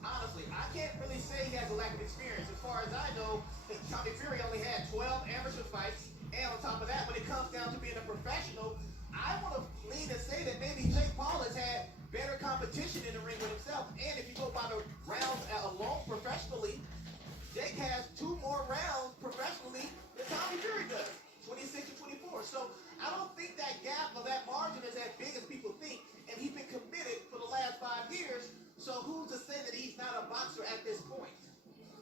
Honestly, I can't really say he has a lack of experience. As far as I know, Tommy Fury only had 12 amateur fights. And on top of that, when it comes down to being a professional, I want to lean and say that maybe Jake Paul has had better competition in the ring with himself. And if you go by the rounds alone professionally, Jake has 2 more rounds professionally than Tommy Fury does, 26 to 24. So I don't think that gap or that margin is as big as people think. And he's been committed for the last 5 years. So who's to say that he's not a boxer at this point?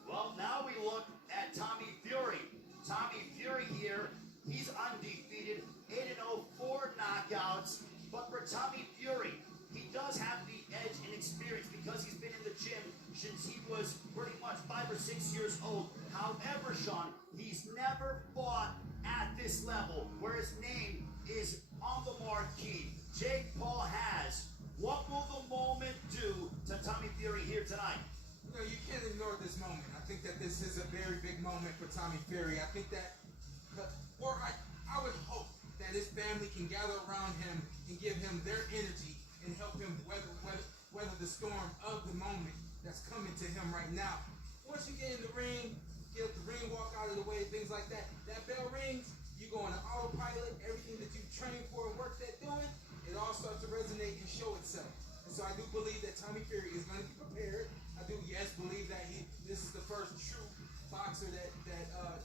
Well, now we look at Tommy Fury. Tommy Fury here, he's undefeated, 8-0, 4 knockouts. But for Tommy Fury, he does have the edge in experience because he's been in the gym since he was pretty much 5 or 6 years old. However, Sean, he's never fought at this level where his name is on the marquee. Jake Paul has. What will the moment do to Tommy Fury here tonight? You know, you can't ignore this moment. I think that this is a very big moment for Tommy Fury. I think that, or I would hope that his family can gather around him and give him their energy and help him weather the storm of the moment that's coming to him right now. Once you get in the ring, get the ring walk out of the way, things like that, that bell rings, you go on an autopilot, everything that you've trained for and worked at doing, it all starts to resonate and show itself. And so I do believe that Tommy Fury is going to be prepared. I do, yes, believe that this is the first true boxer that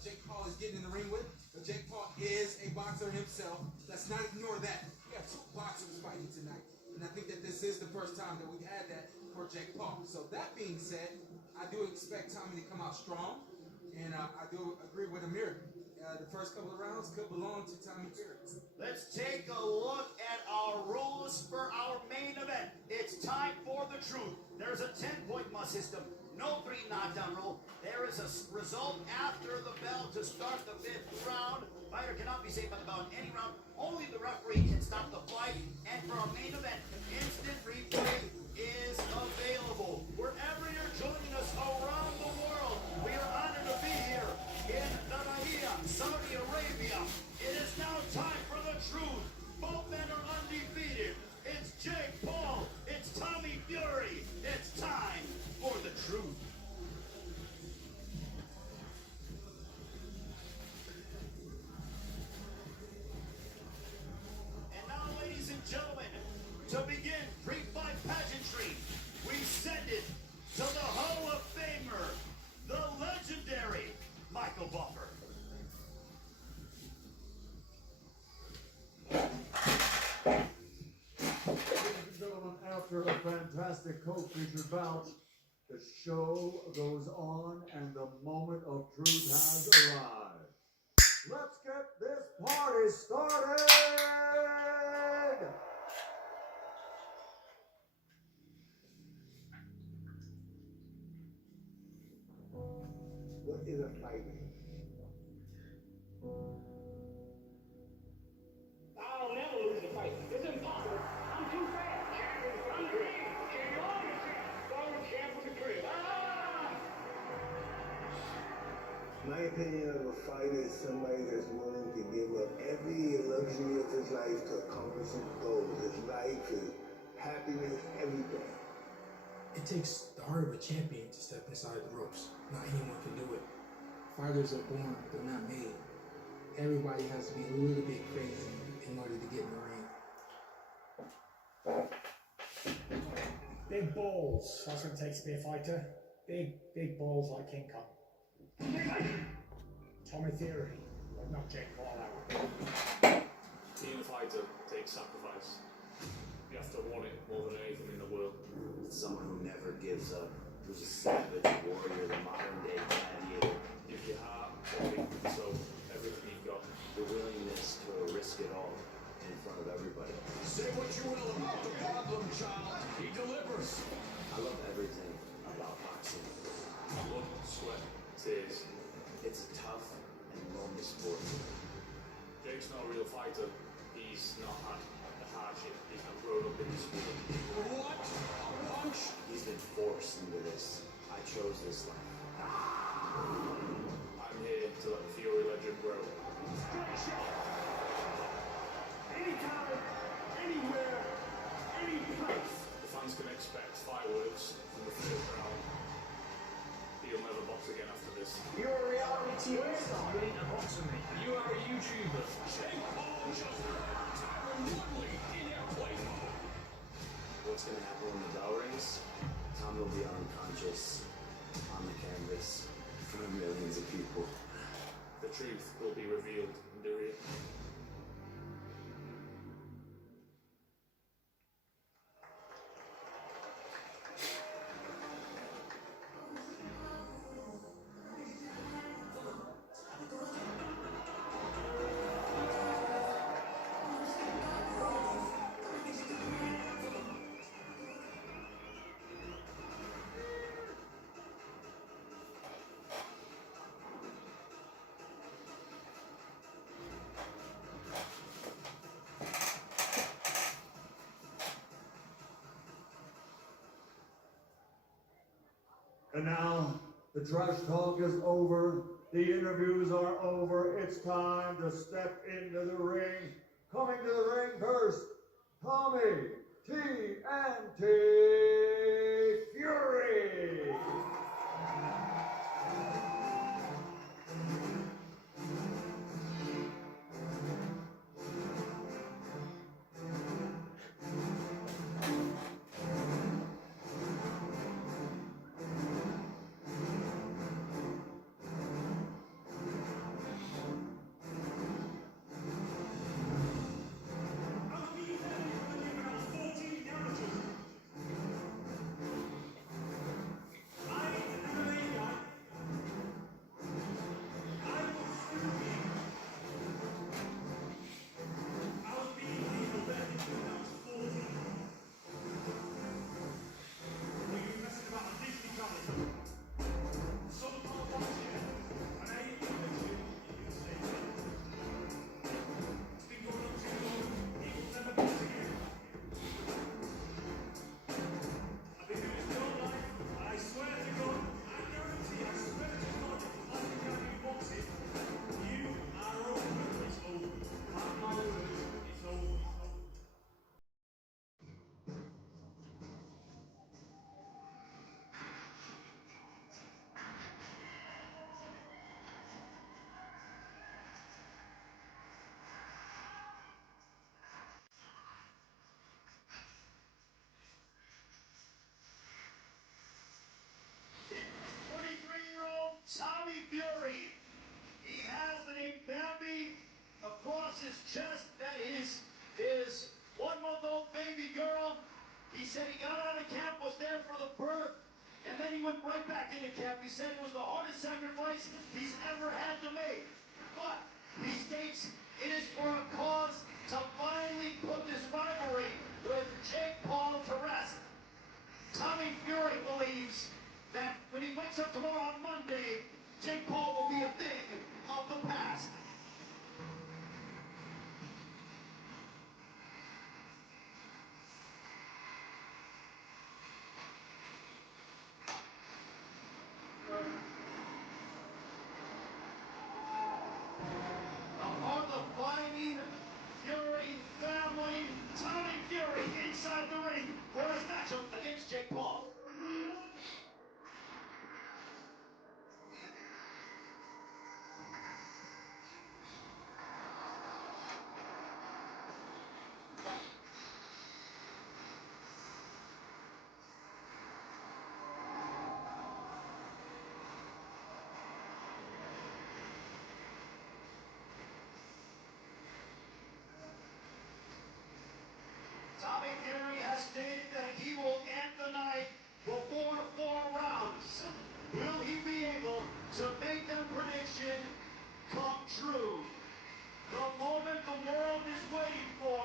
Jake Paul is getting in the ring with. But Jake Paul is a boxer himself. Let's not ignore that. We have 2 boxers fighting tonight. And I think that this is the first time that we've had that for Jake Paul. So that being said, I do expect Tommy to come out strong. And I do agree with Amir. The first couple of rounds could belong to Tommy Fury. Let's take a look at our rules for our main event. It's time for the truth. There's a 10-point must system, no 3 knockdown rule. There is a result after the bell to start the 5th round. Fighter cannot be saved by the bell in any round. Only the referee can stop the fight. And for our main event, instant replay is available. Wherever you're joining us around the world, we are honored to be here in the Bahia, Saudi Arabia. It is now time for the truth. Both men are undefeated. It's Jake Paul. It's Tommy Fury. It's time for the truth. And now, ladies and gentlemen, to begin pre-fight pageantry, we send it to the Hall of Famer, the legendary Michael Buffer. Ladies and gentlemen, after a fantastic co-featured bout, the show goes on and the moment of truth has arrived. Let's get this party started! What is a fighter? I'll never lose a fight. It's impossible. I'm too fast. I'm great. Former champ with the crib. My opinion of a fighter is somebody that's willing to give up every luxury of his life to accomplish his goals, his life, his happiness, everything. It takes the heart of a champion to step inside the ropes. Not anyone can do it. Fighters are born, they're not made. Everybody has to be a little bit crazy in order to get in the ring. Big balls, that's what it takes to be a fighter. Big balls like King Kong. Tommy Theory, but not Jake Paul out. Being a fighter takes sacrifice. You have to want it more than anything in the world. It's someone who never gives up, who's a savage warrior, the modern day gladiator. Give your heart, body, soul, everything you've got. The willingness to risk it all in front of everybody. Say what you will about the problem, child. He delivers. I love everything about boxing. Blood, sweat, tears. It's a tough and lonely sport. Jake's not a real fighter. He's not had the hardship. He's not grown up in this sport. What? A punch? He's been forced into this. I chose this life. I'm here to let the Fury legend grow. Anytime, anywhere, any place. The fans can expect fireworks from the first round. He'll never box again after this. You're a reality TV star. You ain't a boxer, mate. You are a YouTuber. Jake Paul just heard Tyron Woodley in airplane mode. What's going to happen when the bell rings? Tommy will be unconscious on the canvas in front of millions of people. The truth will be revealed in the real. And now, the trash talk is over. The interviews are over. It's time to step into the ring. Coming to the ring first, Tommy TNT Fury. Tommy Fury. He has the name Bambi across his chest. That is his 1-month-old baby girl. He said he got out of camp, was there for the birth, and then he went right back into camp. He said it was the hardest sacrifice he's ever had to make. But he states it is for a cause to finally put this rivalry with Jake Paul to rest. Tommy Fury believes that when he wakes up tomorrow on Monday, Jake Paul will be a thing of the past. Are the fighting Fury family. Fury has stated that he will end the night before 4 rounds. Will he be able to make that prediction come true? The moment the world is waiting for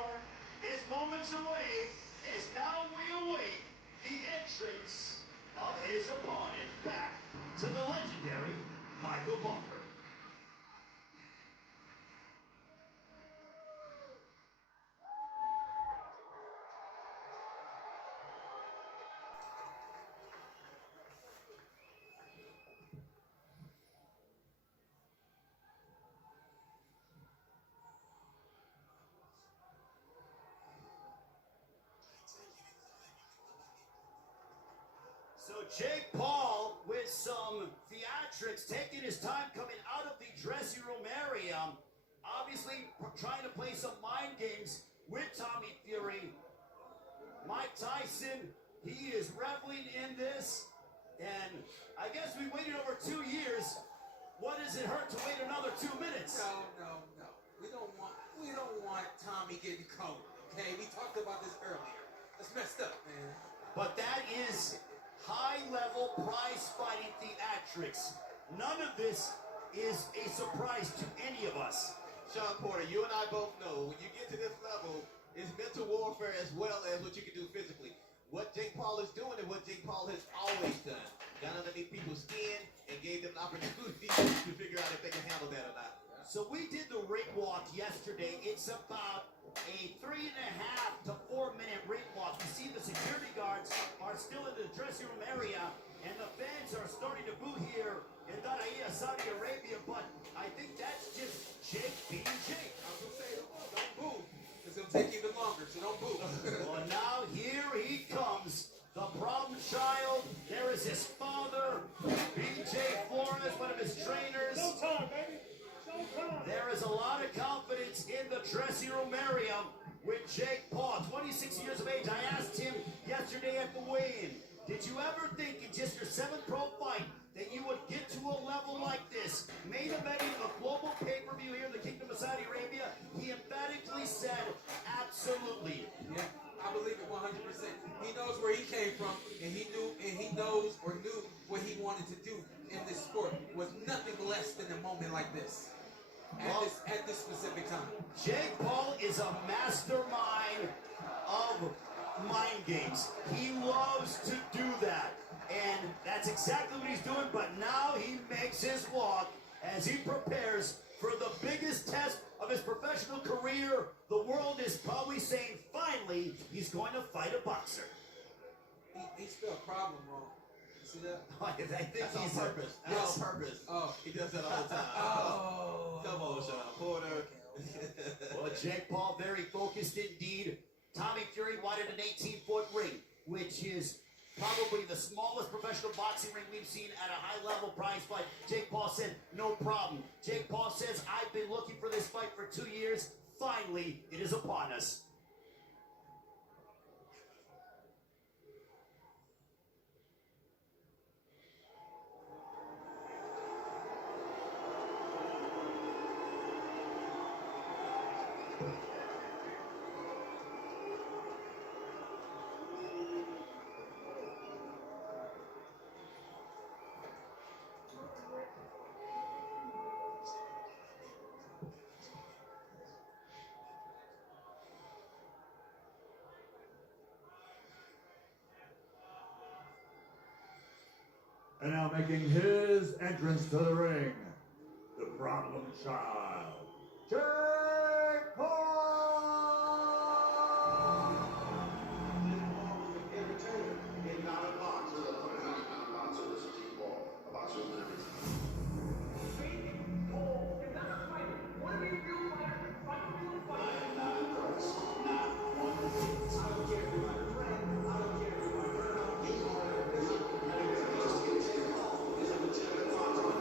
is moments away, as now we await the entrance of his opponent. Back to the legendary Michael Buffer. So Jake Paul, with some theatrics, taking his time coming out of the dressing room area, obviously trying to play some mind games with Tommy Fury. Mike Tyson, he is reveling in this, and I guess we waited over 2 years. What does it hurt to wait another 2 minutes? No. We don't want Tommy getting cold. Okay, we talked about this earlier. That's messed up, man. But that is high-level prize-fighting theatrics. None of this is a surprise to any of us. Sean Porter, you and I both know when you get to this level, it's mental warfare as well as what you can do physically. What Jake Paul is doing and what Jake Paul has always done. Got underneath people's skin and gave them an opportunity to figure out if they can handle that or not. So we did the ring walk yesterday. It's about a 3.5 to 4 minute ring walk. You see the security guards are still in the dressing room area, and the fans are starting to boo here in Daraya, Saudi Arabia, but I think that's just Jake being Jake. I was gonna say, don't boo. It's gonna take even longer, so don't boo. Well, now here he comes, the problem child. There is his father, BJ Flores, one of his trainers. Showtime, baby. Showtime. There is a lot of confidence in the dressing room area with Jake Paul, 26 years of age. I asked him yesterday at the weigh-in, did you ever think in just your 7th pro fight that you would get to a level like this? Main eventing a global pay-per-view here in the Kingdom of Saudi Arabia? He emphatically said, absolutely. Yeah, I believe it 100%. He knows where he came from, and he knows what he wanted to do in this sport was nothing less than a moment like this. At this specific time. Jake Paul is a mastermind of mind games. He loves to do that. And that's exactly what he's doing, but now he makes his walk as he prepares for the biggest test of his professional career. The world is probably saying, finally, he's going to fight a boxer. He spelled problem wrong. You see that? I think That's on he's purpose. That's on purpose. Oh. He does that all the time. Oh. Come on, Sean Porter. Well, Jake Paul very focused indeed. Tommy Fury wanted an 18-foot ring, which is probably the smallest professional boxing ring we've seen at a high-level prize fight. Jake Paul said, no problem. Jake Paul says, I've been looking for this fight for 2 years. Finally, it is upon us. And now making his entrance to the ring, the problem child, Jake Paul! And not a boxer, a 100-pound boxer, this is Jake Paul, a boxer with everything. I am not impressed. Not one bit. I don't care if you're my friend. I don't care if you're my girl. He's going to be a competitor just to get Jake Paul. He's a legitimate boxer.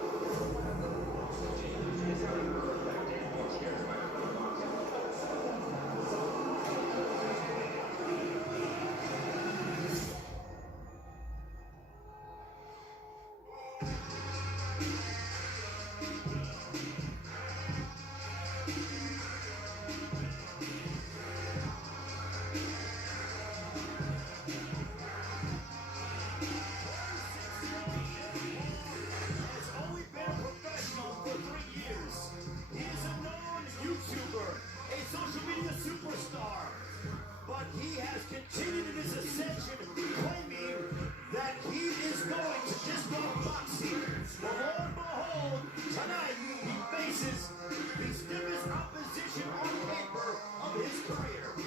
has continued in his ascension, claiming that he is going to disrupt boxing. But lo and behold, tonight he faces the stiffest opposition on paper of his career.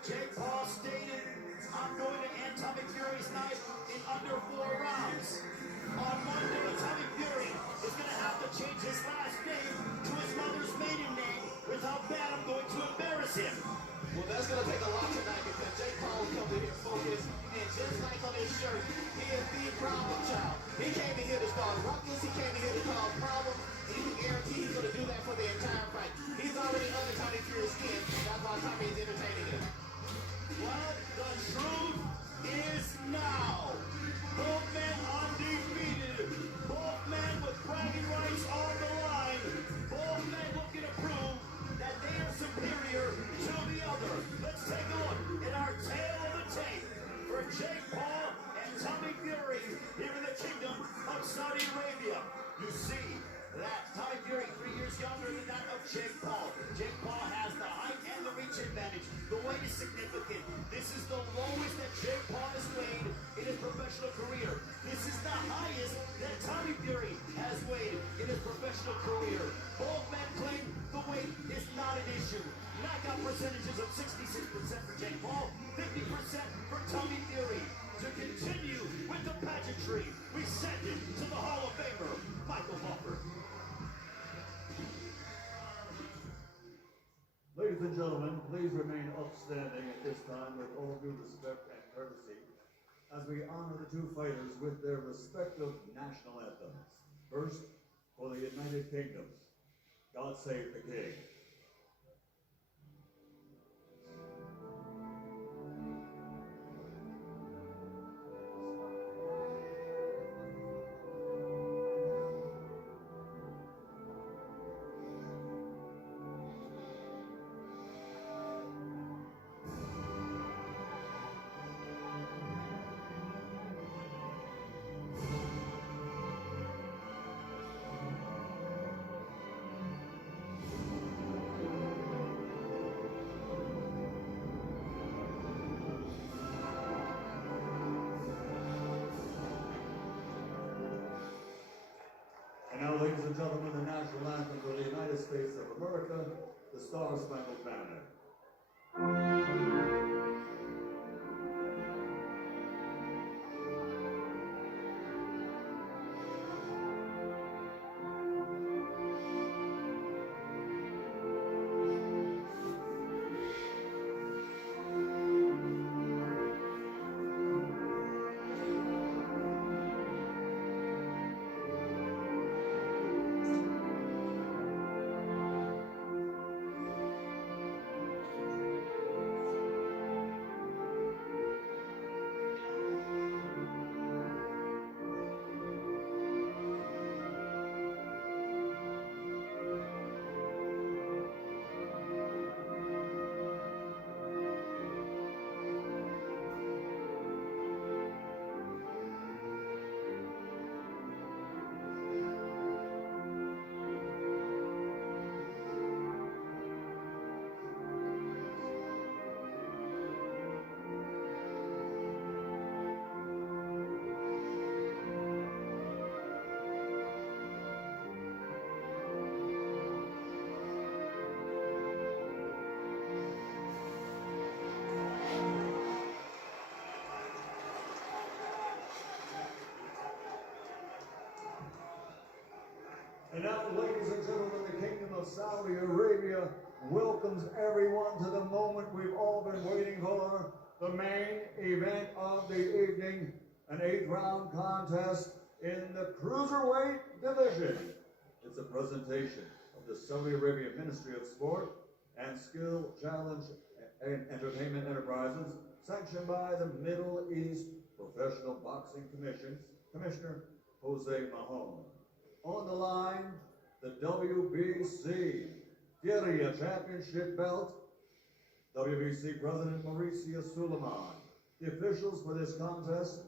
Jake Paul stated, I'm going to end Tommy Fury's night in under 4 rounds. On Monday, Tommy Fury is going to have to change his last name to his mother's maiden name with how bad I'm going to embarrass him. Well, that's going to take a lot tonight because Jake Paul will come in here focused, and just like on his shirt, he is the problem child. He came in here to start ruckus, he came in here to cause problems, and you can guarantee he's going to do that for the entire fight. He's already under Tommy Fury's skin, that's why Tommy is entertaining him. Well, the truth is now. Both men undefeated. Both men with bragging rights on the line. Both men looking to prove that they are superior to the other. Let's take a look at our tale of the tape for Jake Paul and Tommy Fury here in the Kingdom of Saudi Arabia. You see that Tommy Fury 3 years younger than that of Jake Paul. Jake Paul has the height and the reach advantage. The weight is significant. This is the lowest that Jake Paul has weighed in his professional career. This is the highest that Tommy Fury has weighed in his professional career. Both men claim the weight is not an issue. Knockout percentages of 66% for Jake Paul, 50% for Tommy Fury. To continue with the pageantry, we send it to the Hall of Famer, Michael Buffer. Ladies and gentlemen, please remain upstanding at this time with all due respect and courtesy as we honor the 2 fighters with their respective national anthems. First, for the United Kingdom, God Save the King. And now, ladies and gentlemen, the national anthem for the United States of America, the Star-Spangled Banner. And now, ladies and gentlemen, the Kingdom of Saudi Arabia welcomes everyone to the moment we've all been waiting for, the main event of the evening, an 8-round contest in the cruiserweight division. It's a presentation of the Saudi Arabia Ministry of Sport and Skill Challenge and Entertainment Enterprises, sanctioned by the Middle East Professional Boxing Commission, Commissioner Jose Mahon. On the line, the WBC Fury Championship belt, WBC President Mauricio Suleiman. The officials for this contest,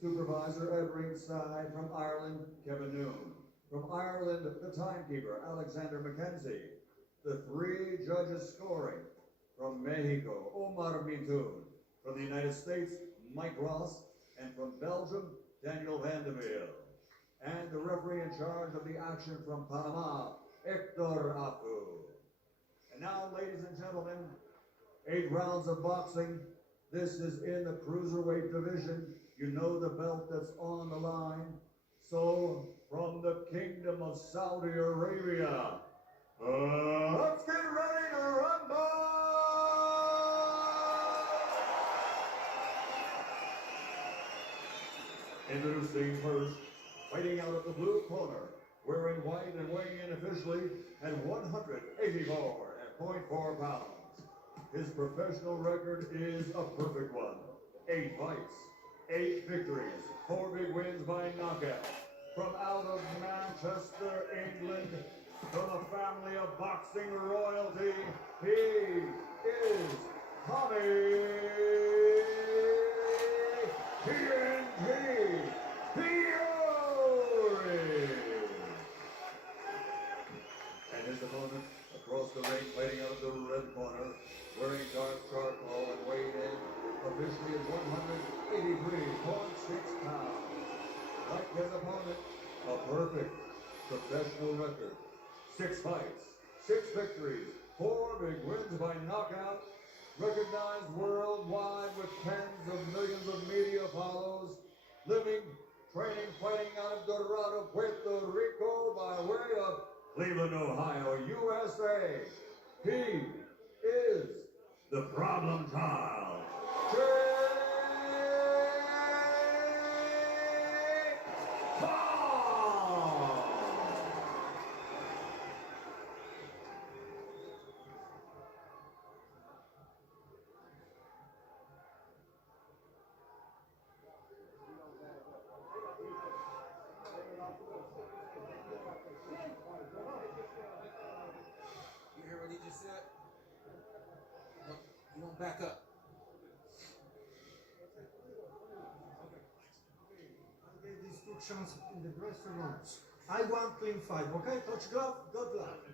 Supervisor at ringside from Ireland, Kevin Noon. From Ireland, the timekeeper, Alexander McKenzie. The 3 judges scoring, From Mexico, Omar Mitun. From the United States, Mike Ross. And from Belgium, Daniel Vandeville. And the referee in charge of the action from Panama, Hector Apu. And now, ladies and gentlemen, 8 rounds of boxing. This is in the cruiserweight division. You know the belt that's on the line. So, from the Kingdom of Saudi Arabia, let's get ready to rumble! Introducing first, fighting out of the blue corner, wearing white and weighing in officially at 184.4 pounds. His professional record is a perfect one. 8 fights, 8 victories, 4 big wins by knockout. From out of Manchester, England, from a family of boxing royalty, he is Tommy TNT Fury. And his opponent across the ring, fighting out of the red corner, wearing dark charcoal and weighed in officially at 183.6 pounds. Like his opponent, a perfect professional record. 6 fights, 6 victories, 4 big wins by knockout, recognized worldwide with tens of millions of media follows, living, training, fighting out of Dorado, Puerto Rico by way of Cleveland, Ohio, USA. He is the problem child. You hear what he just said? You don't back up. I gave instructions in the dressing rooms. I want clean fight, okay? Coach Glove, good luck.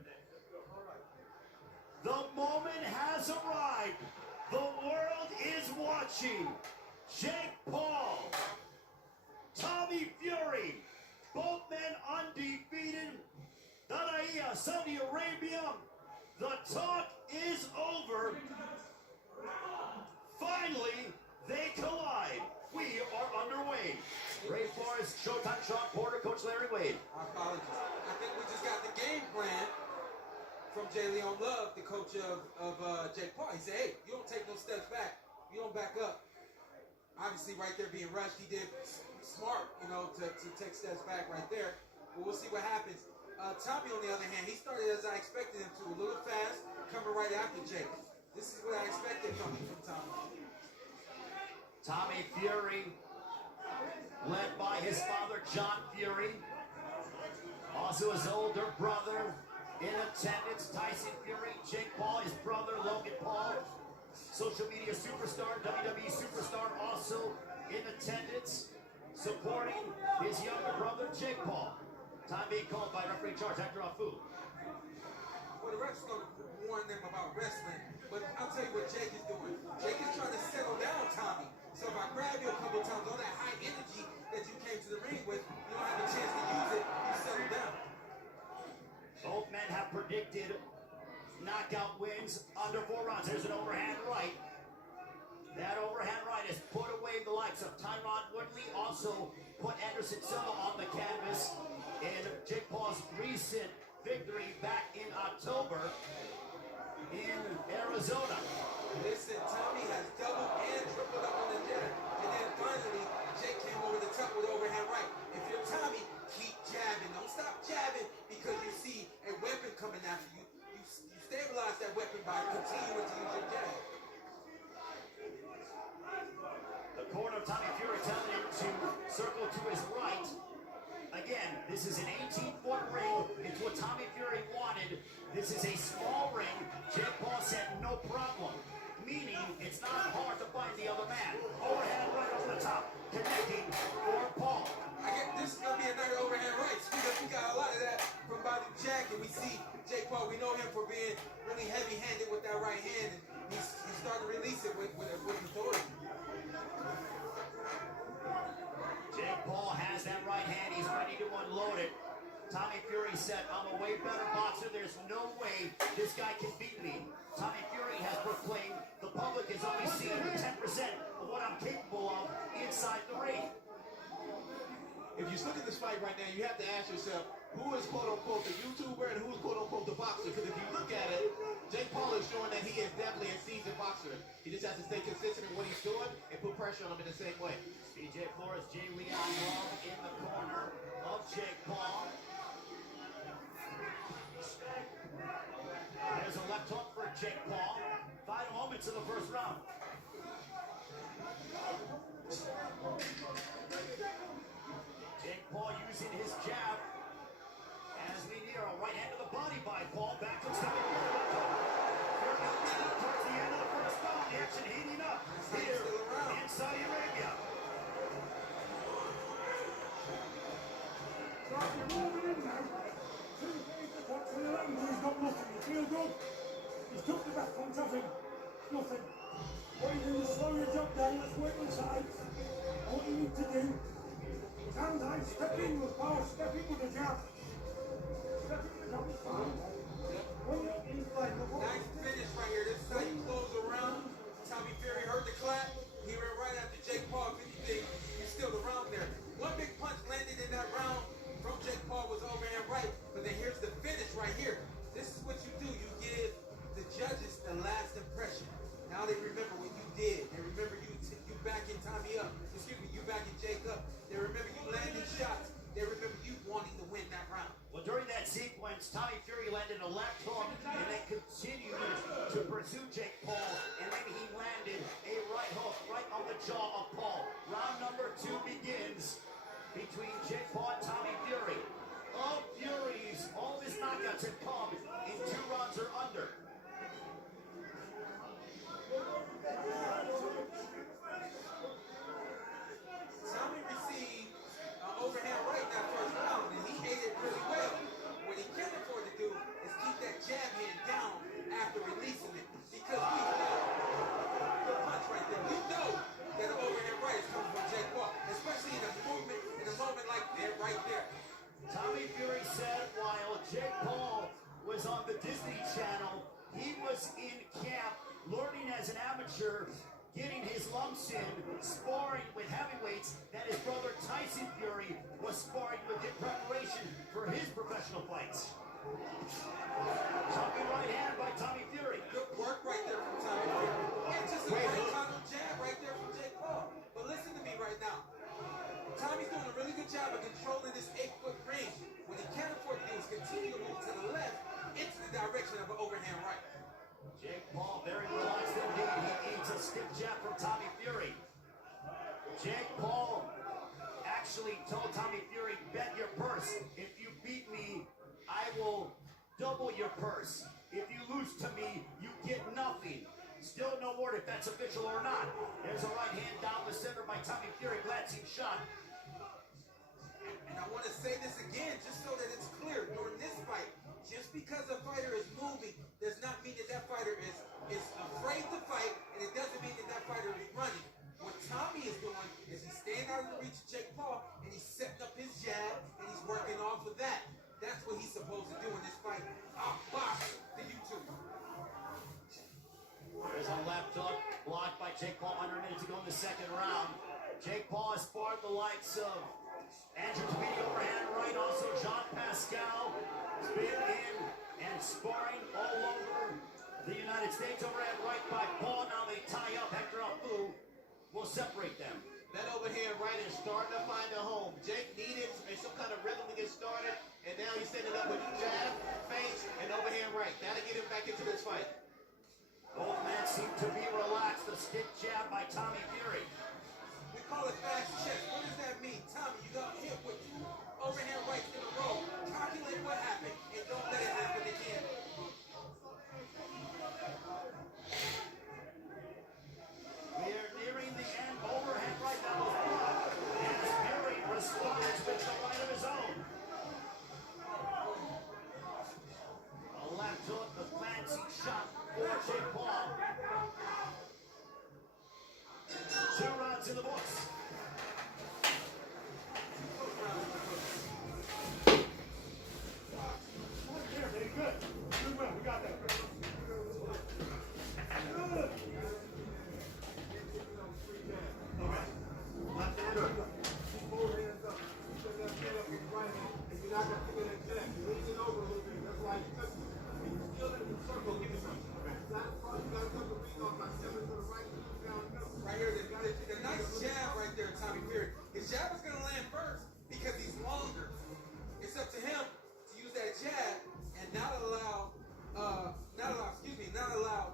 The moment has arrived. The world is watching. Jake Paul, Tommy Fury, both men undefeated. Daraya, Saudi Arabia. The talk is over. Finally, they collide. We are underway. Ray Forrest, Showtime Sean Porter, Coach Larry Wade. I apologize. I think we just got the game plan from J. Leon Love, the coach of Jake Paul. He said, hey, you don't take no steps back. You don't back up. Obviously, right there being rushed, he did smart, to take steps back right there. But we'll see what happens. Tommy, on the other hand, he started as I expected him to, a little fast, coming right after Jake. This is what I expected from Tommy. Tommy Fury, led by his father, John Fury. Also his older brother in attendance, Tyson Fury. Jake Paul, his brother, Logan Paul. Social media superstar, WWE superstar, also in attendance, supporting his younger brother, Jake Paul. Time being called by referee in charge, Hector Afu. Well, the ref's going to warn them about wrestling, but I'll tell you what Jake is doing. Jake is trying to settle down Tommy. So if I grab you a couple of times, all that high energy that you came to the ring with, you don't have a chance to use it, you settle down. Both men have predicted knockout wins under 4 rounds. There's an overhand right. That overhand right has put away the likes of Tyron Woodley, also put Anderson Silva on the canvas in Jake Paul's recent victory back in October in Arizona. Listen, Tommy has doubled and tripled up on the jab. And then finally, Jake came over the top with overhand right. If you're Tommy, keep jabbing. Don't stop jabbing because you see a weapon coming after you. You stabilize that weapon by continuing to use your jab. The corner of Tommy Fury telling him to circle to his right. Again, this is an 18-foot ring. It's what Tommy Fury wanted. This is a small ring. Jake Paul said no problem, meaning it's not hard to find the other man. Overhand right over the top, connecting for Paul. I get this is gonna be another overhand right. We got a lot of that from Bobby Jack, and we see Jake Paul. We know him for being really heavy-handed with that right hand. And he release it with authority. Jake Paul has that right hand. He's ready to unload it. Tommy Fury said, I'm a way better boxer. There's no way this guy can beat me. Tommy Fury has proclaimed the public has only seen 10% of what I'm capable of inside the ring. If you look at this fight right now, you have to ask yourself, who is quote-unquote the YouTuber and who's quote-unquote the boxer? Because if you look at it, Jake Paul is showing that he is definitely a seasoned boxer. He just has to stay consistent in what he's doing and put pressure on him in the same way. BJ Flores, J. Leon Love in the corner of Jake Paul. There's a left hook for Jake Paul. Final moments of the first round. Jake Paul using his jab. As we near a right hand to the body by Paul. Back to Tommy Fury. Towards the end of the first round. The action heating up here in Saudi Arabia. Start moving in now. What's the 11? He's got nothing. You feel good? He's took the back punch off him. Nothing. What you do is slow your jump down. Let's wait inside. What you need to do is hands high, step in with power, step in with a jab. Step in with a jab is fine. When you're inside, Nice finish right here. This is how you close the round. Tommy Fury heard the clap. He ran right after Jake Paul. If anything, he's still the round there. One big punch landed in that round from Jake Paul was overhand right. But then here's the finish right here. This is what you do. You give the judges the last impression. Now they remember what you did. They remember you backing Tommy up. Excuse me, you backing Jake up. They remember you landing shots. They remember you wanting to win that round. Well, during that sequence, Tommy Fury landed a left hook and then continued to pursue Jake Paul, and then he landed a right hook right on the jaw of Paul. Round number 2 begins between Jake Paul and Tommy Fury. Of Fury's, all of his knockouts have come in 2 rounds or under. Tommy received an overhand right in that first round, and he ate it really well. What he can't afford to do is keep that jab hand down after releasing it, because we know the punch right there. We know that an overhand right is coming from Jake Paul, especially in a moment like that right there. Tommy Fury said while Jake Paul was on the Disney Channel, he was in camp learning as an amateur, getting his lumps in, sparring with heavyweights that his brother Tyson Fury was sparring with in preparation for his professional fights. Jumping right hand by Tommy Fury. Good work right there from Tommy Fury. And just a great counter jab right there from Jake Paul. But listen to me right now. Tommy's doing a really good job of controlling this 8-foot ring. What he can't afford to do is continue to move to the left into the direction of an overhand right. Jake Paul very relaxed indeed. He needs a stiff jab from Tommy Fury. Jake Paul actually told Tommy Fury, bet your purse. If you beat me, I will double your purse. If you lose to me, you get nothing. Still no word if that's official or not. There's a right hand down the center by Tommy Fury. Glancing shot. And I want to say this again, just so that it's clear. During this fight, just because a fighter is moving does not mean that that fighter is afraid to fight, and it doesn't mean that that fighter is running. What Tommy is doing is he's staying out of the reach of Jake Paul, and he's setting up his jab, and he's working off of that. That's what he's supposed to do in this fight. I'll box the YouTube. There's a left hook blocked by Jake Paul. 100 minutes to go in the second round. Jake Paul has sparred the likes of Andrew Tweedy overhand right. Also John Pascal has been in and sparring all over the United States. Overhand right by Paul. Now they tie up. Hector Alfu will separate them. That overhand right is starting to find a home. Jake needed some kind of rhythm to get started, and now he's setting up with jab, face, and overhand right. That'll get him back into this fight. Both men seem to be relaxed. A stick jab by Tommy Fury. We call it fast chess. What does that mean? Tommy, you got hit with 2 overhand rights in a row. Calculate what happened, and don't let it happen again. We are nearing the end. Overhand right, that was blocked. And Fury responds with the right of his own. A left hook, the fancy shot for Jake Paul. in the books. There, baby, good. Good run. We got that. Good. Okay. Left hand or Keep both hands up. Keep that left hand up with your right hand. And you're not going to figure that jab. You're leaning over a little bit. That's why you touch it. And you're still in the circle. Give me some. Okay. Not front. You got to cut the ring off by 7 to the right. Down the middle. Right here, the nice jab right there, Tommy Fury. His jab is going to land first because he's longer. It's up to him to use that jab and not allow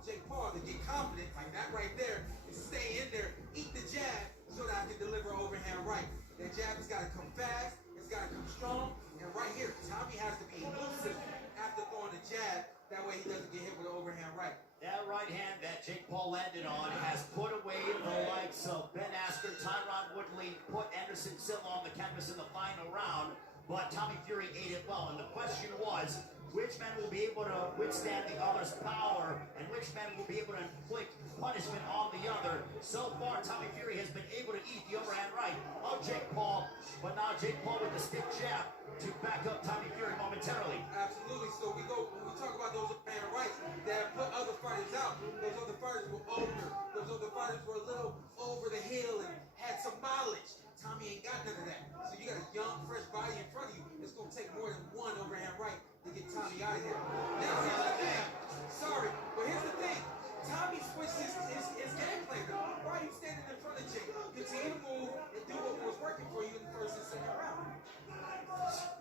Jake Paul to get confident like that right there and stay in there, eat the jab so that I can deliver overhand right. That jab has got to come fast, it's got to come strong, and right here, Tommy has to be elusive after throwing the jab. That way he doesn't get hit with an overhand right. That right hand that Jake Paul landed on has put away the likes of Ben Askren, Tyron Woodley, put Anderson Silva on the canvas in the final round, but Tommy Fury ate it well. And the question was, which man will be able to withstand the other's power, and which man will be able to inflict punishment on the other? So far, Tommy Fury has been able to eat the overhand right of Jake Paul, but now Jake Paul with the stick jab to back up Tommy Fury momentarily. Absolutely. So when we talk about those overhand rights that put other fighters out, those other fighters were older. Those other fighters were a little over the hill and had some mileage. Tommy ain't got none of that. So you got a young, fresh body in front of you. It's going to take more than one overhand right to get Tommy out of here. Now, here's the thing. Sorry, but here's the thing. Tommy switched his game plan. Why are you standing in front of Jake? Continue to move and do what was working for you in the first and second round.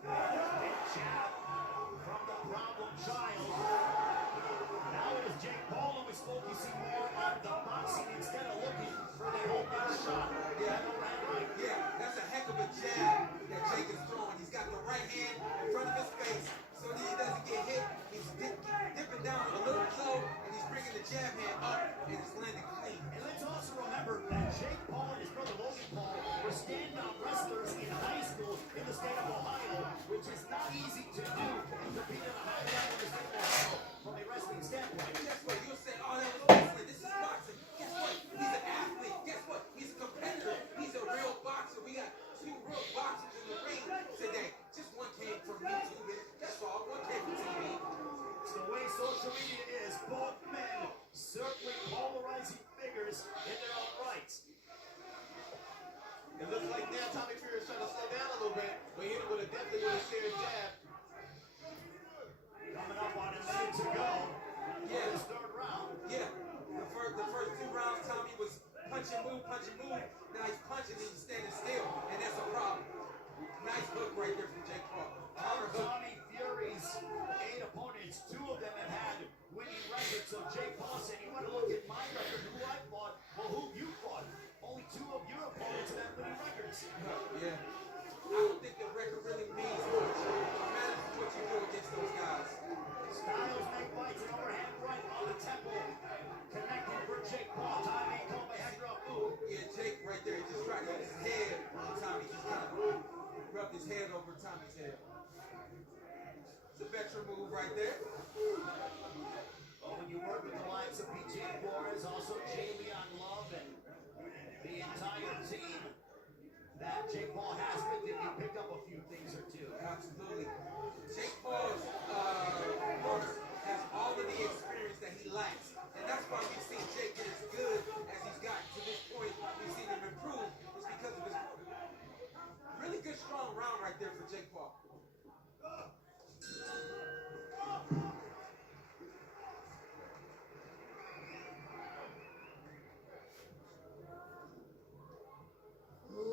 Big jab from the problem child. Now it is Jake Paul who is focusing more on the boxing instead of looking for the open shot. Yeah, that's a heck of a jab that Jake is throwing. He's got the right hand in front of his face so that he doesn't get hit. He's dipping down a little low, and he's bringing the jab hand up, and it's landing clean. And let's also remember that Jake Paul and his brother Logan Paul were stand-up wrestlers in high school in the state of Ohio, which is not easy to do and compete at a high level in the state of Ohio from a wrestling standpoint. Guess what? You'll say, oh, that was wrestling. This is boxing. Guess what? He's an athlete. Guess what? He's a competitor. He's a real boxer. We got 2 real boxers in the ring today. Just one came from YouTube. That's all. One came from TV. It's the way social media is. Both men certainly polarizing figures in their own rights. It looks like now Tommy Fury is trying to slow down a little bit, but he hit it with a definitely with a serious jab. Coming up on a minute to go. Yeah. This third round. Yeah. The first 2 rounds, Tommy was punch and move, punch and move. Now he's punching and he's standing still, and that's a problem. Nice hook right there from Jake Paul. Tommy Fury's 8 opponents, 2 of them have had winning records. So Jake Paul said, you want to look at my record, who I fought, well, who you fought. Only 2 of your opponents have had winning records. Yeah. I don't think the record really means much. It matters what you do against those guys. Styles make fights and overhand right on the temple. Connecting for Jake Paul. Time ain't called by Hector Abu. Yeah, Jake right there just tried to hit his head on Tommy. Just kind of rubbed his head over Tommy's head. It's a veteran move right there. Well, when you work with the likes of PJ Flores, also Jalen Love, and the entire team that Jake Paul has with him, you pick up a few things or two. Absolutely. Jake Paul has all of the experience that he lacks. And that's why we've seen Jake get as good as he's gotten to this point. We've seen him improve. It's because of his really good, strong round right there for Jake Paul.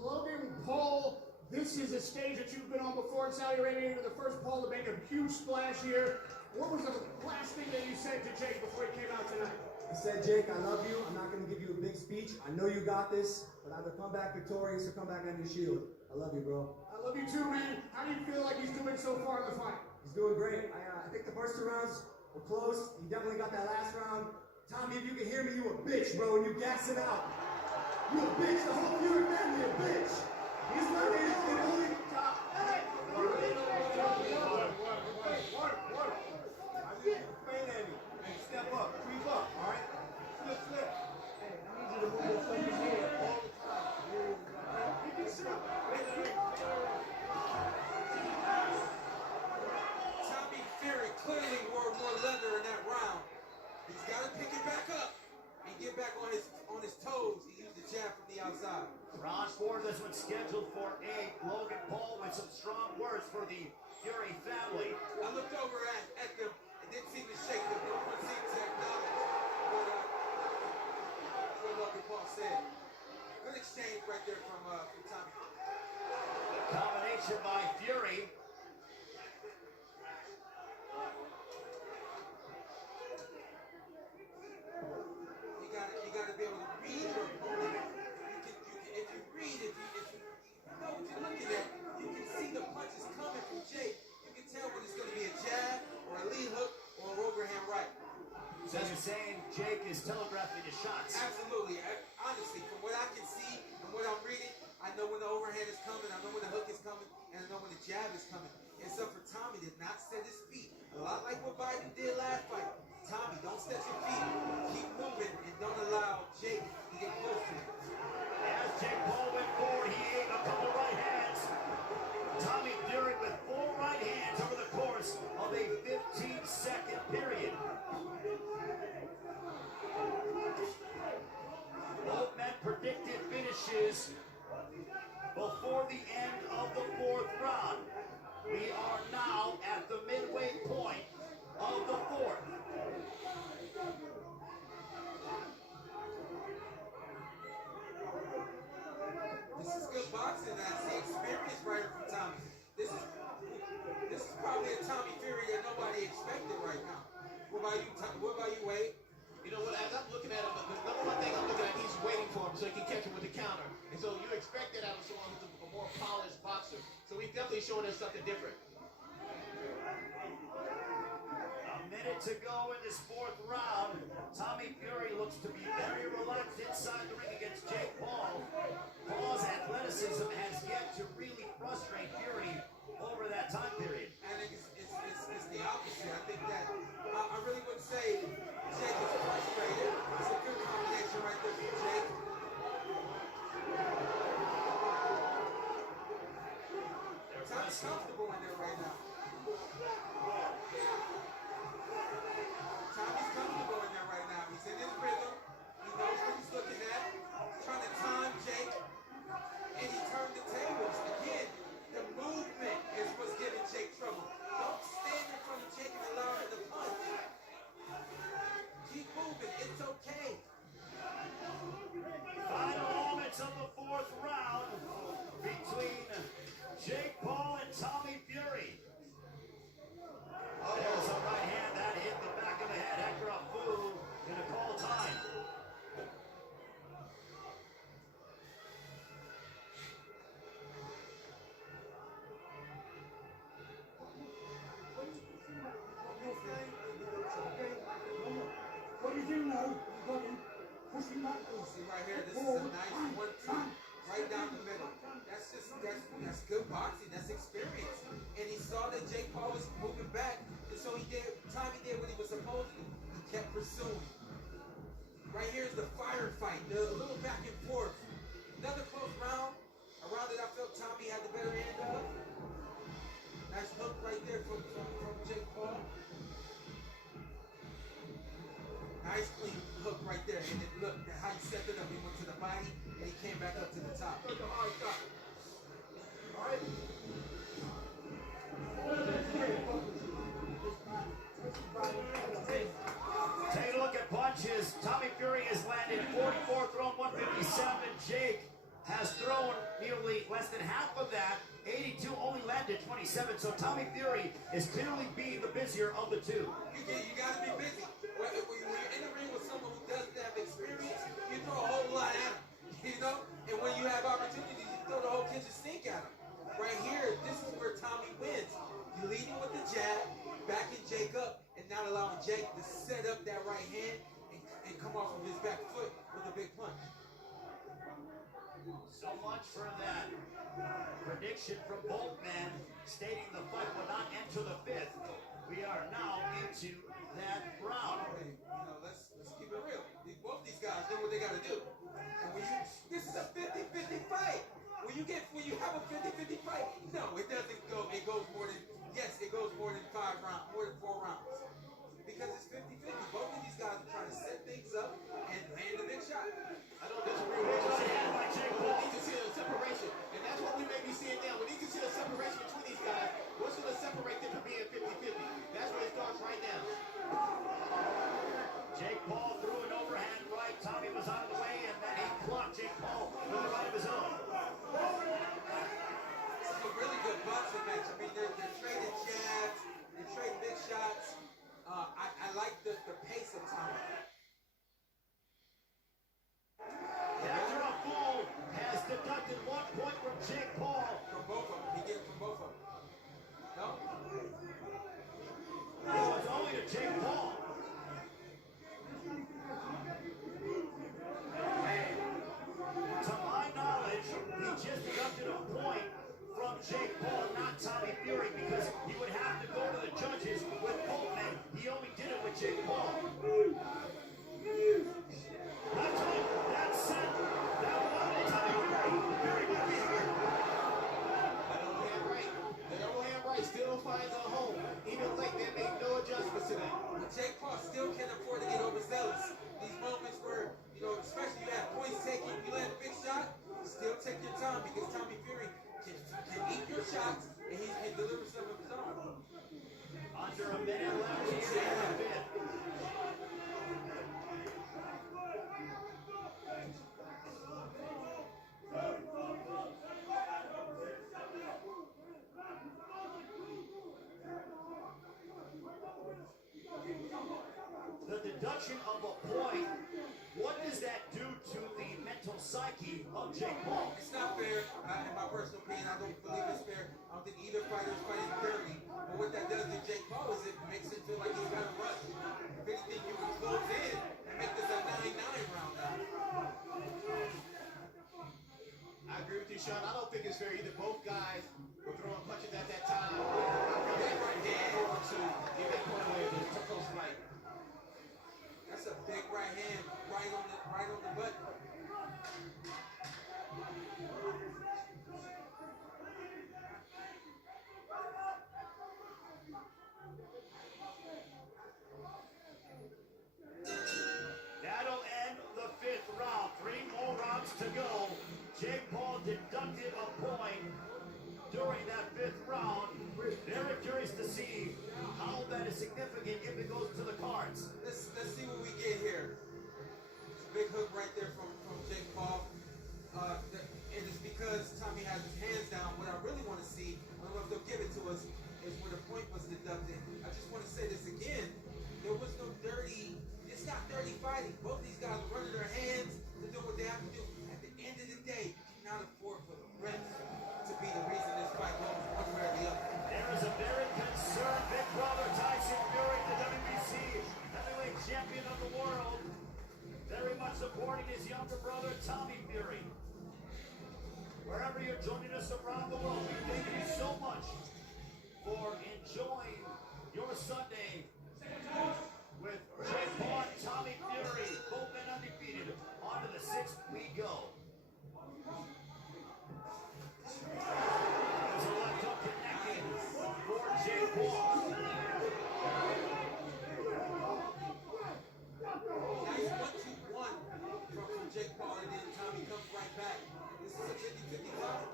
Logan Paul, this is a stage that you've been on before in Saudi Arabia. You're the first Paul to make a huge splash here. What was the last thing that you said to Jake before he came out tonight? I said, Jake, I love you. I'm not going to give you a big speech. I know you got this, but either come back victorious or come back on your shield. I love you, bro. I love you too, man. How do you feel like he's doing so far in the fight? He's doing great. I think the first 2 rounds were close. He definitely got that last round. Tommy, if you can hear me, you a bitch, bro, and you gas it out. You a bitch. The whole Fury family a bitch. He's not the only top. Hey! Step up, creep up, all right? Flip. Hey, I need you to move your fucking head all the time. scheduled for 8. Logan Paul with some strong words for the Fury family. I looked over at them and didn't seem to shake them. No one seemed to acknowledge what Logan Paul said. Good exchange right there from Tommy. The combination by Fury. You got to be able to read your opponent. If you read, if you know what you're looking at, you can see the punches coming from Jake. You can tell when it's going to be a jab or a lead hook or an overhand right. So you're saying Jake is telegraphing his shots? Absolutely. Honestly, from what I can see and what I'm reading, I know when the overhand is coming, I know when the hook is coming, and I know when the jab is coming. And so for Tommy to not set his feet, a lot like what Biden did last fight. Tommy, don't set your feet. Keep moving and don't allow Jake to get close to you. As Jake Paul went forward, he ate a couple right hands. Tommy Fury with 4 right hands over the course of a 15-second period. Both men predicted finishes before the end of the 4th round. We are now at the midway point of the 4th. This is good boxing. That's the experience right here from Tommy. This is probably a Tommy Fury that nobody expected right now. What about you, Tommy? What about you, Wade? You know what, as I'm looking at him, the number one thing I'm looking at, he's waiting for him so he can catch him with the counter. And so you expect that out of someone who's a more polished boxer. So he's definitely showing us something different. A minute to go in this 4th round. Tommy Fury looks to be very relaxed inside the ring against Jake Paul. Paul's athleticism has yet to really frustrate Fury over that time period. I think it's the opposite. I think that I really wouldn't say Jake is frustrated. It's a good combination right there from Jake. Tommy's comfortable in there right now. Tommy's comfortable in there right now. He's in his rhythm. He knows what he's looking at. He's trying to time Jake. And he turned the tables. Again, the movement is what's giving Jake trouble. Don't stand in front of Jake and allow him to punch. Keep moving. It's okay. Final moments of the 4th round between Jake Paul and Tommy Fury. There's a right hand that hit the back of the head. Hector Afu gonna call time. What do you do now? You've got him pushing back. See right here, this is a nice 1-2 right down the middle. That's good boxing. That's experience. And he saw that Jake Paul was moving back, and so Tommy did what he was supposed to. He kept pursuing. Right here is the firefight, the little back and forth. Another close round. A round that I felt Tommy had the better end of. Nice hook right there from Jake Paul. Nice clean hook right there. And then look at how he set it up. He went to the body and he came back up to the top. Look at how he got it. All right. Take a look at punches. Tommy Fury has landed 44, thrown 157. Jake has thrown nearly less than half of that. 82 only landed 27. So Tommy Fury is clearly being the busier of the two. You got to be busy. When you're in the ring with someone who doesn't have experience, you throw a whole lot at him, you know? And when you have opportunities, you throw the whole kitchen sink at him. Right here, this is where Tommy wins. You lead him with the jab, backing Jake up, and not allowing Jake to set up that right hand and come off of his back foot with a big punch. So much for that prediction from both men, stating the fight will not enter the 5th. We are now into that round. Hey, let's keep it real. Both these guys know what they got to do. And this is a 50-50 fight. When you have a 50-50 fight, no, it doesn't go. It goes more than 5 rounds, more than 4 rounds. Because it's 50-50. Both of these guys are trying to set things up and land a big shot. I don't disagree with what you're saying. You can see the separation. And match. I mean, they're trading jabs, they're trading big shots. I like the pace of Tommy. After a foul has deducted 1 point from Jake Paul. From both of them. He gets from both of them. No? No, it's only to Jake Paul. To my knowledge, he just deducted a point from Jake Paul, not Tommy Fury, because he would have to go to the judges with Coleman. He only did it with Jake Paul. That's right. That's set. That one to Tommy Fury. Fury got his hurt. That overhand right. That overhand right still finds a home. Even late, they made no adjustments to that. But Jake Paul still can't afford to get overzealous. These moments where, especially you have points taken, you land a big shot, still take your time because Tommy Fury can eat your shots and he can deliver some of his own. Under a minute left here in the fifth. The deduction of a point, what does that do to the mental psyche of Jake Paul? It's not fair, in my personal opinion. I don't believe it's fair. I don't think either fighter is fighting fairly. But what that does to Jake Paul is it makes it feel like he's got to rush. If anything, you can close in and make this a 9-9 round now. I agree with you, Sean. I don't think it's fair either. Both guys were throwing punches at that time. That right hand to give that point away. It was a close fight. That's a big right hand, right on the butt. That'll end the fifth round. 3 more rounds to go. Jake Paul deducted a point during that fifth round. Very curious to see how that is significant if it goes to the cards. Let's see what we get here. Big hook right there from Jake Paul. And it's because Tommy has his hands down. What I really want to see, I don't know if they'll give it to us, is where the point was deducted. I just want to say this again. There was no dirty, it's not dirty fighting. Both these guys are running their hands to do what they have to do. At the end of the day, you cannot afford for the refs to be the reason this fight goes one way or the other. There is a very concerned big brother Tyson Fury, the WBC heavyweight champion of the world. Very much supporting his younger brother, Tommy Fury. Wherever you're joining us around the world, we thank you so much for enjoying your Sunday with Jake Paul and Tommy Fury, both men undefeated. On to the sixth we go. There's a left hook connecting for Jake Paul. Nice 1-2-1 from Jake Paul, and then Tommy comes right back. This is a 50-50 fight.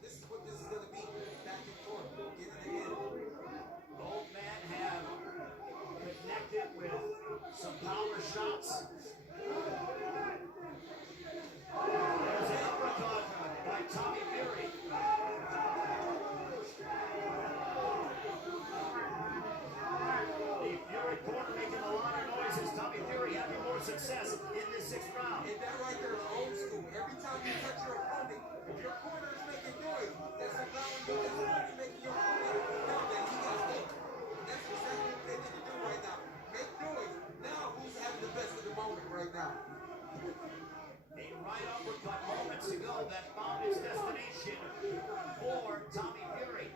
This is what this is going to be. Back and forth. Get it again. Both men have connected with some power shots. There's an uppercut by Tommy Fury. The Fury corner making a lot of noises. Tommy Fury having more success in this sixth round. And that right there is old school. Every time you touch your opponent, if your corner is making noise, that's allowing you to making your opponent know that he got hit. And that's exactly what they need to do right now. Make noise. Now, who's having the best of the moment right now? A right uppercut moments ago that found its destination for Tommy Fury.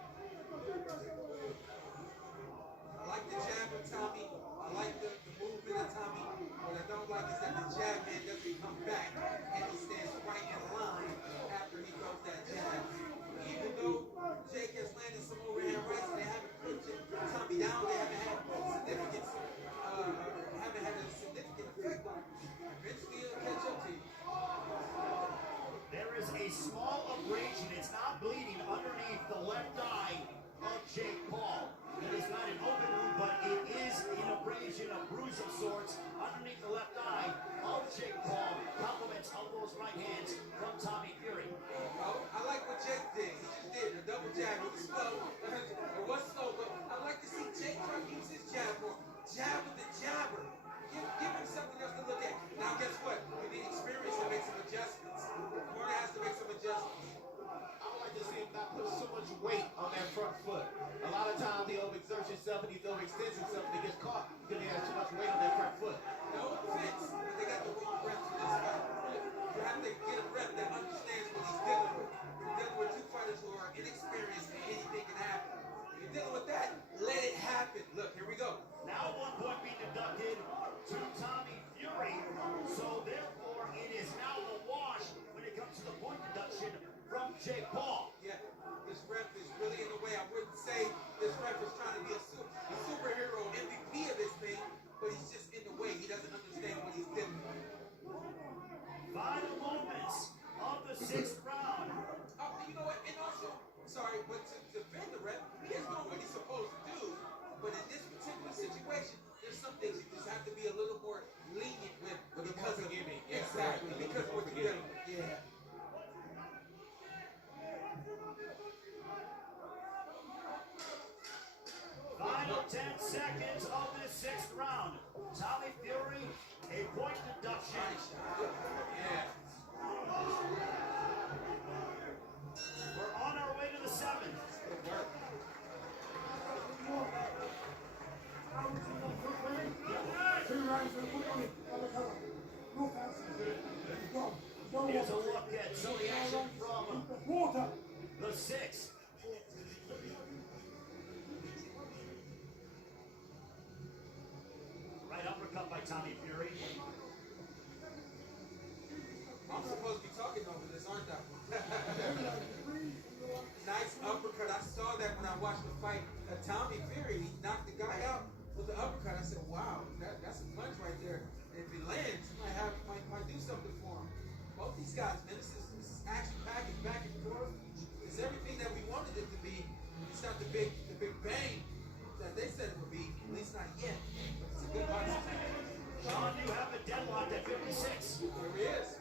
I like the jab of Tommy. I like the movement of Tommy. What I don't like is that the jab man doesn't come back and he stands right in line after he throws that jab. Even though Jake has landed some overhand rights, they haven't put Tommy down. They haven't had a significant effect on him. Eventually it'll catch up to you. There is a small abrasion. It's not bleeding underneath the left eye of Jake Paul. It is not an open wound, but it is an abrasion, a bruise of sorts underneath the left eye of Jake Paul. Compliments of those right hands from Tommy Fury. I like what Jake did. He just did a double jab. It was slow. himself and he overextends himself and he gets caught because he has too much weight on that front foot. No offense, but they got the wrong rep for this fight. You have to get a rep that understands what he's dealing with. You're dealing with two fighters who are inexperienced and anything can happen. You're dealing with that, let it happen. Look, here we go. Now 1 point being deducted to Tommy Fury. So therefore, it is now the wash when it comes to the point deduction from Jake Paul. Yeah, this ref is really in the way. I wouldn't say this ref is trying to be a superhero MVP of this thing, but he's just in the way. He doesn't understand what he's doing. Final moments of the 6th round. You know what? And also, sorry, but to defend the ref, he is doing what he's supposed to do. But in this particular situation, there's some things you just have to be a little more lenient with because of forgiving. Exactly, because of what you're dealing with. Yeah. Final 10 seconds of this 6th round. Tommy Fury, a point deduction. Yeah. We're on our way to the 7th. Here's a look at some of the action from the 6th. Right uppercut by Tommy Fury. I'm supposed to be talking over this, aren't I? Nice uppercut. I saw that when I watched the fight. Tommy Fury, he knocked the guy out with the uppercut. I said, wow, that's a punch right there. If it lands, might do something for him. Both these guys, man, this is action package back and forth. It's everything that we wanted it to be. It's not the big bang that they said it would be, at least not yet. But it's a good box. Sean, you have a deadlock at 56. Here he is.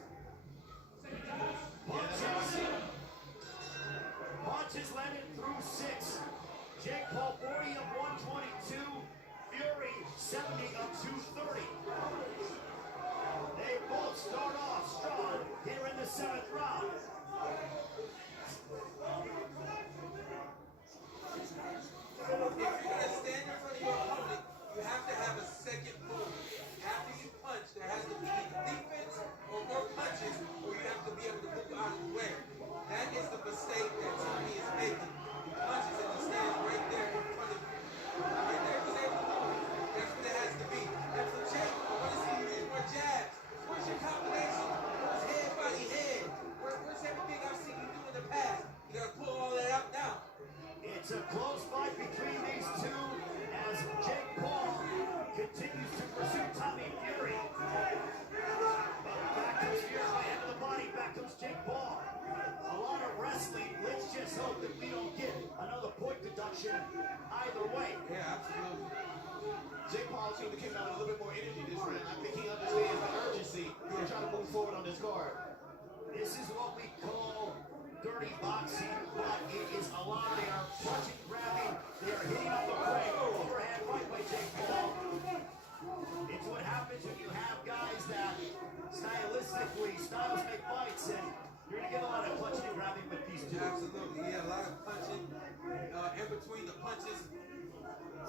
Punches landed through 6. Jake Paul 40 of 122. Fury 70 of 230. They both start off strong here in the 7th round. If you're going to stand in front of your opponent, you have to have a second move. After you punch, there has to be either defense or more punches, or you have to be able to move out of the way. That is the mistake that Tommy is making. He punches and he stands right there in front of you. Right there, he's able to move. That's what it has to be. And for Jake, what is he using? More jabs. Where's your combination? Where's head, body, head? Where's everything I've seen you do in the past? You got to pull all that out now. It's a close fight between these two as Jake Paul continues to pursue Tommy Fury. Back comes Fury, end of the body, back comes Jake Paul. A lot of wrestling. Let's just hope that we don't get another point deduction either way. Yeah, absolutely. Jake Paul seemed to came out with a little bit more energy this round. I think he understands the urgency to try to move forward on this card. This is what we call dirty boxing, but it is a lot. They are punching, grabbing, they are hitting up the ring. Overhand right by Jake Paul. It's what happens when you have guys that styles make fights, and you're going to get a lot of punching and grabbing with these two. Absolutely, yeah, a lot of punching. In between the punches,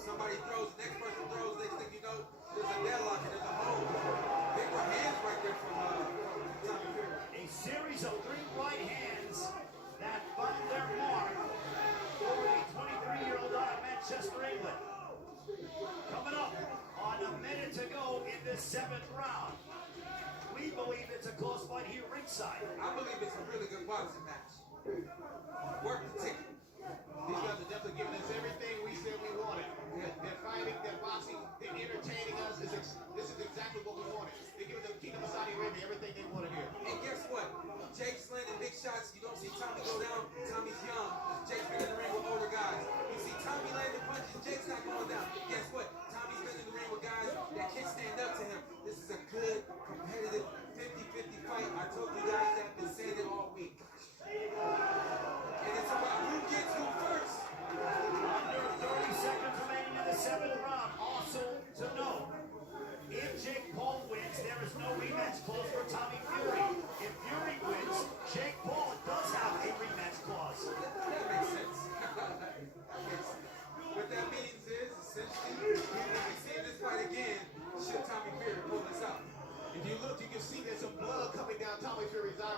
somebody throws, next person throws, next thing you know, there's a deadlock and there's a hole. Big right hands right there from Tommy Fury. A series of 3 right hands that found their mark over the 23-year-old out of Manchester, England. Coming up on a minute to go in this 7th round. We believe it's a close fight here ringside. I believe it's a really good boxing match. Worth the ticket. These guys are definitely giving us everything we said we wanted. They're fighting, they're boxing, they're entertaining us. This is exactly what we wanted. They're giving the Kingdom of Saudi Arabia everything they want to hear. And guess what? Jake's landing big shots. You don't see Tommy go down. Tommy's young. Jake's been in the ring with older guys. You see Tommy landing punches. Jake's not going down. Guess what? Tommy's been in the ring with guys that can stand up to him. This is a good, competitive 50-50 fight. I told you guys that. I've been saying it all week.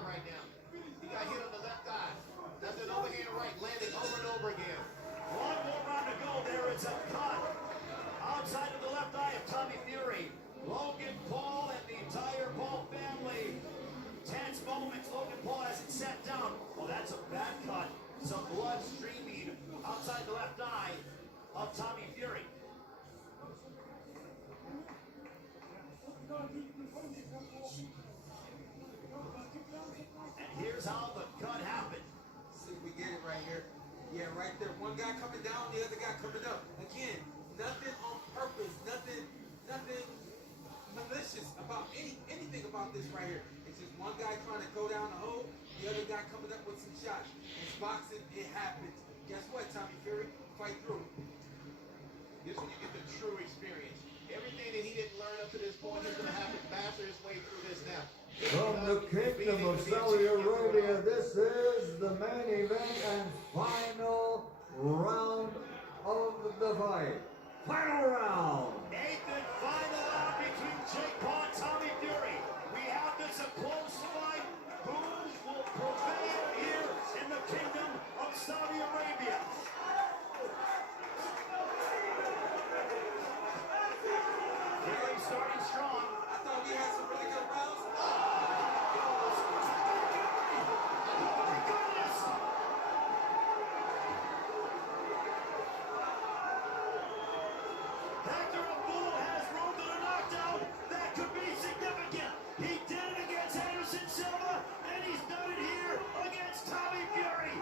ground right now. He got hit on the left eye. That's an overhand right, landing over and over again. One more round to go. There is a cut outside of the left eye of Tommy Fury. Logan Paul and the entire Paul family. Tense moments. Logan Paul hasn't sat down. Oh, that's a bad cut. Some blood streaming outside the left eye of Tommy Fury. And here's how the cut happened. See if we get it right here. Yeah, right there. One guy coming down, the other guy coming up. Again, nothing on purpose, nothing malicious about anything about this right here. It's just one guy trying to go down the hole, the other guy coming up with some shots. It's boxing, it happens. Guess what, Tommy Fury? Fight through. This is when you get the true experience. Everything that he didn't learn up to this point, he's going to have to master his way through this now. From the Kingdom of Saudi Arabia, this is the main event and final round of the fight. Final round. Eighth and final round between Jake Paul and Tommy Fury. We have this a close fight. Who will prevail here in the Kingdom of Saudi Arabia? Fury starting strong. I thought we had some really good rounds. Hector Abdul has room to the knockdown. That could be significant. He did it against Anderson Silva, and he's done it here against Tommy Fury.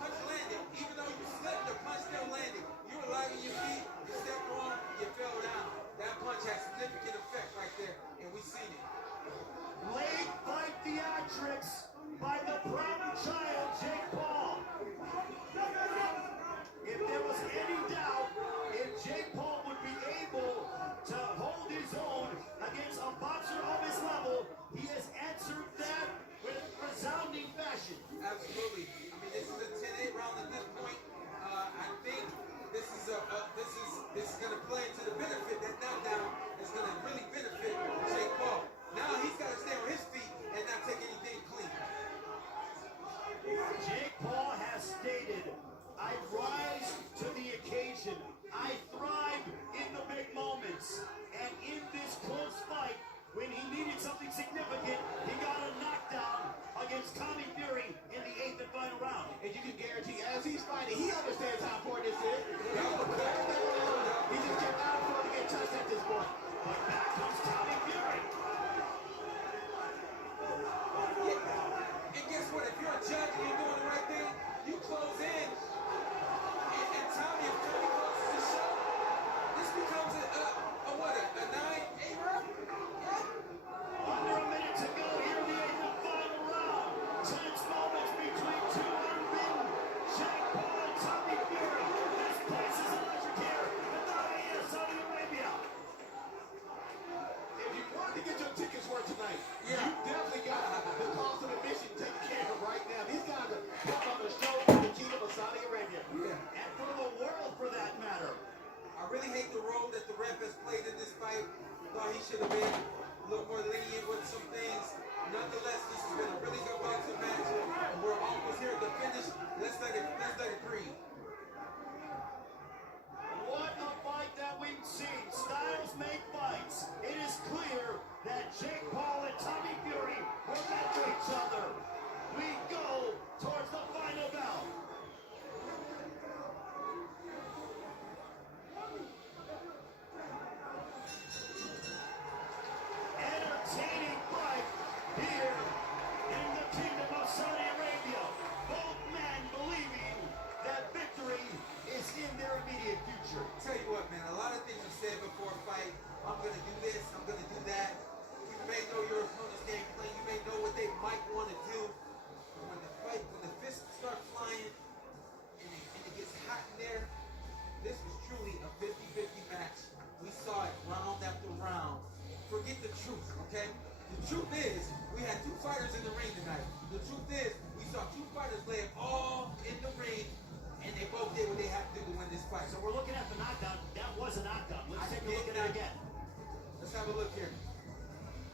Punch landed. Even though you slipped, the punch still landed. You were light on your feet, you stepped wrong, you fell down. That punch had significant effect right there, and we seen it. Late fight theatrics by the problem child, Jake Paul. If there was any doubt if Jake Paul would be able to hold his own against a boxer of his level, he has answered that with resounding fashion. Absolutely. I mean, this is a 10-8 round at this point. I think this is going to play into the benefit. That knockdown is going to really benefit Jake Paul. Now he's got to stay on his feet and not take anything clean. Jake Paul has stated, I rise to the occasion. I thrive in the big moments. And in this close fight, when he needed something significant, he got a knockdown against Tommy Fury in the 8th and final round. And you can guarantee, as he's fighting, he understands how important this is. He just kept out for to get touched at this point. But back comes Tommy Fury. And guess what? If you're a judge and you're doing the right thing, you close in. And Tommy, if Tommy closes the show, this becomes a 9-8 round? Under a minute to go here in the 8th and final round. Tense moments between two unbeaten Jake Paul and Tommy Fury. This place is electric here in the Riyadh, Saudi Arabia. If you want to get your tickets for tonight, you definitely got the cost of admission taken care of right now. These guys are put on the show for the Kingdom of Saudi Arabia. Yeah. And for the world, for that matter. I really hate the role that the ref has played in this fight. Thought he should have been a little more lenient with some things. Nonetheless, this has been a really good boxing match. And we're almost here at the finish. Let's let it breathe. What a fight that we've seen. Styles make fights. It is clear that Jake Paul and Tommy Fury were meant for each other. We go towards the final bell. Entertaining fight here in the Kingdom of Saudi Arabia. Both men believing that victory is in their immediate future. Tell you what, man, a lot of things you said before a fight. I'm going to do this, I'm going to do that. You may know your opponent's game plan. You may know what they might want to do. But when the fists start flying and it gets hot in there, this was truly a 50-50 match. We saw it round after round. Forget the truth, okay? The truth is, we had two fighters in the ring tonight. The truth is, we saw two fighters lay it all in the ring, and they both did what they had to do to win this fight. So we're looking at the knockdown. That was a knockdown. Let's take a look at it again. Let's have a look here.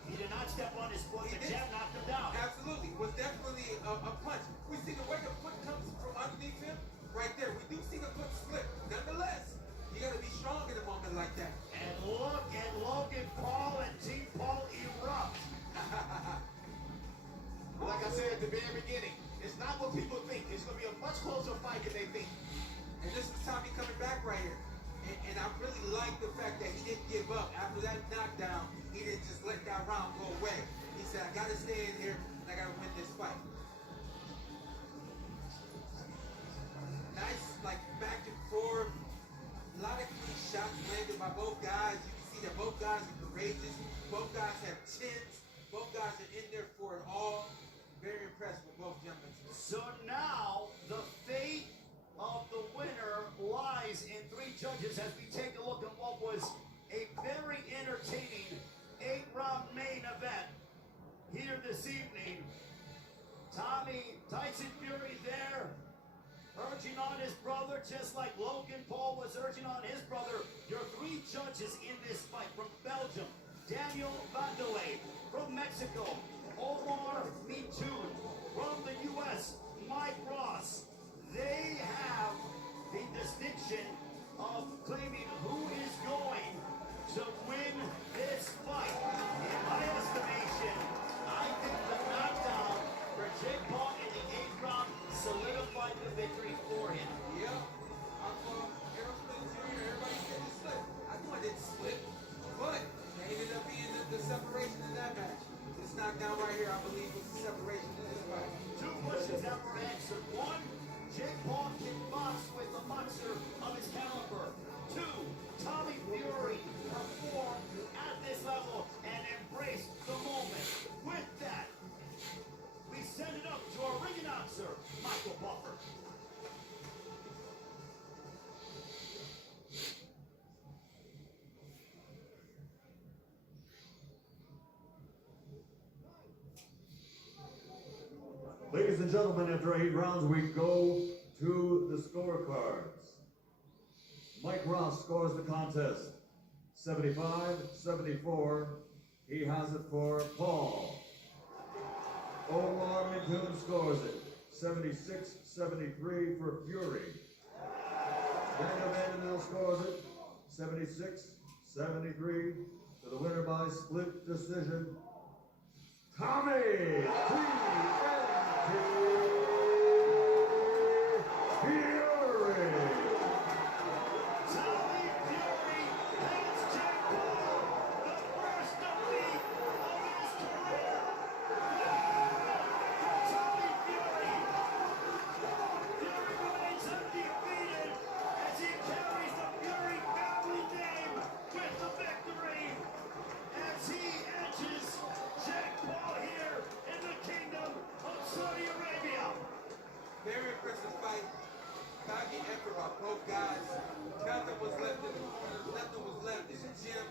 He did not step on his foot. The jab knocked him down. Absolutely. Was definitely a punch. We see the way the foot comes from underneath him right there. We do see the foot slip. Nonetheless, you got to be strong in a moment like that. And look at Logan Paul and Team Paul erupt. Like I said at the very beginning, it's not what people think. It's going to be a much closer fight than they think. And this is Tommy coming back right here. And I really like the fact that he didn't give up. After that knockdown, he didn't just let that round go away. He said, I got to stay in here and I got to win this fight. Nice, like, back and forth. A lot of clean shots landed by both guys. You can see that both guys are courageous. Both guys have chins. Both guys are in there for it all. Very impressed with both gentlemen. So now the fate of the winner lies in three judges as we take a look at what was a very entertaining 8-round main event here this evening. Tyson Fury there, urging on his brother, just like Logan Paul was urging on his brother. Your three judges in this fight from Belgium: Daniel Vandelay, from Mexico, Omar Mitoun, from the U.S., Mike Ross. They have the distinction of claiming who is going to win this fight. In my estimation, I think the knockdown for Jake Paul in the 8th round solidified the victory for him. Yep. Aerosmith Jr., everybody said it slipped. I knew I didn't slip, but it ended up being the separation in that match. This knockdown right here, I believe, was the separation in this fight. Two questions that were answered. One, Jake Paul can box with a boxer of his caliber. Two, Tommy Fury performed at this level and embraced the moment. With that, we send it up to our ring announcer, Michael Buffer. Ladies and gentlemen, after 8 rounds, we go to the scorecards. Mike Ross scores the contest 75-74. He has it for Paul. Omar Mitoun scores it 76-73 for Fury. Daniel Vanderbilt scores it 76-73 for the winner by split decision, Tommy Fury. Tommy Fury has Jake Paul, the first defeat of his career. Tommy Fury. Fury remains undefeated as he carries the Fury family name with the victory as he edges Jake Paul here in the Kingdom of Saudi Arabia. Very impressive fight. Valiant effort by both guys. Nothing was left in the corners. Nothing was left in the gym.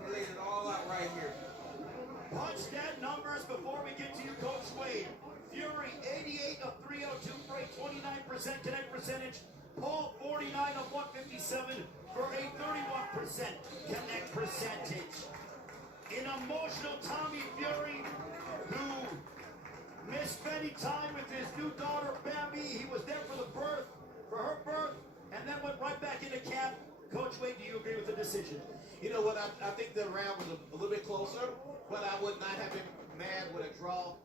They laid it all out right here. Punch stat numbers before we get to you, Coach Wade. Fury, 88 of 302 for a 29% connect percentage. Paul, 49 of 157 for a 31% connect percentage. An emotional Tommy Fury who missed spending time with his new daughter, Bambi. He was there for her birth, and then went right back into camp. Coach Wade, do you agree with the decision? You know what? I think the round was a little bit closer, but I would not have been